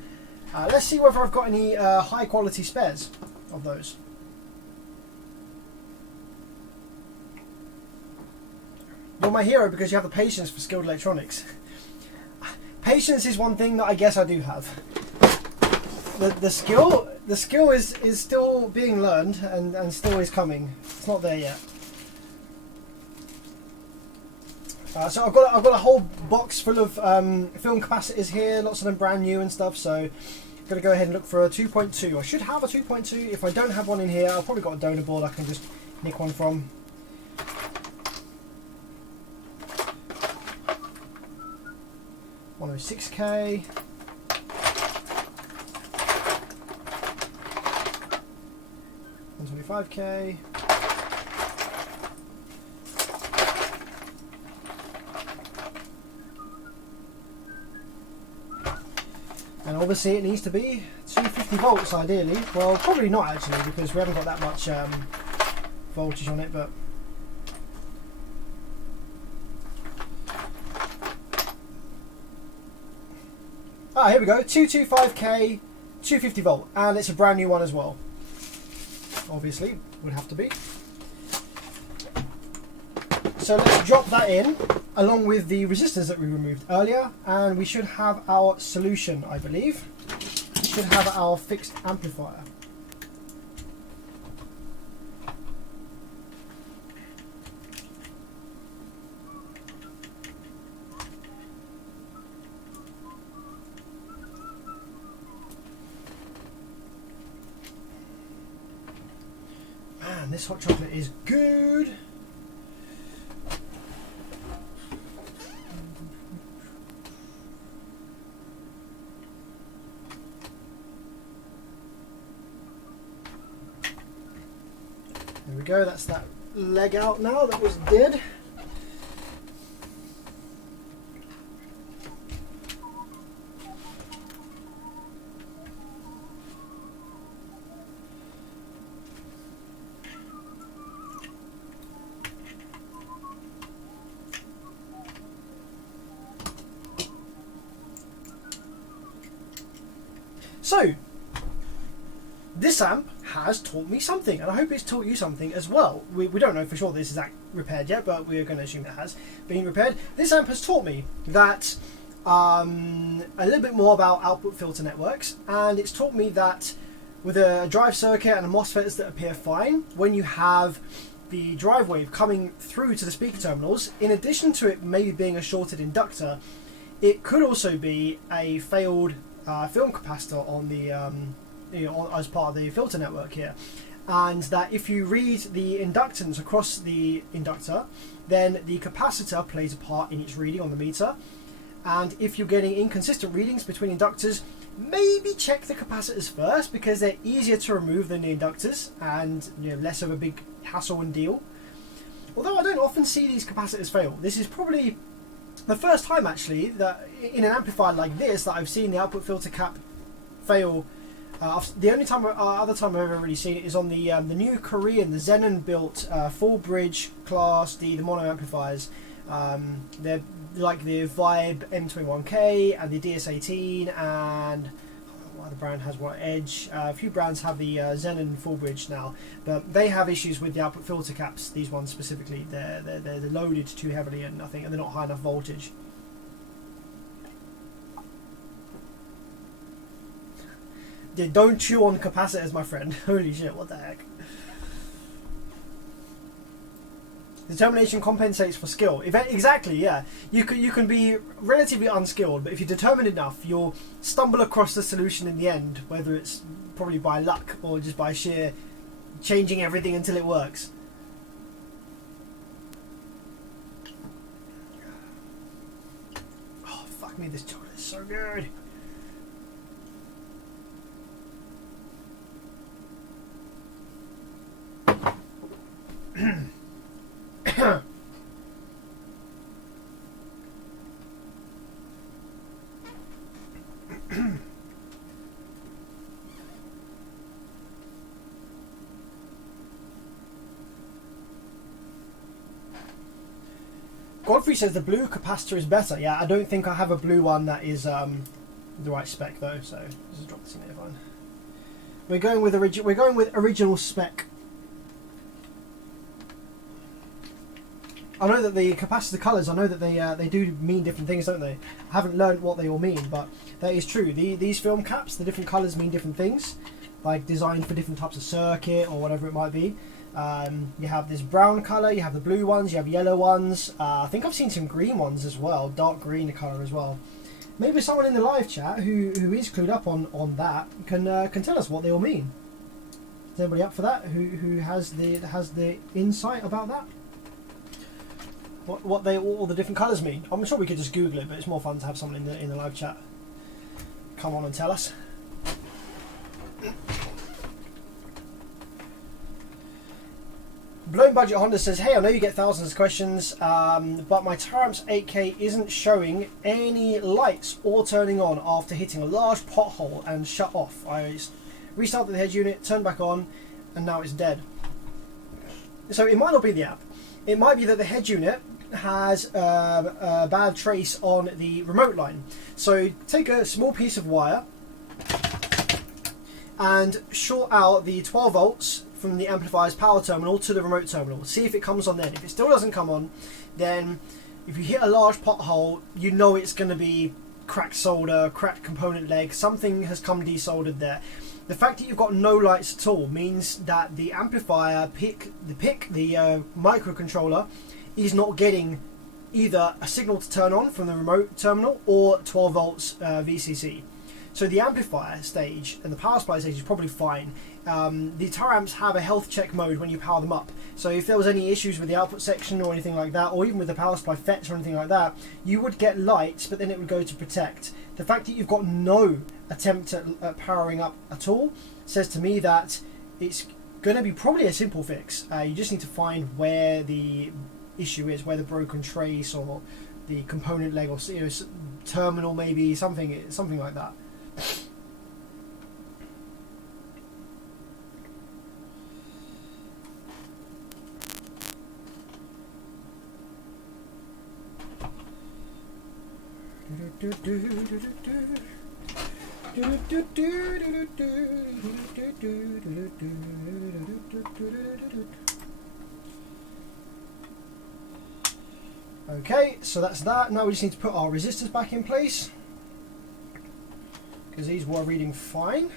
let's see whether I've got any high quality spares of those. You're my hero because you have the patience for skilled electronics. Patience is one thing that I guess I do have. The skill is still being learned and still is coming. It's not there yet. So I've got a whole box full of film capacitors here, lots of them brand new and stuff. So I'm going to go ahead and look for a 2.2. I should have a 2.2. If I don't have one in here, I've probably got a donor board I can just nick one from. (106K). (125K). And obviously it needs to be 250 volts ideally. Well, probably not actually, because we haven't got that much voltage on it, but here we go, 225k, 250 volt, and it's a brand new one as well. Obviously, would have to be. So let's drop that in, along with the resistors that we removed earlier, and we should have our solution, I believe. We should have our fixed amplifier. Man, this hot chocolate is good. There we go, that's that leg out now that was dead. So, this amp has taught me something, and I hope it's taught you something as well. We don't know for sure this is repaired yet, but we're going to assume it has been repaired. This amp has taught me that a little bit more about output filter networks, and it's taught me that with a drive circuit and a MOSFETs that appear fine, when you have the drive wave coming through to the speaker terminals, in addition to it maybe being a shorted inductor, it could also be a failed film capacitor on the as part of the filter network here, and that if you read the inductance across the inductor, then the capacitor plays a part in its reading on the meter. And if you're getting inconsistent readings between inductors, maybe check the capacitors first, because they're easier to remove than the inductors, and less of a big hassle and deal. Although I don't often see these capacitors fail. This is probably the first time actually that in an amplifier like this that I've seen the output filter cap fail. The only time, other time I've ever really seen it is on the new Korean, the Zenon built full bridge class D, the mono amplifiers. They're like the Vibe M21K and the DS18, and I don't know what other brand has what Edge. A few brands have the Zenon full bridge now, but they have issues with the output filter caps. These ones specifically, they're loaded too heavily, and I think they're not high enough voltage. Yeah, don't chew on capacitors, my friend. Holy shit, what the heck. Determination compensates for skill. Exactly, yeah. You can be relatively unskilled, but if you're determined enough, you'll stumble across the solution in the end, whether it's probably by luck or just by sheer changing everything until it works. Oh, fuck me, this chocolate is so good. Godfrey says the blue capacitor is better. Yeah, I don't think I have a blue one that is the right spec though. So let's just drop this in there. Fine. We're going with original spec. I know that the capacitor colours, I know that they do mean different things, don't they? I haven't learned what they all mean, but that is true. These film caps, the different colours mean different things, like designed for different types of circuit or whatever it might be. You have this brown colour, you have the blue ones, you have yellow ones. I think I've seen some green ones as well, dark green colour as well. Maybe someone in the live chat who is clued up on that can tell us what they all mean. Is anybody up for that? Who has the insight about that? What all the different colours mean? I'm sure we could just Google it, but it's more fun to have someone in the live chat come on and tell us. Blown Budget Honda says, hey, I know you get thousands of questions, but my Taramps 8K isn't showing any lights or turning on after hitting a large pothole and shut off. I restarted the head unit, turned back on, and now it's dead. So it might not be the app. It might be that the head unit has a bad trace on the remote line. So take a small piece of wire and short out the 12 volts from the amplifier's power terminal to the remote terminal. See if it comes on then. If it still doesn't come on, then if you hit a large pothole, you know it's going to be cracked solder, cracked component leg, something has come desoldered there. The fact that you've got no lights at all means that the amplifier the microcontroller is not getting either a signal to turn on from the remote terminal or 12 volts VCC. So the amplifier stage and the power supply stage is probably fine. The Taramps have a health check mode when you power them up. So if there was any issues with the output section or anything like that, or even with the power supply FETs or anything like that, you would get lights, but then it would go to protect. The fact that you've got no attempt at powering up at all says to me that it's going to be probably a simple fix. You just need to find where the issue is, where the broken trace or the component leg or terminal maybe, something like that. Okay, so that's that. Now we just need to put our resistors back in place, because these were reading fine.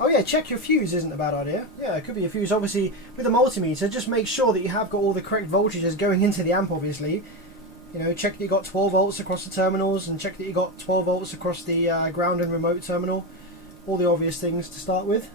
Oh yeah, check your fuse isn't a bad idea. Yeah, it could be a fuse. Obviously, with a multimeter, just make sure that you have got all the correct voltages going into the amp, obviously. You know, check that you got 12 volts across the terminals, and check that you got 12 volts across the ground and remote terminal. All the obvious things to start with.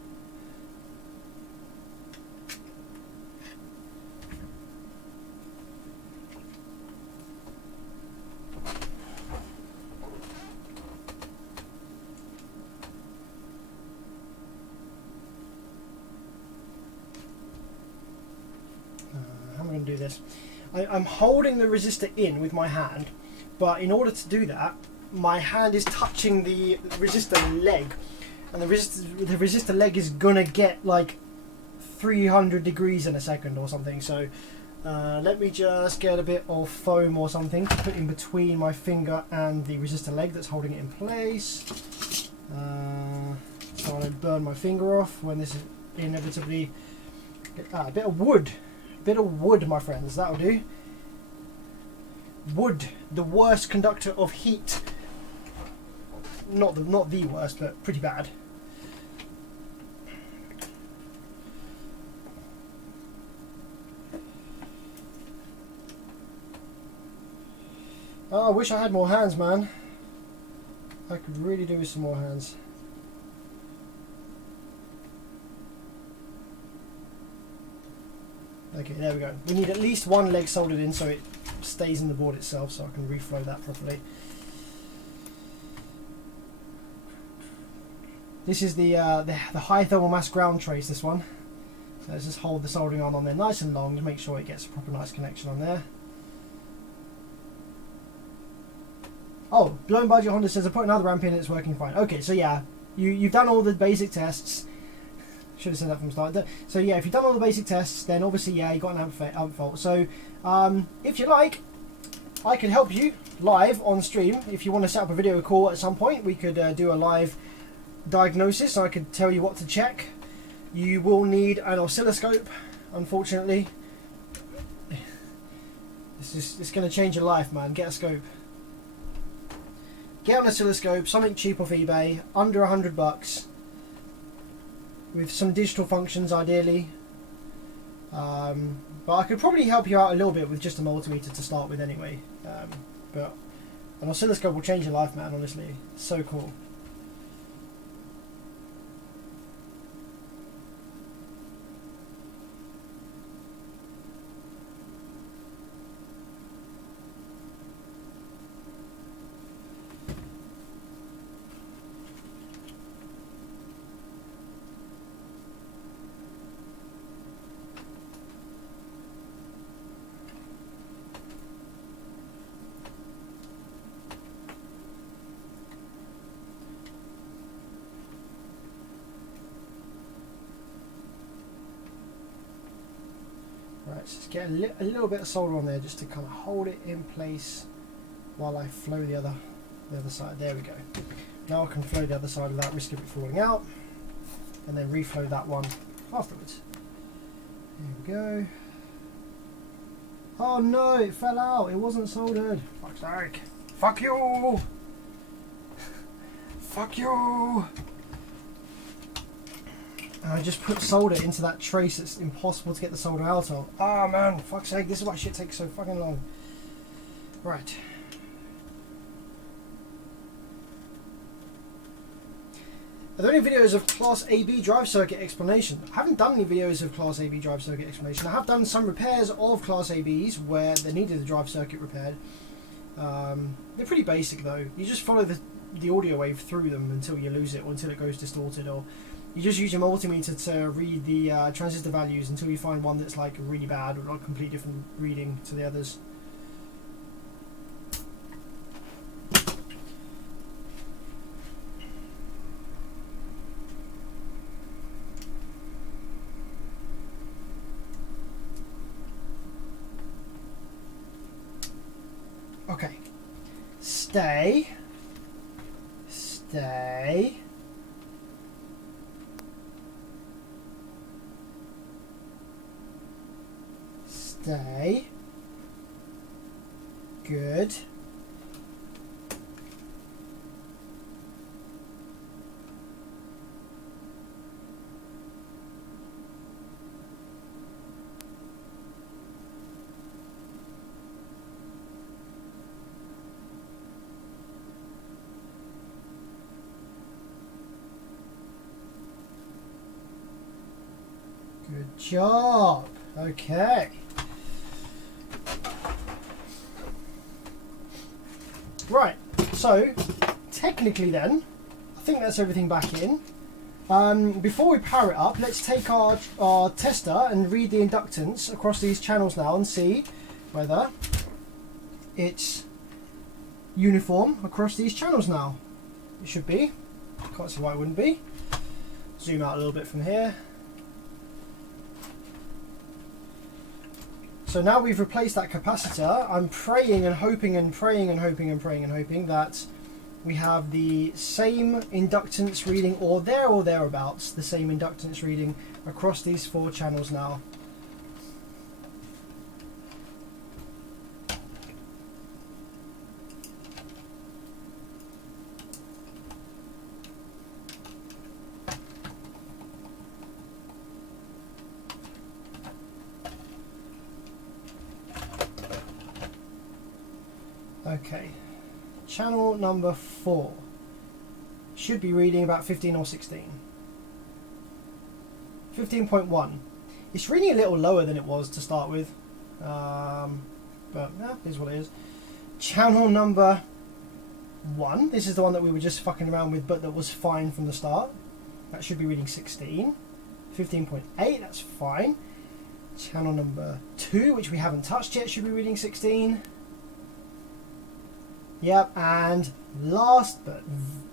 How am I going to do this? I'm holding the resistor in with my hand, but in order to do that, my hand is touching the resistor leg, and the resistor leg is gonna get like 300 degrees in a second or something. So let me just get a bit of foam or something to put in between my finger and the resistor leg that's holding it in place, so I don't burn my finger off when this is inevitably. A bit of wood. Bit of wood, my friends, that'll do. Wood, the worst conductor of heat. Not the worst, but pretty bad. Oh, I wish I had more hands, man. I could really do with some more hands. Okay, there we go. We need at least one leg soldered in so it stays in the board itself, so I can reflow that properly. This is the high thermal mass ground trace, this one. So let's just hold the soldering arm on there nice and long to make sure it gets a proper nice connection on there. Oh, Blown Budget Honda says I put another amp in and it's working fine. Okay, so yeah, you've done all the basic tests. Should have said that from the start. So yeah, if you've done all the basic tests, then obviously yeah, you got an amp fault. So if you like, I could help you live on stream. If you want to set up a video call at some point, we could do a live diagnosis. I could tell you what to check. You will need an oscilloscope, unfortunately. It's going to change your life, man. Get a scope. Get an oscilloscope, something cheap off eBay, under $100. With some digital functions ideally, but I could probably help you out a little bit with just a multimeter to start with anyway, but an oscilloscope will change your life, man, honestly. It's so cool. get a little bit of solder on there just to kind of hold it in place while I flow the other side. There we go. Now I can flow the other side without risk of it falling out, and then reflow that one afterwards. There we go. Oh no, it fell out. It wasn't soldered. Fuck's sake. Fuck you! Fuck you! And I just put solder into that trace that's impossible to get the solder out of. Ah, man, fuck's sake, this is why shit takes so fucking long. Right. Are there any videos of Class AB drive circuit explanation? I haven't done any videos of Class AB drive circuit explanation. I have done some repairs of Class ABs where they needed the drive circuit repaired. They're pretty basic though. You just follow the audio wave through them until you lose it or until it goes distorted, or you just use your multimeter to read the transistor values until you find one that's like really bad or a completely different reading to the others. Okay, stay, stay, stay, good. Good job. Okay. Right. So, technically then, I think that's everything back in. Before we power it up, let's take our tester and read the inductance across these channels now and see whether it's uniform across these channels now. It should be. Can't see why it wouldn't be. Zoom out a little bit from here. So now we've replaced that capacitor. I'm praying and hoping and praying and hoping and praying and hoping that we have the same inductance reading, or there or thereabouts, the same inductance reading across these 4 channels now. Okay, channel number 4 should be reading about 15 or 16. 15.1. It's reading a little lower than it was to start with, but yeah, here's what it is. Channel number 1, this is the one that we were just fucking around with, but that was fine from the start. That should be reading 16. 15.8, that's fine. Channel number 2, which we haven't touched yet, should be reading 16. Yep, and last but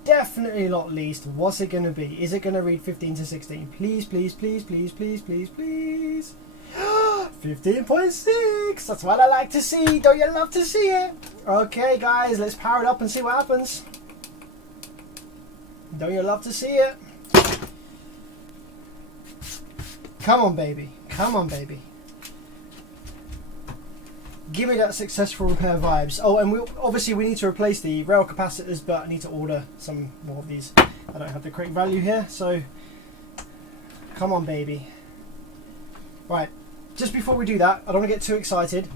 definitely not least, what's it going to be? Is it going to read 15 to 16? Please, please, please, please, please, please, please. 15.6! That's what I like to see. Don't you love to see it? Okay, guys, let's power it up and see what happens. Don't you love to see it? Come on, baby. Come on, baby. Give me that successful repair vibes. Oh, and obviously we need to replace the rail capacitors, but I need to order some more of these. I don't have the correct value here, so come on, baby. Right, just before we do that, I don't want to get too excited.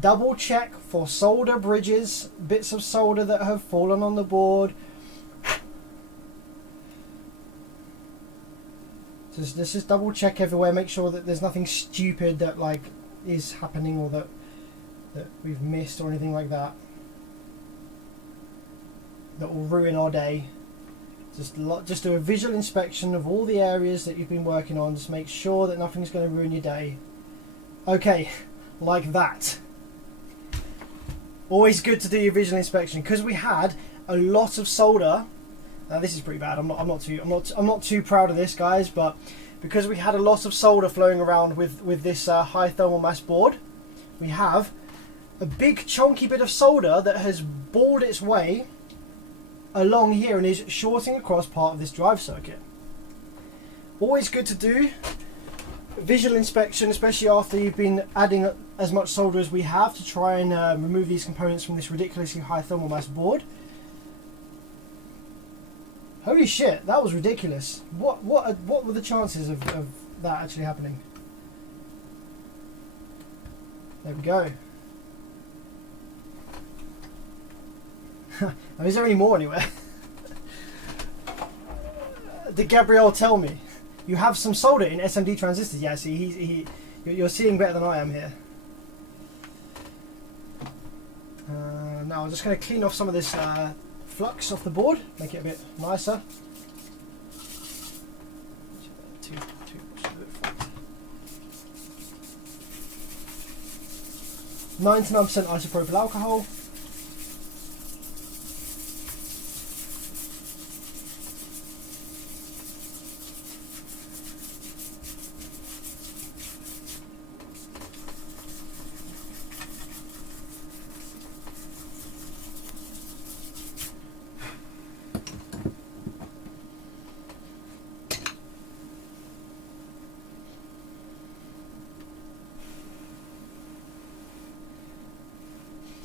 Double check for solder bridges, bits of solder that have fallen on the board. Let's just double check everywhere, make sure that there's nothing stupid that like is happening or that we've missed or anything like that that will ruin our day. Just do a visual inspection of all the areas that you've been working on. Just make sure that nothing's going to ruin your day. Okay, like that. Always good to do your visual inspection, because we had a lot of solder. Now this is pretty bad. I'm not too proud of this, guys, but because we had a lot of solder flowing around with this high thermal mass board, we have a big chunky bit of solder that has bored its way along here and is shorting across part of this drive circuit. Always good to do visual inspection, especially after you've been adding as much solder as we have, to try and remove these components from this ridiculously high thermal mass board. Holy shit, that was ridiculous. What were the chances of that actually happening? There we go. Now, is there any more anywhere? Did Gabrielle tell me? You have some solder in SMD transistors. Yeah, see, you're seeing better than I am here. Now I'm just going to clean off some of this flux off the board, make it a bit nicer. 99% isopropyl alcohol.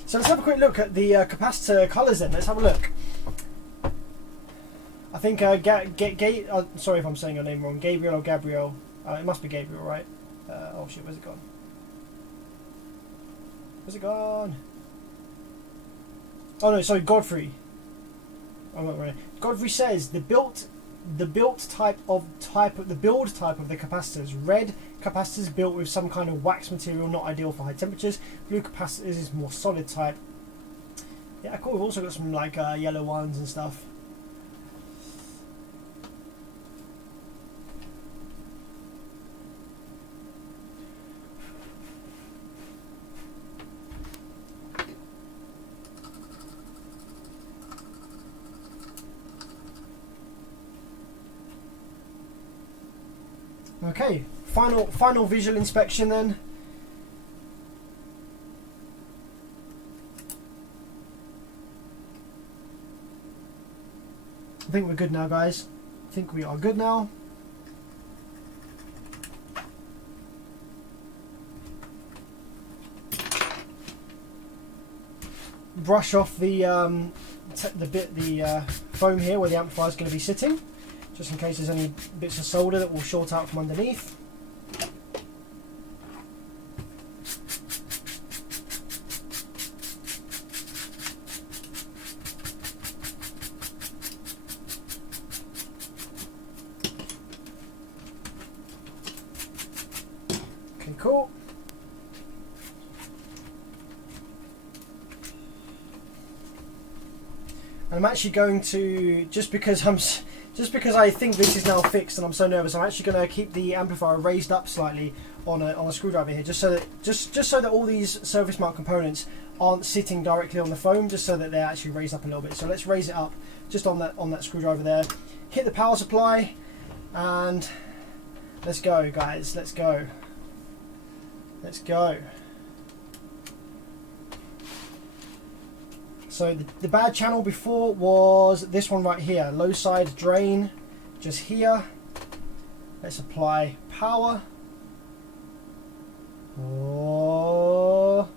So let's have a quick look at the capacitor colours then. Let's have a look. I think, sorry if I'm saying your name wrong, Gabriel or Gabrielle. It must be Gabriel, right? Oh shit, where's it gone? Where's it gone? Oh no, sorry, Godfrey. I'm not right. Godfrey says the build type of the capacitors. Red capacitors built with some kind of wax material, not ideal for high temperatures. Blue capacitors is more solid type. Yeah, cool. We've also got some like yellow ones and stuff. Okay, final visual inspection then. I think we're good now, guys. I think we are good now. Brush off the foam here where the amplifier is going to be sitting, just in case there's any bits of solder that will short out from underneath. Okay, cool. And I'm actually going to, just because I think this is now fixed and I'm so nervous, I'm actually going to keep the amplifier raised up slightly on a screwdriver here, just so that all these surface mount components aren't sitting directly on the foam, just so that they're actually raised up a little bit. So let's raise it up just on that screwdriver there. Hit the power supply and let's go, guys. Let's go. Let's go. So the bad channel before was this one right here, low side drain, just here. Let's apply power. Oh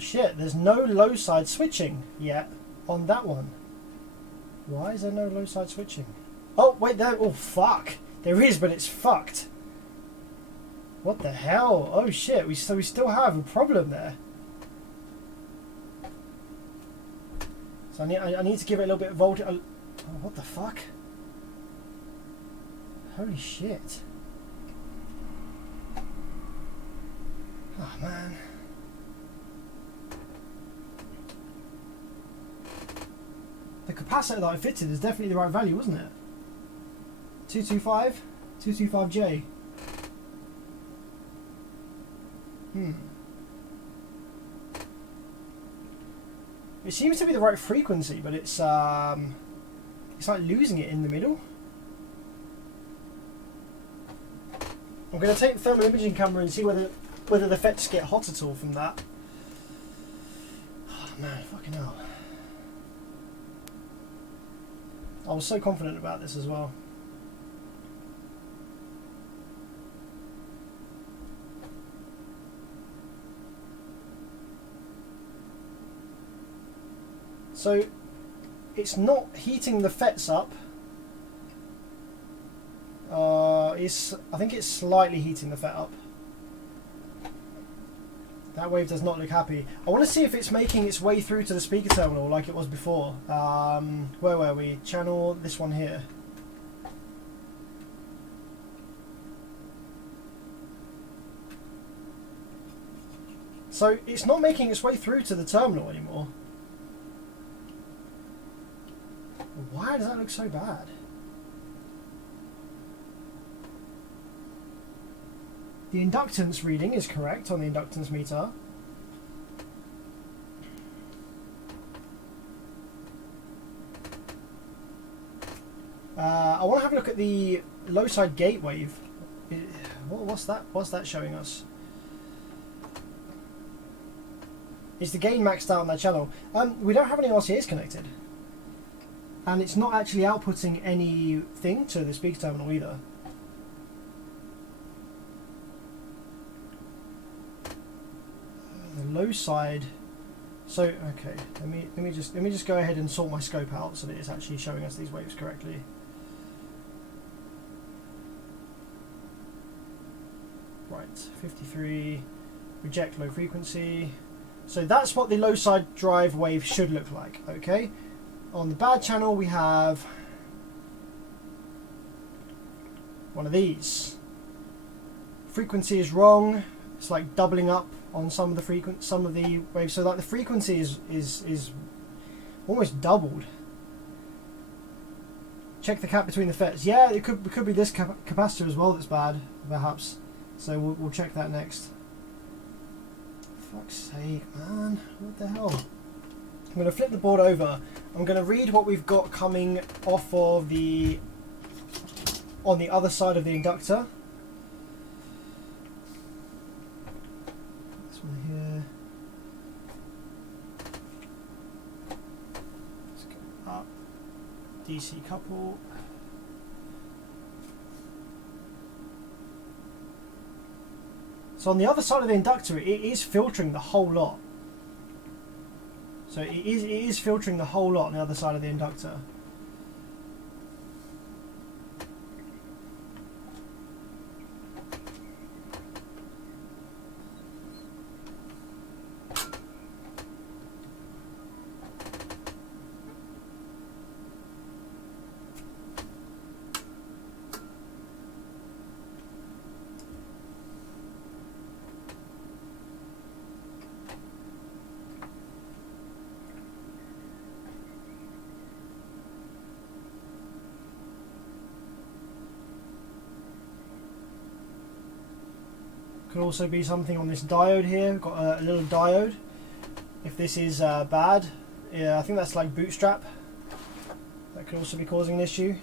shit, there's no low side switching yet on that one. Why is there no low side switching? Oh wait, there, oh fuck. There is, but it's fucked. What the hell? Oh shit, we still have a problem there. So I need to give it a little bit of voltage. Oh, what the fuck? Holy shit. Oh man. The capacitor that I fitted is definitely the right value, wasn't it? 225? 225J. It seems to be the right frequency, but it's like losing it in the middle. I'm going to take the thermal imaging camera and see whether the FETs get hot at all from that. Oh man, fucking hell. I was so confident about this as well. So it's not heating the FETs up. I think it's slightly heating the FET up. That wave does not look happy. I want to see if it's making its way through to the speaker terminal like it was before. Where were we? Channel, this one here. So it's not making its way through to the terminal anymore. Why does that look so bad? The inductance reading is correct on the inductance meter. I want to have a look at the low side gate wave. What's that? What's that showing us? Is the gain maxed out on that channel? We don't have any RCAs connected. And it's not actually outputting anything to the speaker terminal either. The low side. So okay, let me just go ahead and sort my scope out so that it's actually showing us these waves correctly. Right, 53. Reject low frequency. So that's what the low side drive wave should look like. Okay. On the bad channel we have one of these. Frequency is wrong. It's like doubling up on some of the waves. So like the frequency is almost doubled. Check the cap between the FETs. Yeah, it could be this capacitor as well that's bad, perhaps. So we'll check that next. Fuck's sake, man! What the hell? I'm going to flip the board over. I'm going to read what we've got coming off of on the other side of the inductor. This one here. Let's go up. DC couple. So on the other side of the inductor, it is filtering the whole lot. So it is filtering the whole lot on the other side of the inductor. Could also be something on this diode here. We've got a little diode. If this is bad, yeah, I think that's like bootstrap. That could also be causing an issue.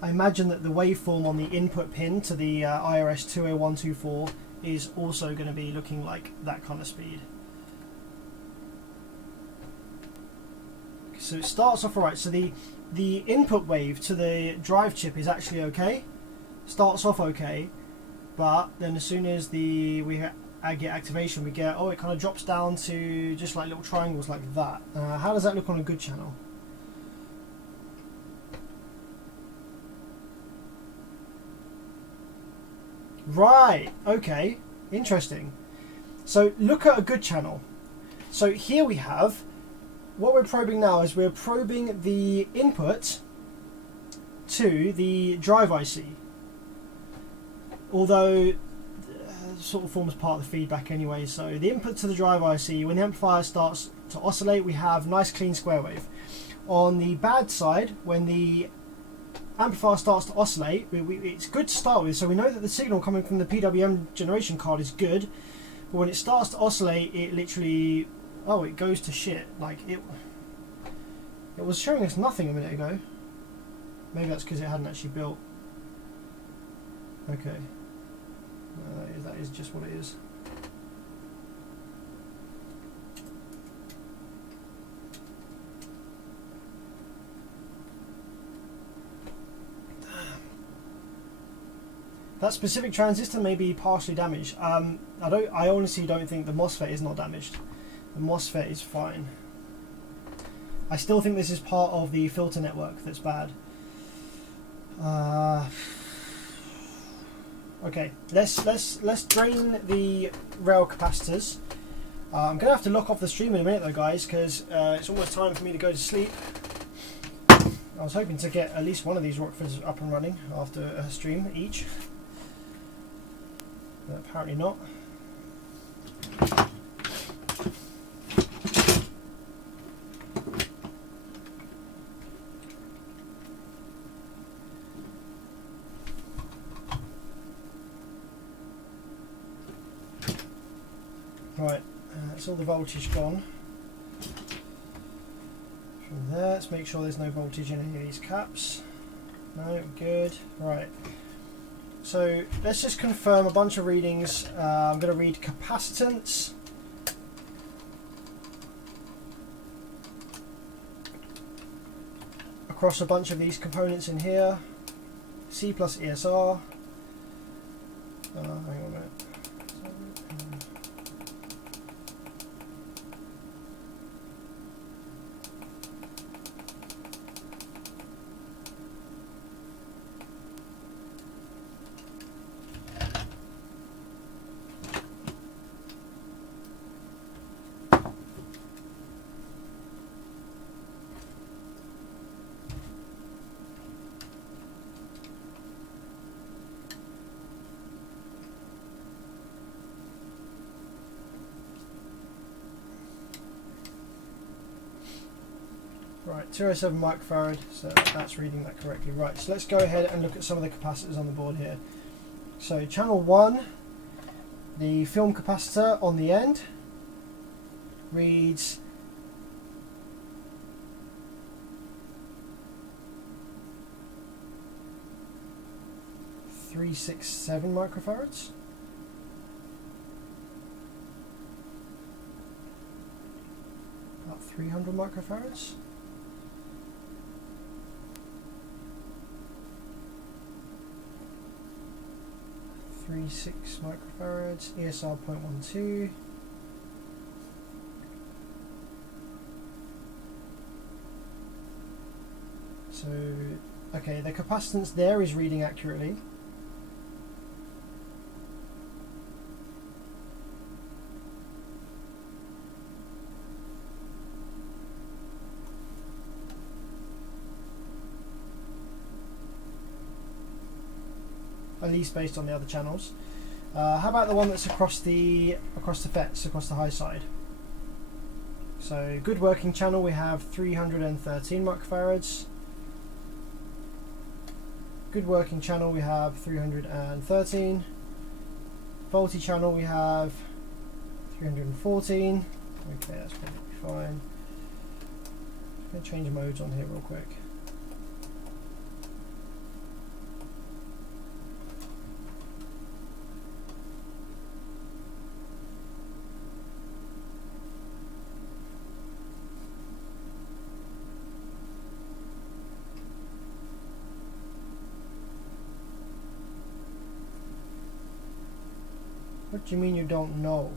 I imagine that the waveform on the input pin to the IRS 20124 is also going to be looking like that kind of speed. So it starts off alright. So the input wave to the drive chip is actually okay. Starts off okay, but then as soon as we get activation, we get, it kind of drops down to just like little triangles like that. How does that look on a good channel? Right, okay, interesting. So look at a good channel. So here we have, what we're probing now is we're probing the input to the drive IC. Although sort of forms part of the feedback anyway. So the input to the drive IC, when the amplifier starts to oscillate, we have nice clean square wave. On the bad side, when the amplifier starts to oscillate, it's good to start with, so we know that the signal coming from the PWM generation card is good, but when it starts to oscillate, it literally, it goes to shit. Like it It was showing us nothing a minute ago. Maybe that's because it hadn't actually built. Okay. That is just what it is. That specific transistor may be partially damaged. I honestly don't think the MOSFET is not damaged. The MOSFET is fine. I still think this is part of the filter network that's bad. Okay, let's drain the rail capacitors. I'm gonna have to lock off the stream in a minute though, guys, because it's almost time for me to go to sleep. I was hoping to get at least one of these Rockfords up and running after a stream each. But apparently not. Right, that's all the voltage gone. From there, let's make sure there's no voltage in any of these caps. No, good. Right. So let's just confirm a bunch of readings. I'm going to read capacitance, across a bunch of these components in here. C plus ESR. Hang on a minute. Right, 207 microfarad, so that's reading that correctly. Right, so let's go ahead and look at some of the capacitors on the board here. So channel 1, the film capacitor on the end, reads 367 microfarads. About 300 microfarads. 36 microfarads, ESR 0.12. So, okay, the capacitance there is reading accurately. At least based on the other channels. How about the one that's across the FETs, across the high side? So good working channel, we have 313 microfarads. Good working channel, we have 313. Faulty channel, we have 314. Okay, that's perfectly fine. I'm going to change modes on here real quick. What do you mean you don't know?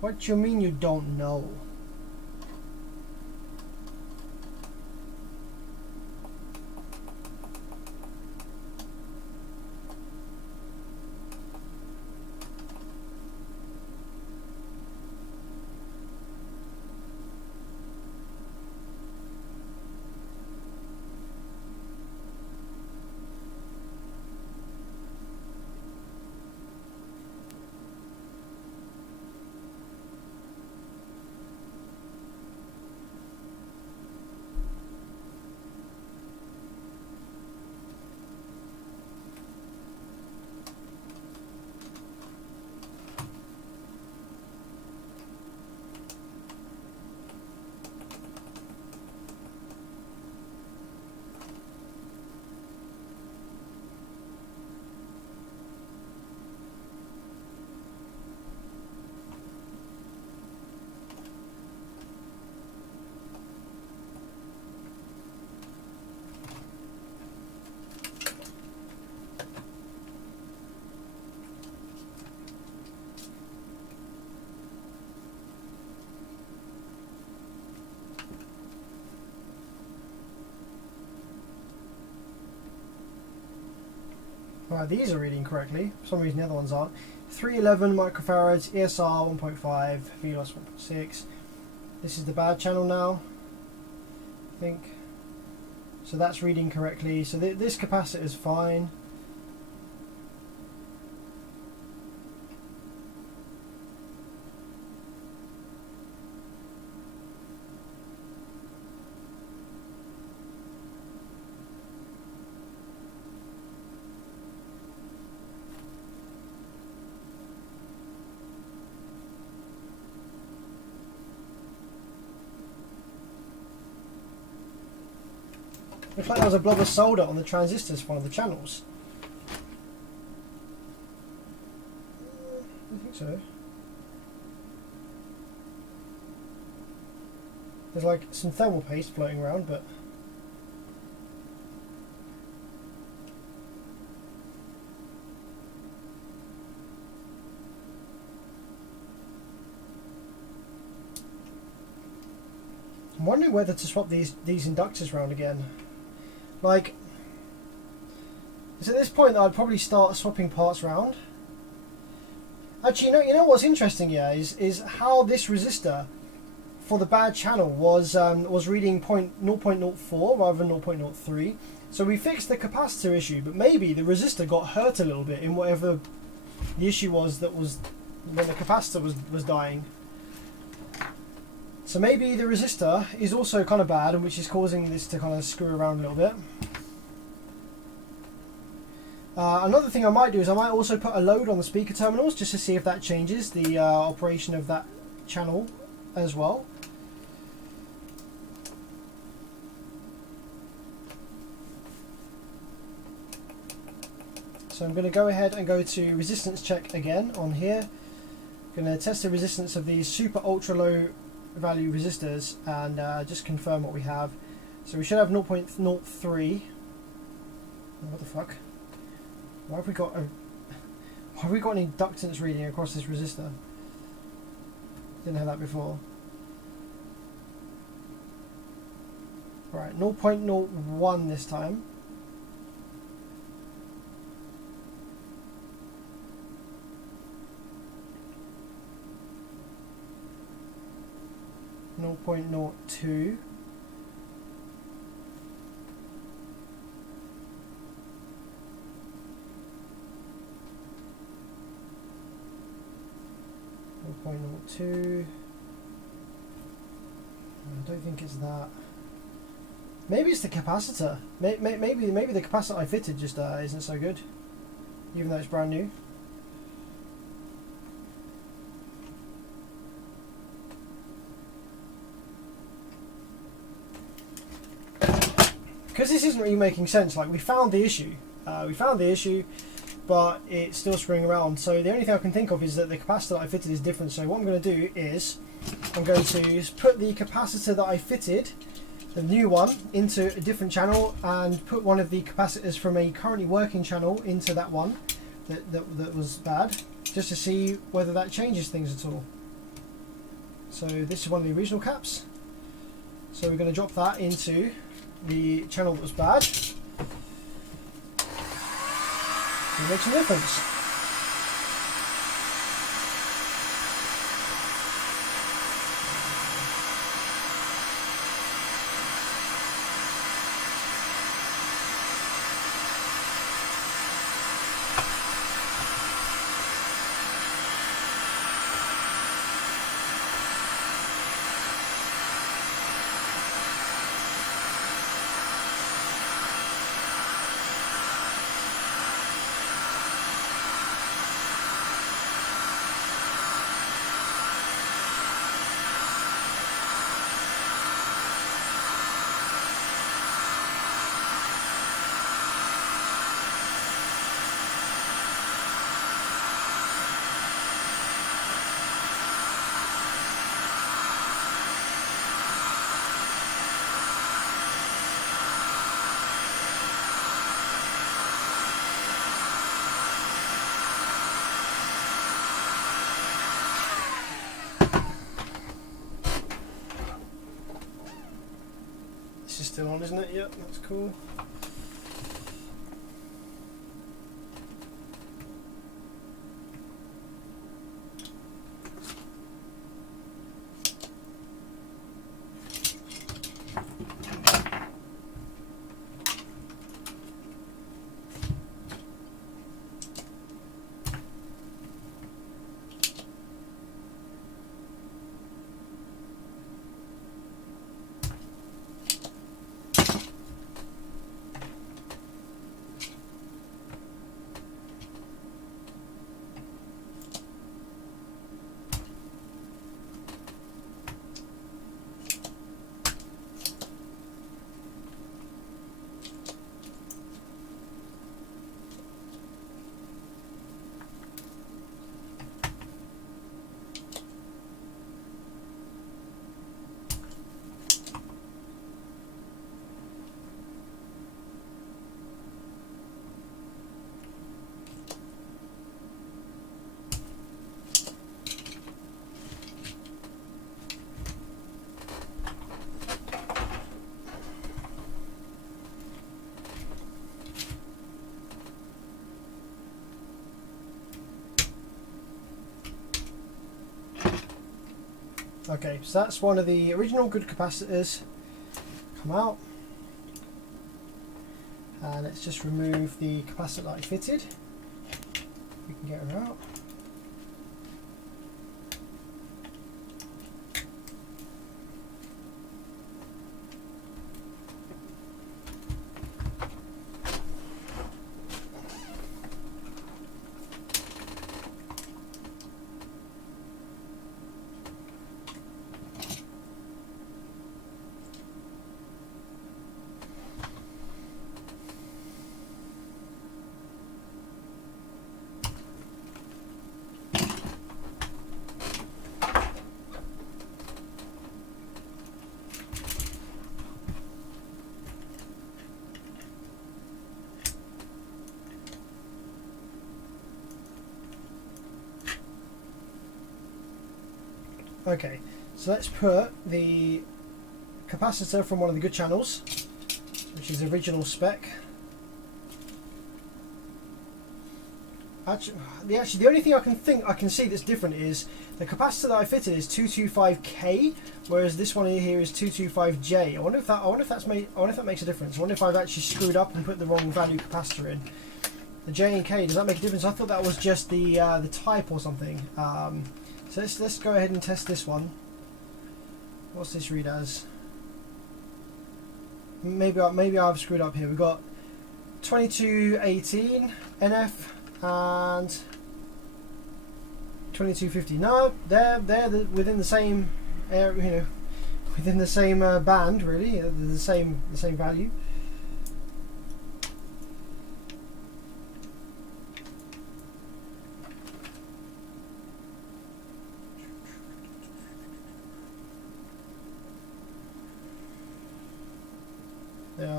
What do you mean you don't know? Right, these are reading correctly. For some reason the other ones aren't. 311 microfarads, ESR 1.5, VLOS 1.6. This is the bad channel now, I think. So that's reading correctly. So this capacitor is fine. Looks like there was a blob of solder on the transistors for one of the channels. I think so. There's like some thermal paste floating around, but I'm wondering whether to swap these inductors around again. Like, it's at this point that I'd probably start swapping parts around. Actually, you know what's interesting here is how this resistor for the bad channel was reading 0.04 rather than 0.03. So we fixed the capacitor issue, but maybe the resistor got hurt a little bit in whatever the issue was that was when the capacitor was dying. So maybe the resistor is also kind of bad, and which is causing this to kind of screw around a little bit. Another thing I might do is I might also put a load on the speaker terminals just to see if that changes the operation of that channel as well. So I'm going to go ahead and go to resistance check again on here. I'm going to test the resistance of these super ultra low value resistors and just confirm what we have. So we should have 0.03. What the fuck? Why have we got an inductance reading across this resistor? Didn't have that before. Right, 0.01 this time. No 0.02. I don't think it's that. Maybe it's the capacitor. Maybe the capacitor I fitted just isn't so good, even though it's brand new. Because this isn't really making sense. Like, we found the issue. But it's still screwing around. So the only thing I can think of is that the capacitor that I fitted is different. So what I'm going to do is I'm going to put the capacitor that I fitted, the new one, into a different channel and put one of the capacitors from a currently working channel into that one that was bad, just to see whether that changes things at all. So this is one of the original caps. So we're going to drop that into the channel that was bad. It makes a difference. Still on, isn't it? Yep, that's cool. Okay, so that's one of the original good capacitors. Come out. And let's just remove the capacitor that I fitted. We can get her out. Okay, so let's put the capacitor from one of the good channels, which is original spec. Actually, the only thing I can see that's different is the capacitor that I fitted is 225K, whereas this one here is 225J. I wonder if that makes a difference. I wonder if I've actually screwed up and put the wrong value capacitor in. The J and K, does that make a difference? I thought that was just the type or something. So let's go ahead and test this one. What's this read as? Maybe I've screwed up here. We've got 2218 NF and 2250. No, they're within the same area, within the same band really. They're the same value.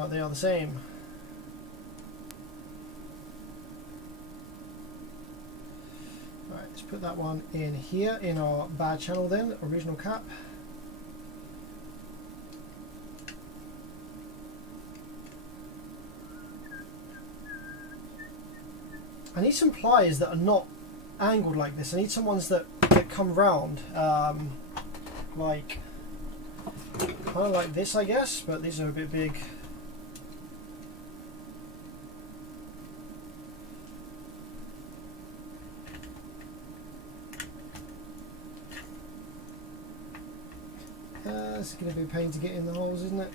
They are the same. Right, let's put that one in here in our bad channel then, original cap. I need some pliers that are not angled like this. I need some ones that come round, like kind of like this, I guess, but these are a bit big. It's going to be a pain to get in the holes, isn't it?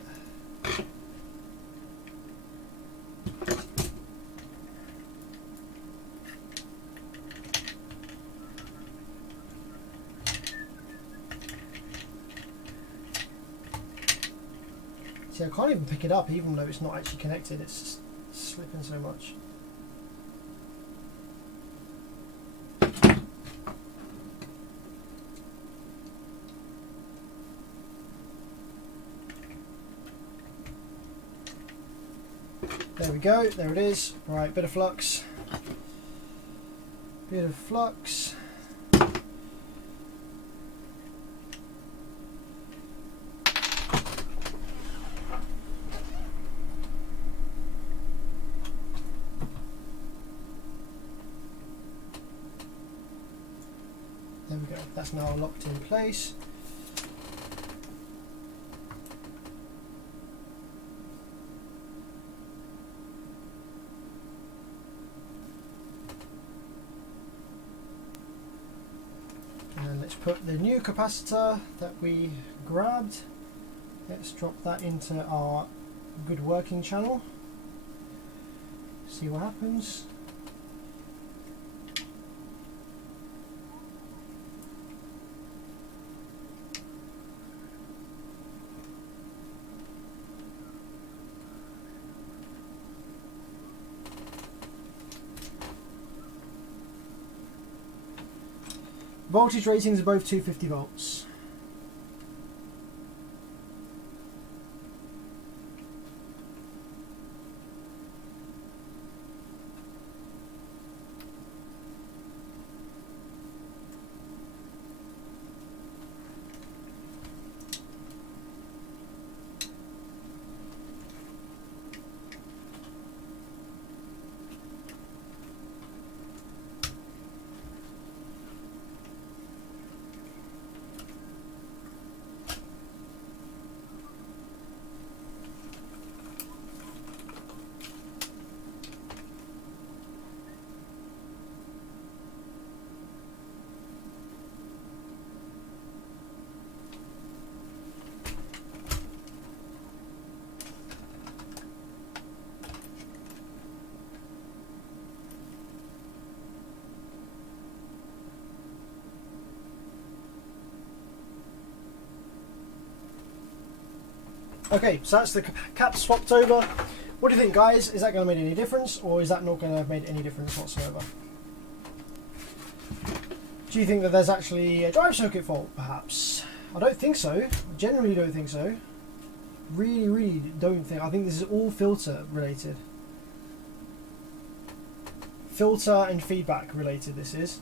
See, I can't even pick it up even though it's not actually connected, it's just slipping so much. There we go, there it is. Right, bit of flux. Bit of flux. There we go, that's now locked in place. And let's put the new capacitor that we grabbed, let's drop that into our good working channel. See what happens. Voltage ratings are both 250 volts. Okay, so that's the cap swapped over. What do you think, guys? Is that going to make any difference, or is that not going to have made any difference whatsoever? Do you think that there's actually a drive circuit fault, perhaps? I don't think so. I generally don't think so. Really don't think. I think this is all filter related. Filter and feedback related, this is.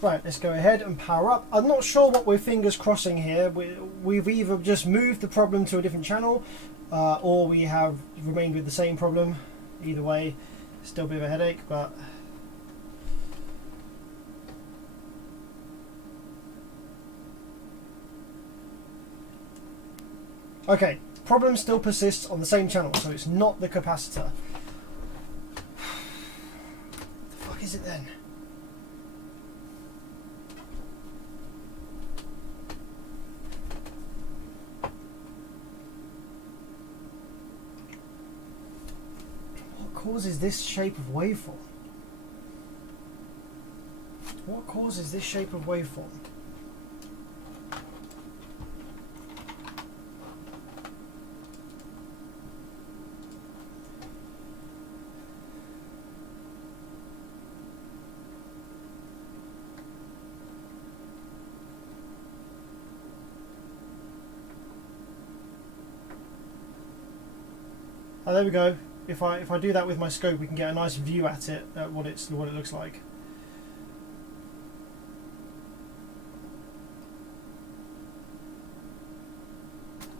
Right, let's go ahead and power up. I'm not sure what we're fingers crossing here. We've either just moved the problem to a different channel, or we have remained with the same problem. Either way, still a bit of a headache, but... Okay, problem still persists on the same channel, so it's not the capacitor. What the fuck is it then? What causes this shape of waveform? What causes this shape of waveform? Oh, there we go. If I do that with my scope, we can get a nice view at it, at what it looks like.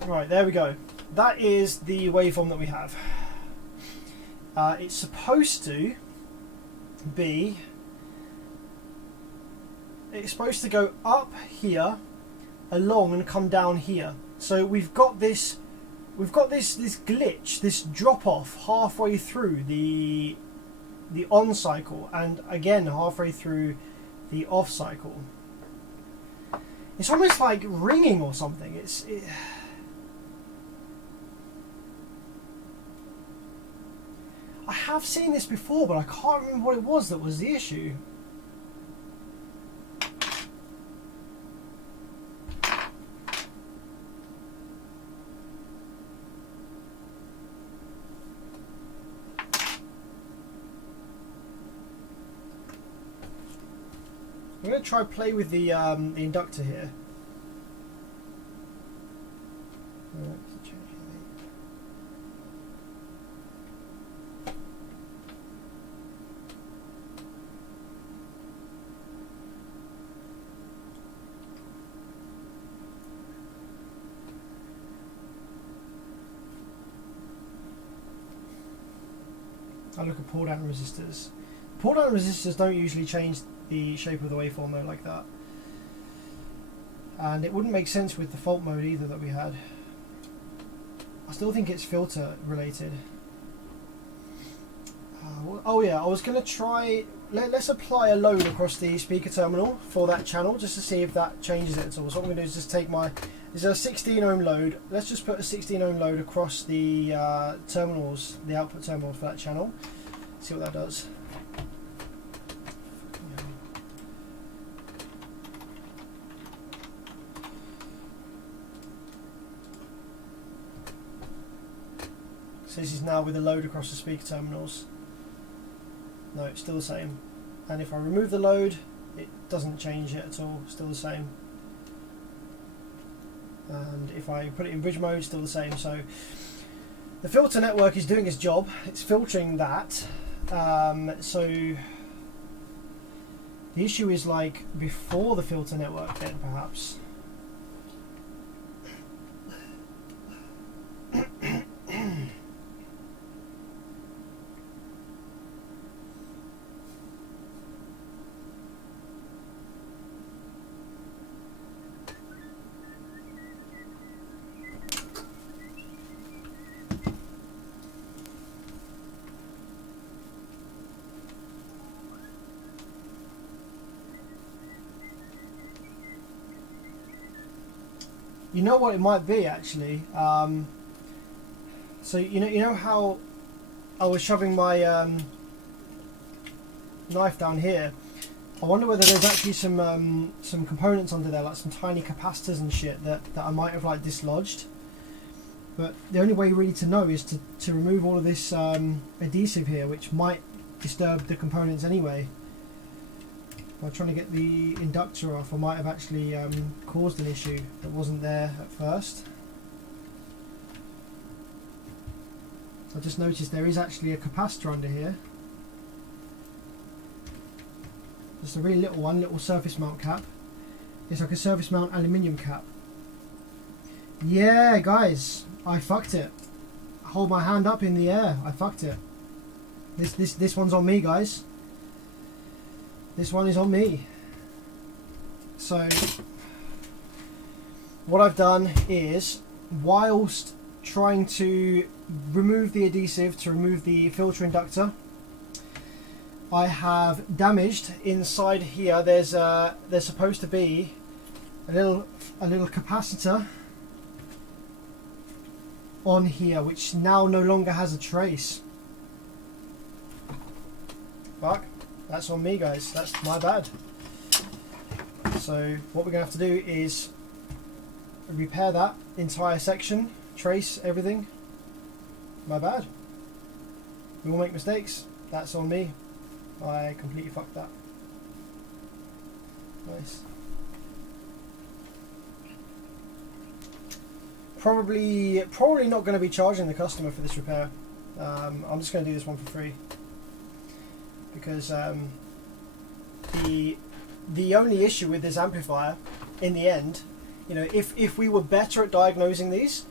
Right, there we go. That is the waveform that we have. It's supposed to be. It's supposed to go up here, along, and come down here. So we've got this. We've got this glitch, this drop off halfway through the on cycle, and again halfway through the off cycle. It's almost like ringing or something. I have seen this before, but I can't remember what it was that was the issue. I'm going to try play with the inductor here. I look at pull down resistors. Pull down resistors don't usually change the shape of the waveform though like that, and it wouldn't make sense with the fault mode either that we had. I still think it's filter related. Oh yeah, I was going to try, let's apply a load across the speaker terminal for that channel just to see if that changes it at all. So what I'm going to do is just take there's a 16 ohm load, let's just put a 16 ohm load across the terminals, the output terminals for that channel, see what that does. So this is now with a load across the speaker terminals. No, it's still the same. And if I remove the load, it doesn't change it at all, still the same. And if I put it in bridge mode, still the same. So the filter network is doing its job, it's filtering that. So the issue is like before the filter network then perhaps. You know what it might be actually. So you know how I was shoving my knife down here. I wonder whether there's actually some components under there, like some tiny capacitors and shit that I might have like dislodged. But the only way really to know is to remove all of this adhesive here, which might disturb the components anyway. By trying to get the inductor off, I might have actually caused an issue that wasn't there at first. I just noticed there is actually a capacitor under here. Just a really little one, little surface mount cap. It's like a surface mount aluminium cap. Yeah, guys, I fucked it. Hold my hand up in the air. I fucked it. This one's on me, guys. This one is on me. So what I've done is, whilst trying to remove the adhesive to remove the filter inductor, I have damaged inside here. There's supposed to be a little capacitor on here, which now no longer has a trace. Fuck, that's on me, guys. That's my bad. So what we're gonna have to do is repair that entire section, trace everything. My bad. We all make mistakes. That's on me. I completely fucked that. Nice. Probably not going to be charging the customer for this repair. I'm just going to do this one for free because the only issue with this amplifier, in the end, you know, if we were better at diagnosing these,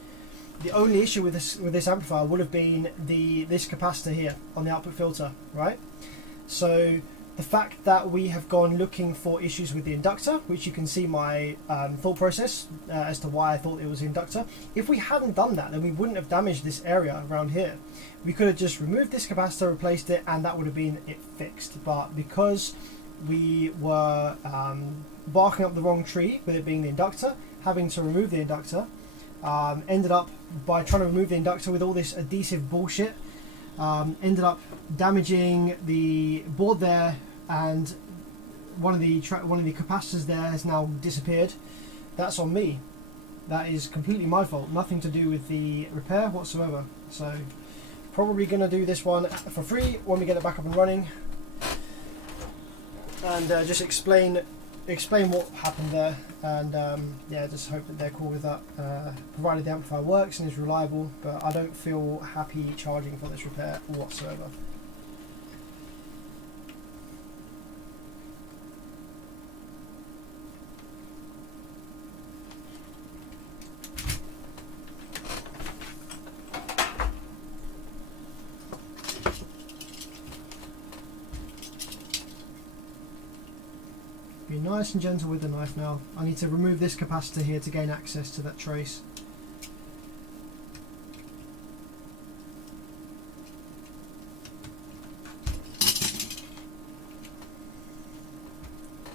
the only issue with this amplifier would have been this capacitor here on the output filter, right? So the fact that we have gone looking for issues with the inductor, which you can see my thought process as to why I thought it was the inductor. If we hadn't done that, then we wouldn't have damaged this area around here. We could have just removed this capacitor, replaced it, and that would have been it fixed. But because we were barking up the wrong tree with it being the inductor, having to remove the inductor, ended up by trying to remove the inductor with all this adhesive bullshit, ended up damaging the board there, and one of the capacitors there has now disappeared. That's on me. That is completely my fault. Nothing to do with the repair whatsoever. So probably going to do this one for free when we get it back up and running, and just explain what happened there, and yeah, just hope that they're cool with that, provided the amplifier works and is reliable. But I don't feel happy charging for this repair whatsoever. Be nice and gentle with the knife now. I need to remove this capacitor here to gain access to that trace.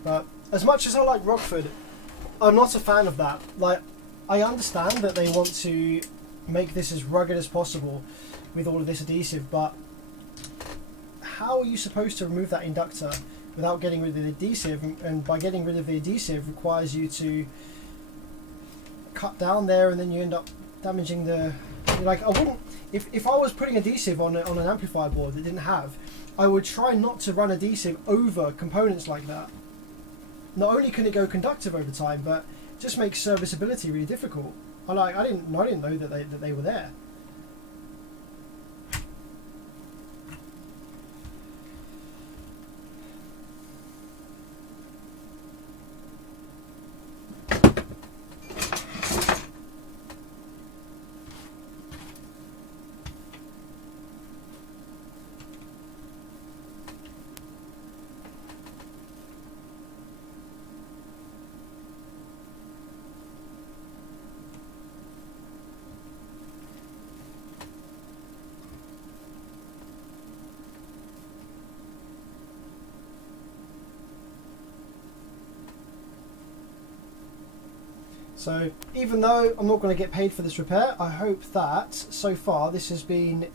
But as much as I like Rockford, I'm not a fan of that. Like, I understand that they want to make this as rugged as possible with all of this adhesive, but how are you supposed to remove that inductor without getting rid of the adhesive? And by getting rid of the adhesive requires you to cut down there, and then you end up damaging the, like, I wouldn't, if I was putting adhesive on an amplifier board that didn't have, I would try not to run adhesive over components like that. Not only can it go conductive over time, but it just makes serviceability really difficult. I didn't know that they were there. So even though I'm not going to get paid for this repair, I hope that so far this has been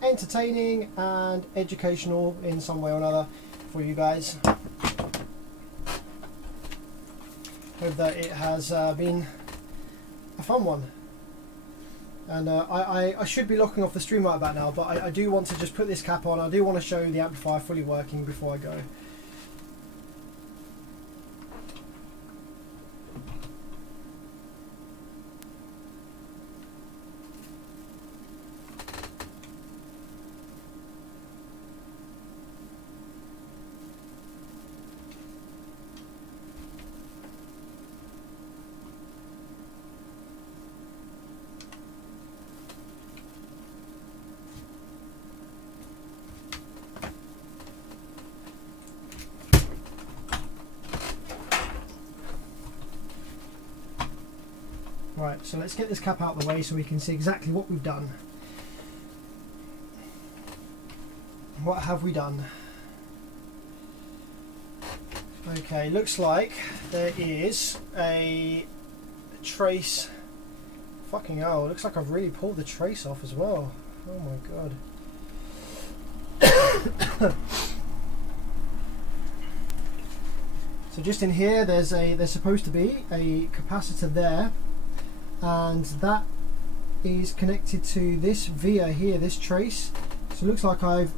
entertaining and educational in some way or another for you guys. Hope that it has been a fun one. And I should be locking off the stream right about now, but I do want to just put this cap on. I do want to show the amplifier fully working before I go. Right, so let's get this cap out of the way so we can see exactly what we've done. What have we done? Okay, looks like there is a trace. Fucking hell, looks like I've really pulled the trace off as well. Oh my god. So just in here there's supposed to be a capacitor there, and that is connected to this via here, this trace. So it looks like I've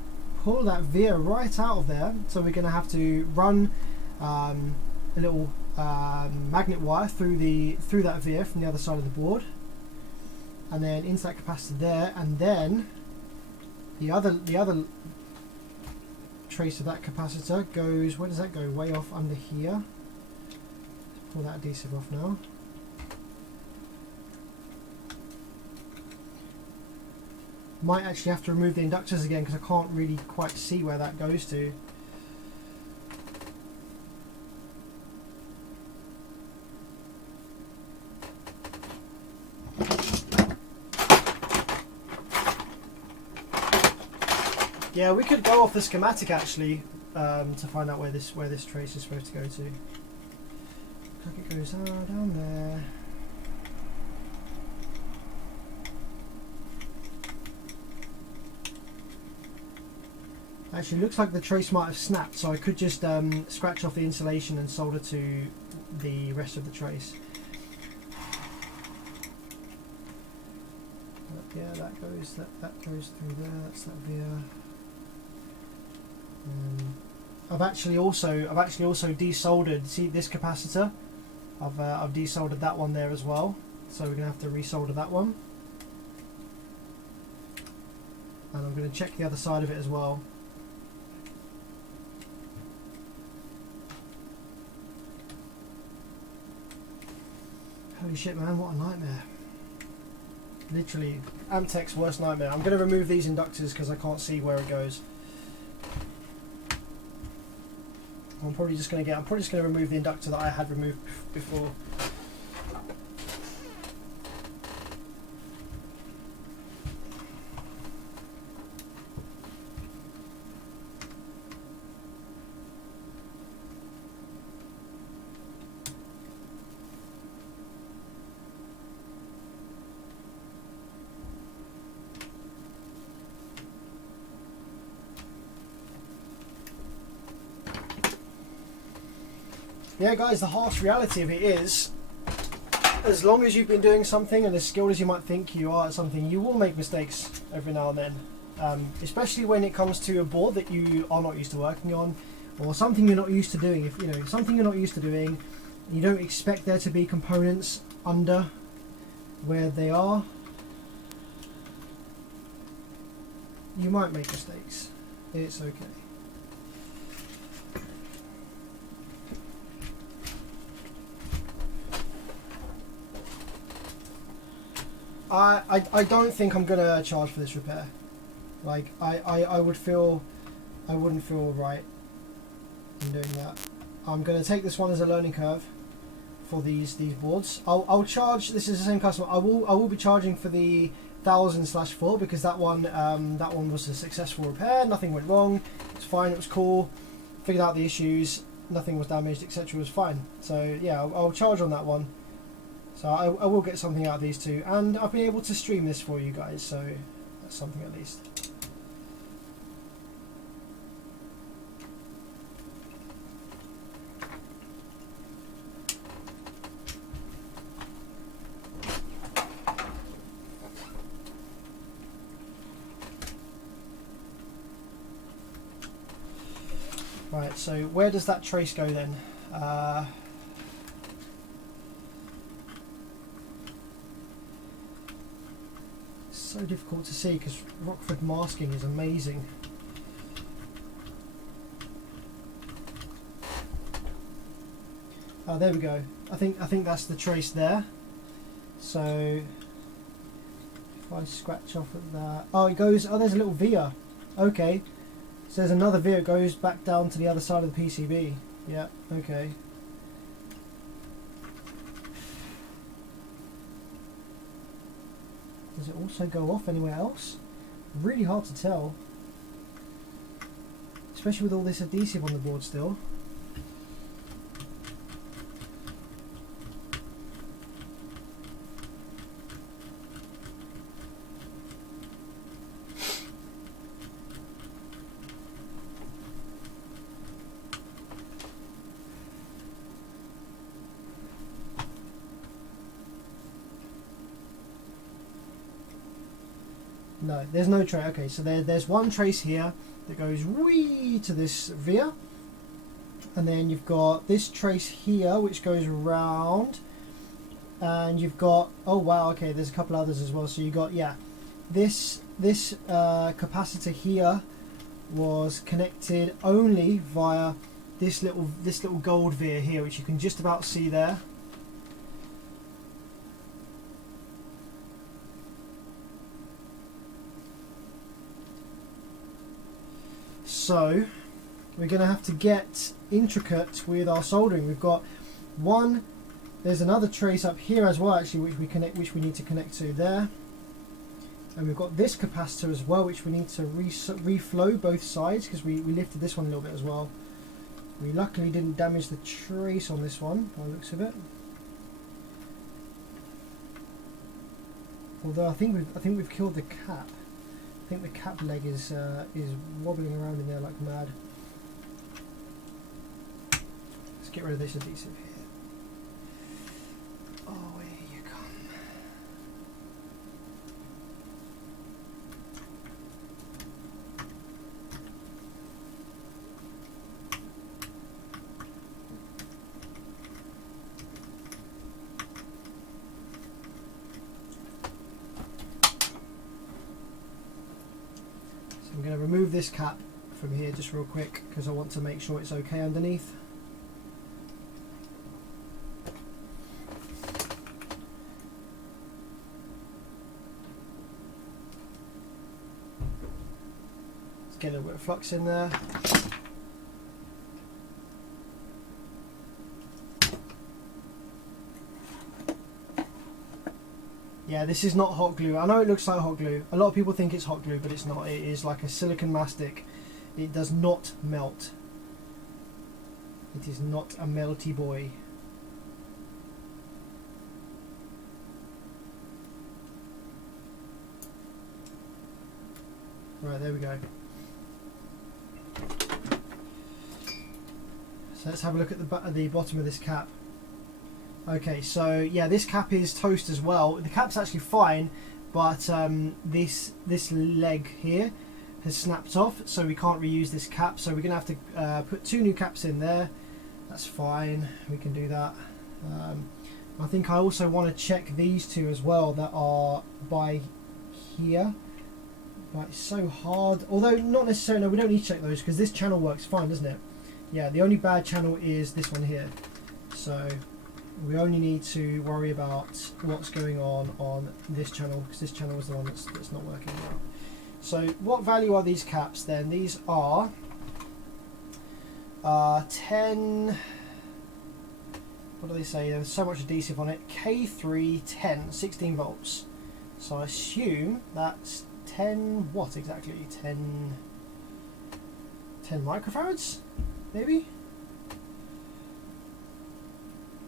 pulled that via right out of there, so we're going to have to run a little magnet wire through that via from the other side of the board, and then into that capacitor there, and then the other trace of that capacitor goes, where does that go? Way off under here. Let's pull that adhesive off now. Might actually have to remove the inductors again because I can't really quite see where that goes to. Yeah, we could go off the schematic actually to find out where this trace is supposed to go to. Looks like it goes down there. Actually, looks like the trace might have snapped, so I could just scratch off the insulation and solder to the rest of the trace. But yeah, that goes through there. That's that via. I've actually also desoldered. See this capacitor? I've desoldered that one there as well. So we're gonna have to resolder that one, and I'm gonna check the other side of it as well. Holy shit, man, what a nightmare. Literally, Amtech's worst nightmare. I'm going to remove these inductors because I can't see where it goes. I'm probably just going to remove the inductor that I had removed before. Yeah guys, the harsh reality of it is, as long as you've been doing something and as skilled as you might think you are at something, you will make mistakes every now and then. Especially when it comes to a board that you are not used to working on, or something you're not used to doing. If you know something you're not used to doing, you don't expect there to be components under where they are, you might make mistakes. It's okay. I don't think I'm gonna charge for this repair. Like I wouldn't feel right in doing that. I'm gonna take this one as a learning curve for these boards. I'll charge. This is the same customer. I will be charging for the 1000/4 because that one was a successful repair. Nothing went wrong. It's fine. It was cool. Figured out the issues. Nothing was damaged, etc. It was fine. So yeah, I'll charge on that one. So I will get something out of these two, and I'll be able to stream this for you guys, so that's something at least. Right, so where does that trace go then? So difficult to see because Rockford masking is amazing. Oh, there we go. I think that's the trace there. So if I scratch off at that, oh, it goes. Oh, there's a little via. Okay, so there's another via. It goes back down to the other side of the PCB. Yeah. Okay. Does it also go off anywhere else? Really hard to tell. Especially with all this adhesive on the board still. No, there's no trace. Okay, so there's one trace here that goes wee to this via, and then you've got this trace here which goes around, and you've got, oh wow, okay, there's a couple others as well. So you got, yeah, this capacitor here was connected only via this little gold via here, which you can just about see there. So we're going to have to get intricate with our soldering. We've got one, there's another trace up here as well actually, which we need to connect to there, and we've got this capacitor as well which we need to reflow both sides because we lifted this one a little bit as well. We luckily didn't damage the trace on this one by the looks of it, although I think we've killed the cap. I think the cap leg is wobbling around in there like mad. Let's get rid of this adhesive here. Oh, here you come. I'm going to remove this cap from here just real quick because I want to make sure it's okay underneath. Let's get a little bit of flux in there. Yeah, this is not hot glue. I know it looks like hot glue. A lot of people think it's hot glue, but it's not. It is like a silicon mastic. It does not melt. It is not a melty boy. Right, there we go. So let's have a look at the bottom of this cap. Okay, so yeah, this cap is toast as well. The cap's actually fine, but this leg here has snapped off, so we can't reuse this cap. So we're gonna have to put two new caps in there. That's fine, we can do that. I think I also want to check these two as well that are by here. But it's so hard, although not necessarily. No, we don't need to check those because this channel works fine, doesn't it? Yeah, the only bad channel is this one here. So we only need to worry about what's going on this channel because this channel is the one that's not working well. So what value are these caps then? These are 10, what do they say? There's so much adhesive on it. K3 10, 16 volts. So I assume that's 10, what exactly? 10 microfarads, maybe?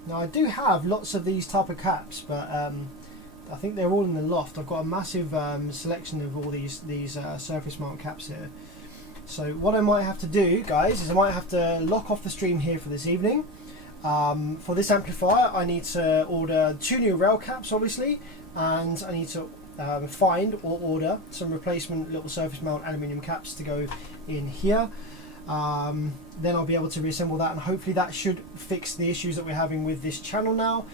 Now I do have lots of these type of caps, but I think they're all in the loft. I've got a massive selection of all these surface mount caps here. So what I might have to do, guys, is I might have to lock off the stream here for this evening. For this amplifier, I need to order 2 new rail caps, obviously, and I need to find or order some replacement little surface mount aluminium caps to go in here. Then I'll be able to reassemble that, and hopefully that should fix the issues that we're having with this channel now.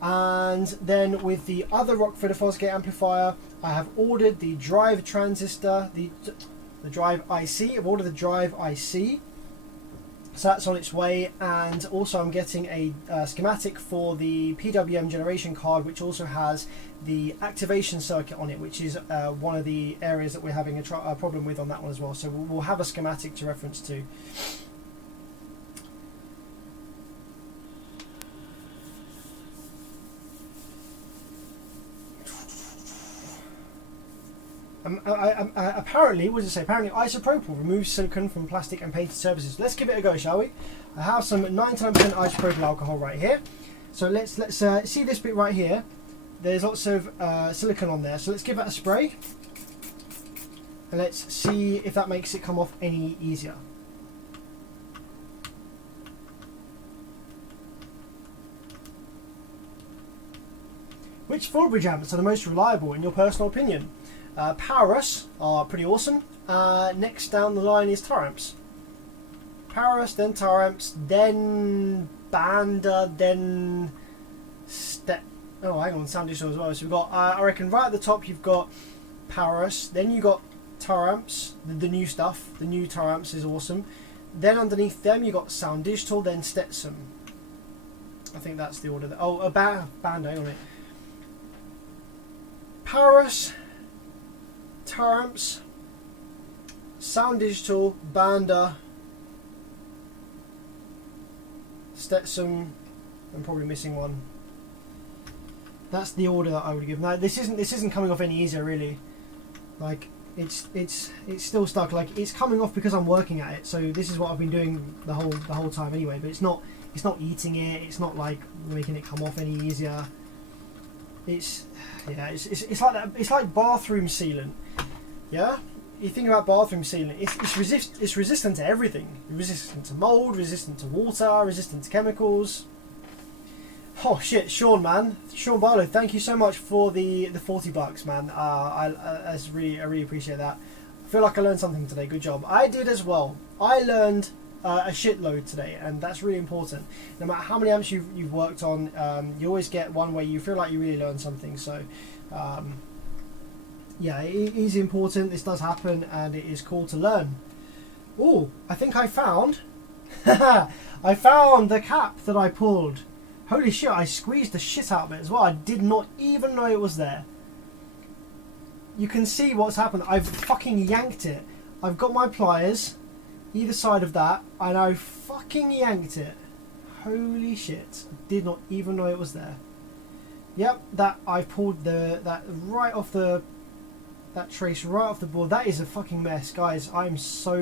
And then with the other Rockford Fosgate amplifier, I have ordered the drive transistor, the drive IC. I've ordered the drive IC, so that's on its way. And also I'm getting a schematic for the PWM generation card, which also has the activation circuit on it, which is one of the areas that we're having a problem with on that one as well. So we'll have a schematic to reference to. Apparently, what does it say? Apparently isopropyl removes silicon from plastic and painted surfaces. Let's give it a go, shall we? I have some 99% isopropyl alcohol right here. So let's see this bit right here. There's lots of silicon on there. So let's give it a spray. And let's see if that makes it come off any easier. Which full bridge amps are the most reliable in your personal opinion? Powerus are pretty awesome. Next down the line is Taramps. Powerus, then Taramps, then Banda, then oh, hang on, Sound Digital as well. So we've got, I reckon, right at the top you've got Powerus, then you got Taramps, the new stuff. The new Taramps is awesome. Then underneath them you got Sound Digital, then Stetson. I think that's the order. Oh, Banda, hang on it. Powerus, Taramps, Sound Digital, Banda, Stetson. I'm probably missing one. That's the order that I would give. Now this isn't coming off any easier really. Like it's still stuck. Like it's coming off because I'm working at it. So this is what I've been doing the whole time anyway. But it's not eating it. It's not like making it come off any easier. It's like that. It's like bathroom sealant. Yeah, you think about bathroom sealant. It's resistant to everything. Resistant to mold, resistant to water, resistant to chemicals. Oh shit, Sean, man, Sean Barlow, thank you so much for the $40, man. I really appreciate that. I feel like I learned something today. Good job. I did as well. I learned a shitload today, and that's really important. No matter how many amps you've worked on, you always get one where you feel like you really learned something. So yeah, it is important. This does happen, and it is cool to learn. Oh, I think I found I found the cap that I pulled. Holy shit, I squeezed the shit out of it as well. I did not even know it was there. You can see what's happened. I've fucking yanked it. I've got my pliers either side of that, and I fucking yanked it. Holy shit. I did not even know it was there. Yep, that I pulled that trace right off the board. That is a fucking mess, guys. I'm so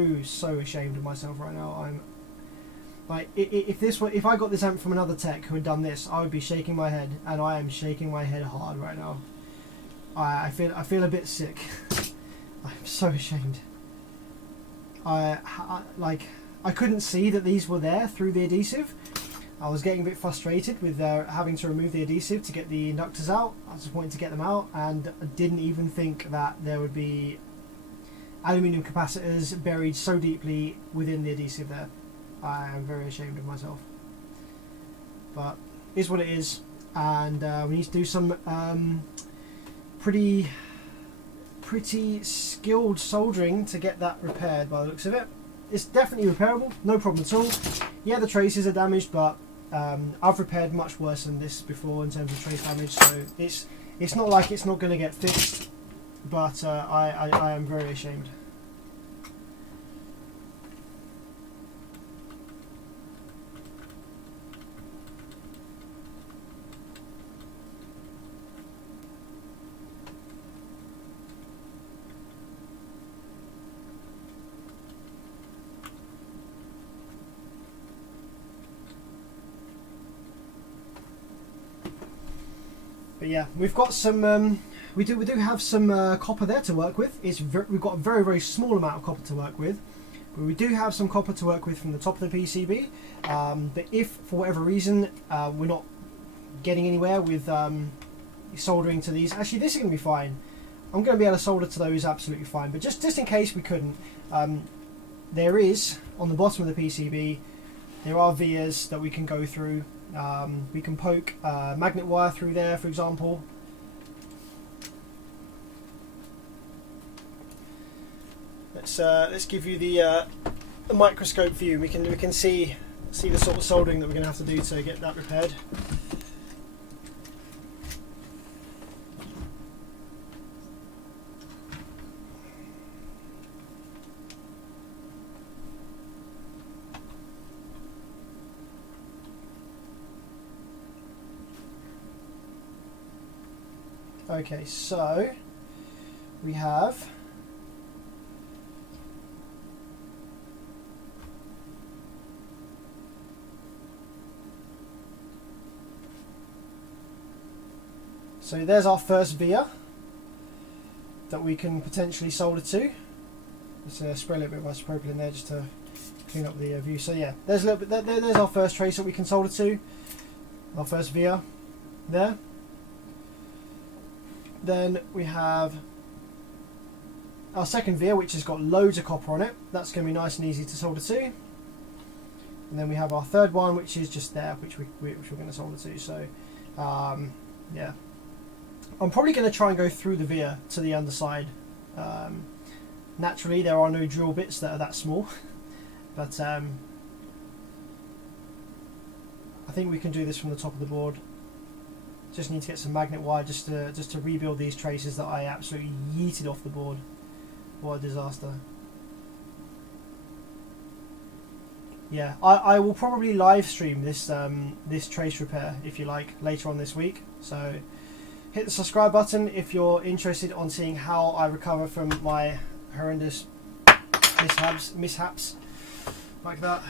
ashamed of myself right now. I'm like, if I got this amp from another tech who had done this, I would be shaking my head, and I am shaking my head hard right now. I feel a bit sick. I'm so ashamed. I couldn't see that these were there through the adhesive. I was getting a bit frustrated with having to remove the adhesive to get the inductors out. I just wanted to get them out, and I didn't even think that there would be aluminium capacitors buried so deeply within the adhesive there. I am very ashamed of myself, but it is what it is, and we need to do some pretty skilled soldering to get that repaired by the looks of it. It's definitely repairable, no problem at all. Yeah, the traces are damaged, but I've repaired much worse than this before in terms of trace damage, so it's not like it's not going to get fixed, but I am very ashamed. But yeah, we've got some. We do have some copper there to work with. We've got a very small amount of copper to work with, but we do have some copper to work with from the top of the PCB. But if for whatever reason we're not getting anywhere with soldering to these, actually this is going to be fine. I'm going to be able to solder to those absolutely fine. But just in case we couldn't, there is on the bottom of the PCB, there are vias that we can go through. We can poke magnet wire through there, for example. Let's give you the microscope view. We can see the sort of soldering that we're going to have to do to get that repaired. Okay, so we have there's our first via that we can potentially solder to. Let's spray a little bit of isopropyl in there just to clean up the view. So yeah, there's a little bit. There's our first trace that we can solder to. Our first via there. Then we have our second via, which has got loads of copper on it. That's going to be nice and easy to solder to. And then we have our third one, which is just there, which we're going to solder to. So yeah, I'm probably going to try and go through the via to the underside. Naturally, there are no drill bits that are that small, but I think we can do this from the top of the board. Just need to get some magnet wire just to rebuild these traces that I absolutely yeeted off the board. What a disaster. Yeah, I will probably live stream this this trace repair, if you like, later on this week. So hit the subscribe button if you're interested on seeing how I recover from my horrendous mishaps like that.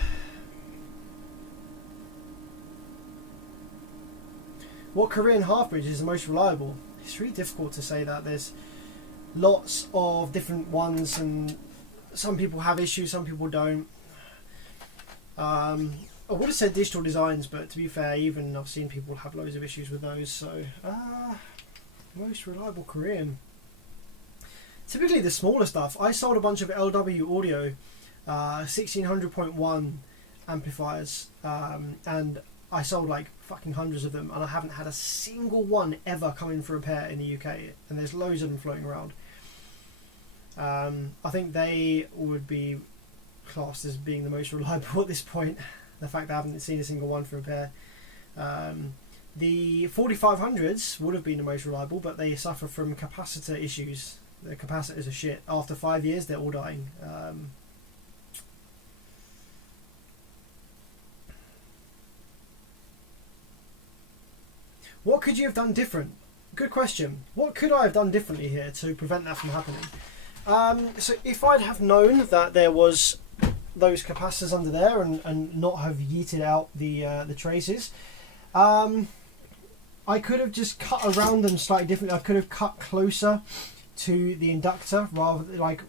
What Korean half bridge is the most reliable? It's really difficult to say that. There's lots of different ones, and some people have issues, some people don't. I would have said digital designs, but to be fair, even I've seen people have loads of issues with those. So, most reliable Korean. Typically the smaller stuff. I sold a bunch of LW audio 1600.1 amplifiers, and I sold like fucking hundreds of them, and I haven't had a single one ever come in for repair in the UK, and there's loads of them floating around. I think they would be classed as being the most reliable at this point, the fact that I haven't seen a single one for repair. The 4500s would have been the most reliable, but they suffer from capacitor issues. The capacitors are shit. After 5 years they're all dying. What could you have done different? Good question. What could I have done differently here to prevent that from happening? So if I'd have known that there was those capacitors under there and not have yeeted out the traces, I could have just cut around them slightly differently. I could have cut closer to the inductor rather than like.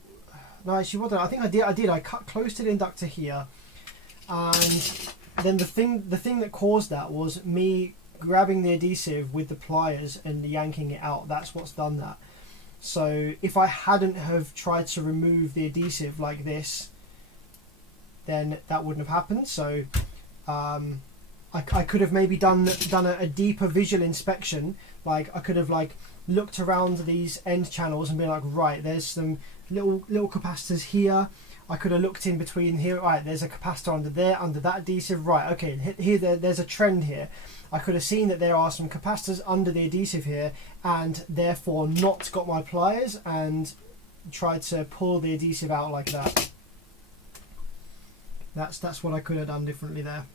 No, actually, what did I think I did? I cut close to the inductor here, and then the thing that caused that was me grabbing the adhesive with the pliers and yanking it out. That's what's done that. So if I hadn't have tried to remove the adhesive like this, then that wouldn't have happened. So I could have maybe done a deeper visual inspection. Like I could have like looked around these end channels and been like, right, there's some little capacitors here. I could have looked in between here. Right, there's a capacitor under there, under that adhesive. Right, okay, there's a trend here. I could have seen that there are some capacitors under the adhesive here, and therefore not got my pliers and tried to pull the adhesive out like that. That's what I could have done differently there.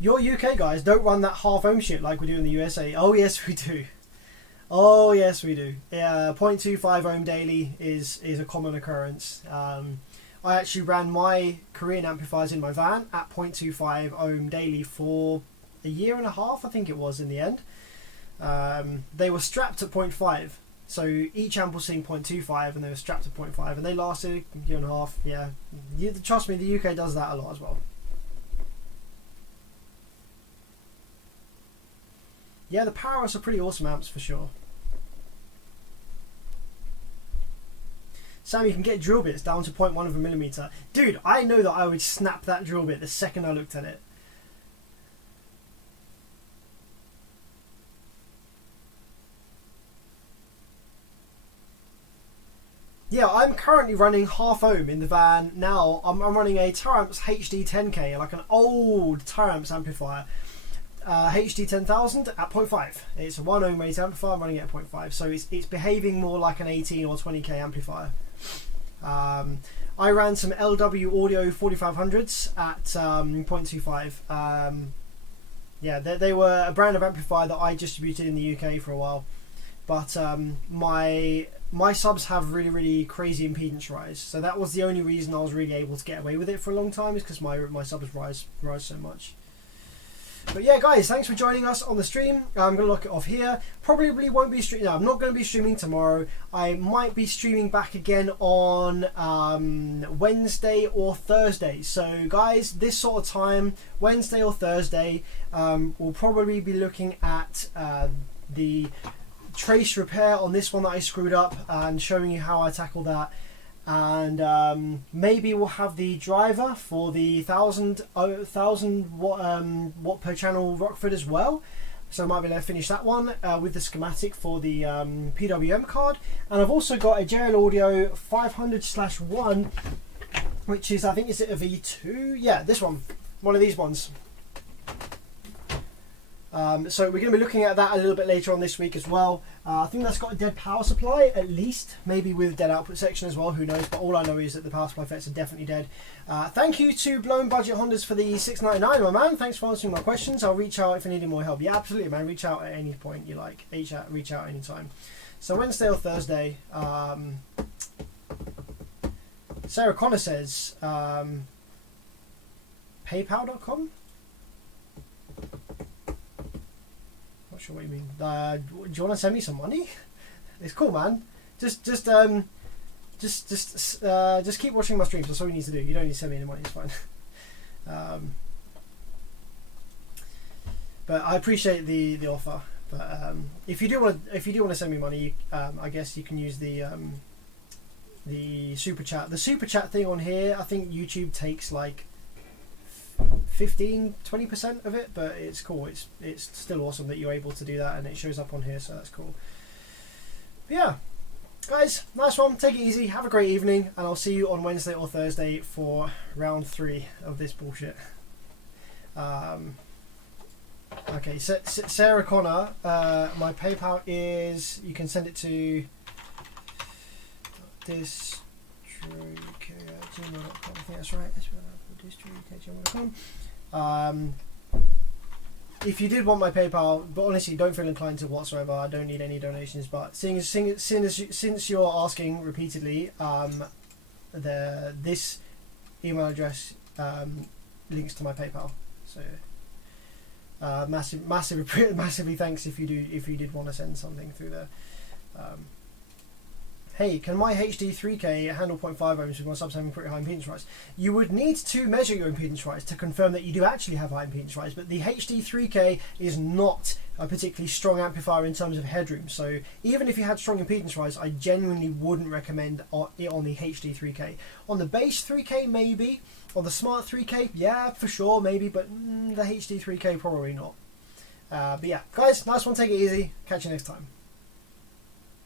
Your UK guys don't run that half ohm shit like we do in the USA. Oh yes, we do. Oh yes, we do. Yeah, 0.25 ohm daily is a common occurrence. I actually ran my Korean amplifiers in my van at 0.25 ohm daily for a year and a half, I think it was in the end. They were strapped at 0.5, so each amp was seeing 0.25 and they were strapped at 0.5 and they lasted a year and a half. Yeah, trust me, the UK does that a lot as well. Yeah, the Power are pretty awesome amps for sure. Sam, you can get drill bits down to 0.1 of a millimeter. Dude, I know that I would snap that drill bit the second I looked at it. Yeah, I'm currently running half ohm in the van now. I'm running a Taramps HD10K, like an old Taramps amplifier. HD 10,000 at 0.5. It's a 1 ohm rated amplifier. I'm running it at 0.5, so it's behaving more like an 18 or 20k amplifier. I ran some LW Audio 4500s at 0.25. Yeah, they were a brand of amplifier that I distributed in the UK for a while, but my subs have really crazy impedance rise, so that was the only reason I was really able to get away with it for a long time, is because my subs rise so much. But yeah, guys, thanks for joining us on the stream. I'm going to lock it off here. Probably won't be streaming. No, I'm not going to be streaming tomorrow. I might be streaming back again on Wednesday or Thursday. So, guys, this sort of time, Wednesday or Thursday, we'll probably be looking at the trace repair on this one that I screwed up and showing you how I tackle that. And maybe we'll have the driver for the 1000 watt per channel Rockford as well, so I might be able to finish that one with the schematic for the PWM card. And I've also got a JL Audio 500/1, which is, I think, is it a V2? Yeah, this one of these ones. So we're going to be looking at that a little bit later on this week as well. I think that's got a dead power supply, at least, maybe with a dead output section as well, who knows, but all I know is that the power supply effects are definitely dead. Thank you to Blown Budget Hondas for the $6.99, my man. Thanks for answering my questions. I'll reach out if I need any more help. Yeah, absolutely, man. Reach out at any point you like. Reach out anytime. So Wednesday or Thursday. Sarah Connor says paypal.com. Not sure what you mean. Do you want to send me some money? It's cool, man. Just keep watching my streams. That's all you need to do. You don't need to send me any money. It's fine. But I appreciate the offer. But if you do want to send me money, I guess you can use the super chat. The super chat thing on here, I think YouTube takes like 15-20% of it, but it's cool. It's still awesome that you're able to do that, and it shows up on here, so that's cool. But yeah, guys, nice one. Take it easy, have a great evening, and I'll see you on Wednesday or Thursday for round 3 of this bullshit. Okay, Sarah Connor, my PayPal is, you can send it to distruk@gmail.com. I think that's right. distruk@gmail.com. If you did want my PayPal, but honestly, don't feel inclined to whatsoever. I don't need any donations. But since you're asking repeatedly, this email address links to my PayPal. So massively thanks if you did want to send something through there. Hey, can my HD3K handle 0.5 ohms with my subs having pretty high impedance rise? You would need to measure your impedance rise to confirm that you do actually have high impedance rise, but the HD3K is not a particularly strong amplifier in terms of headroom, so even if you had strong impedance rise, I genuinely wouldn't recommend it on the HD3K. On the base 3K, maybe. On the smart 3K, yeah, for sure, maybe, but the HD3K, probably not. But yeah, guys, nice one, take it easy. Catch you next time.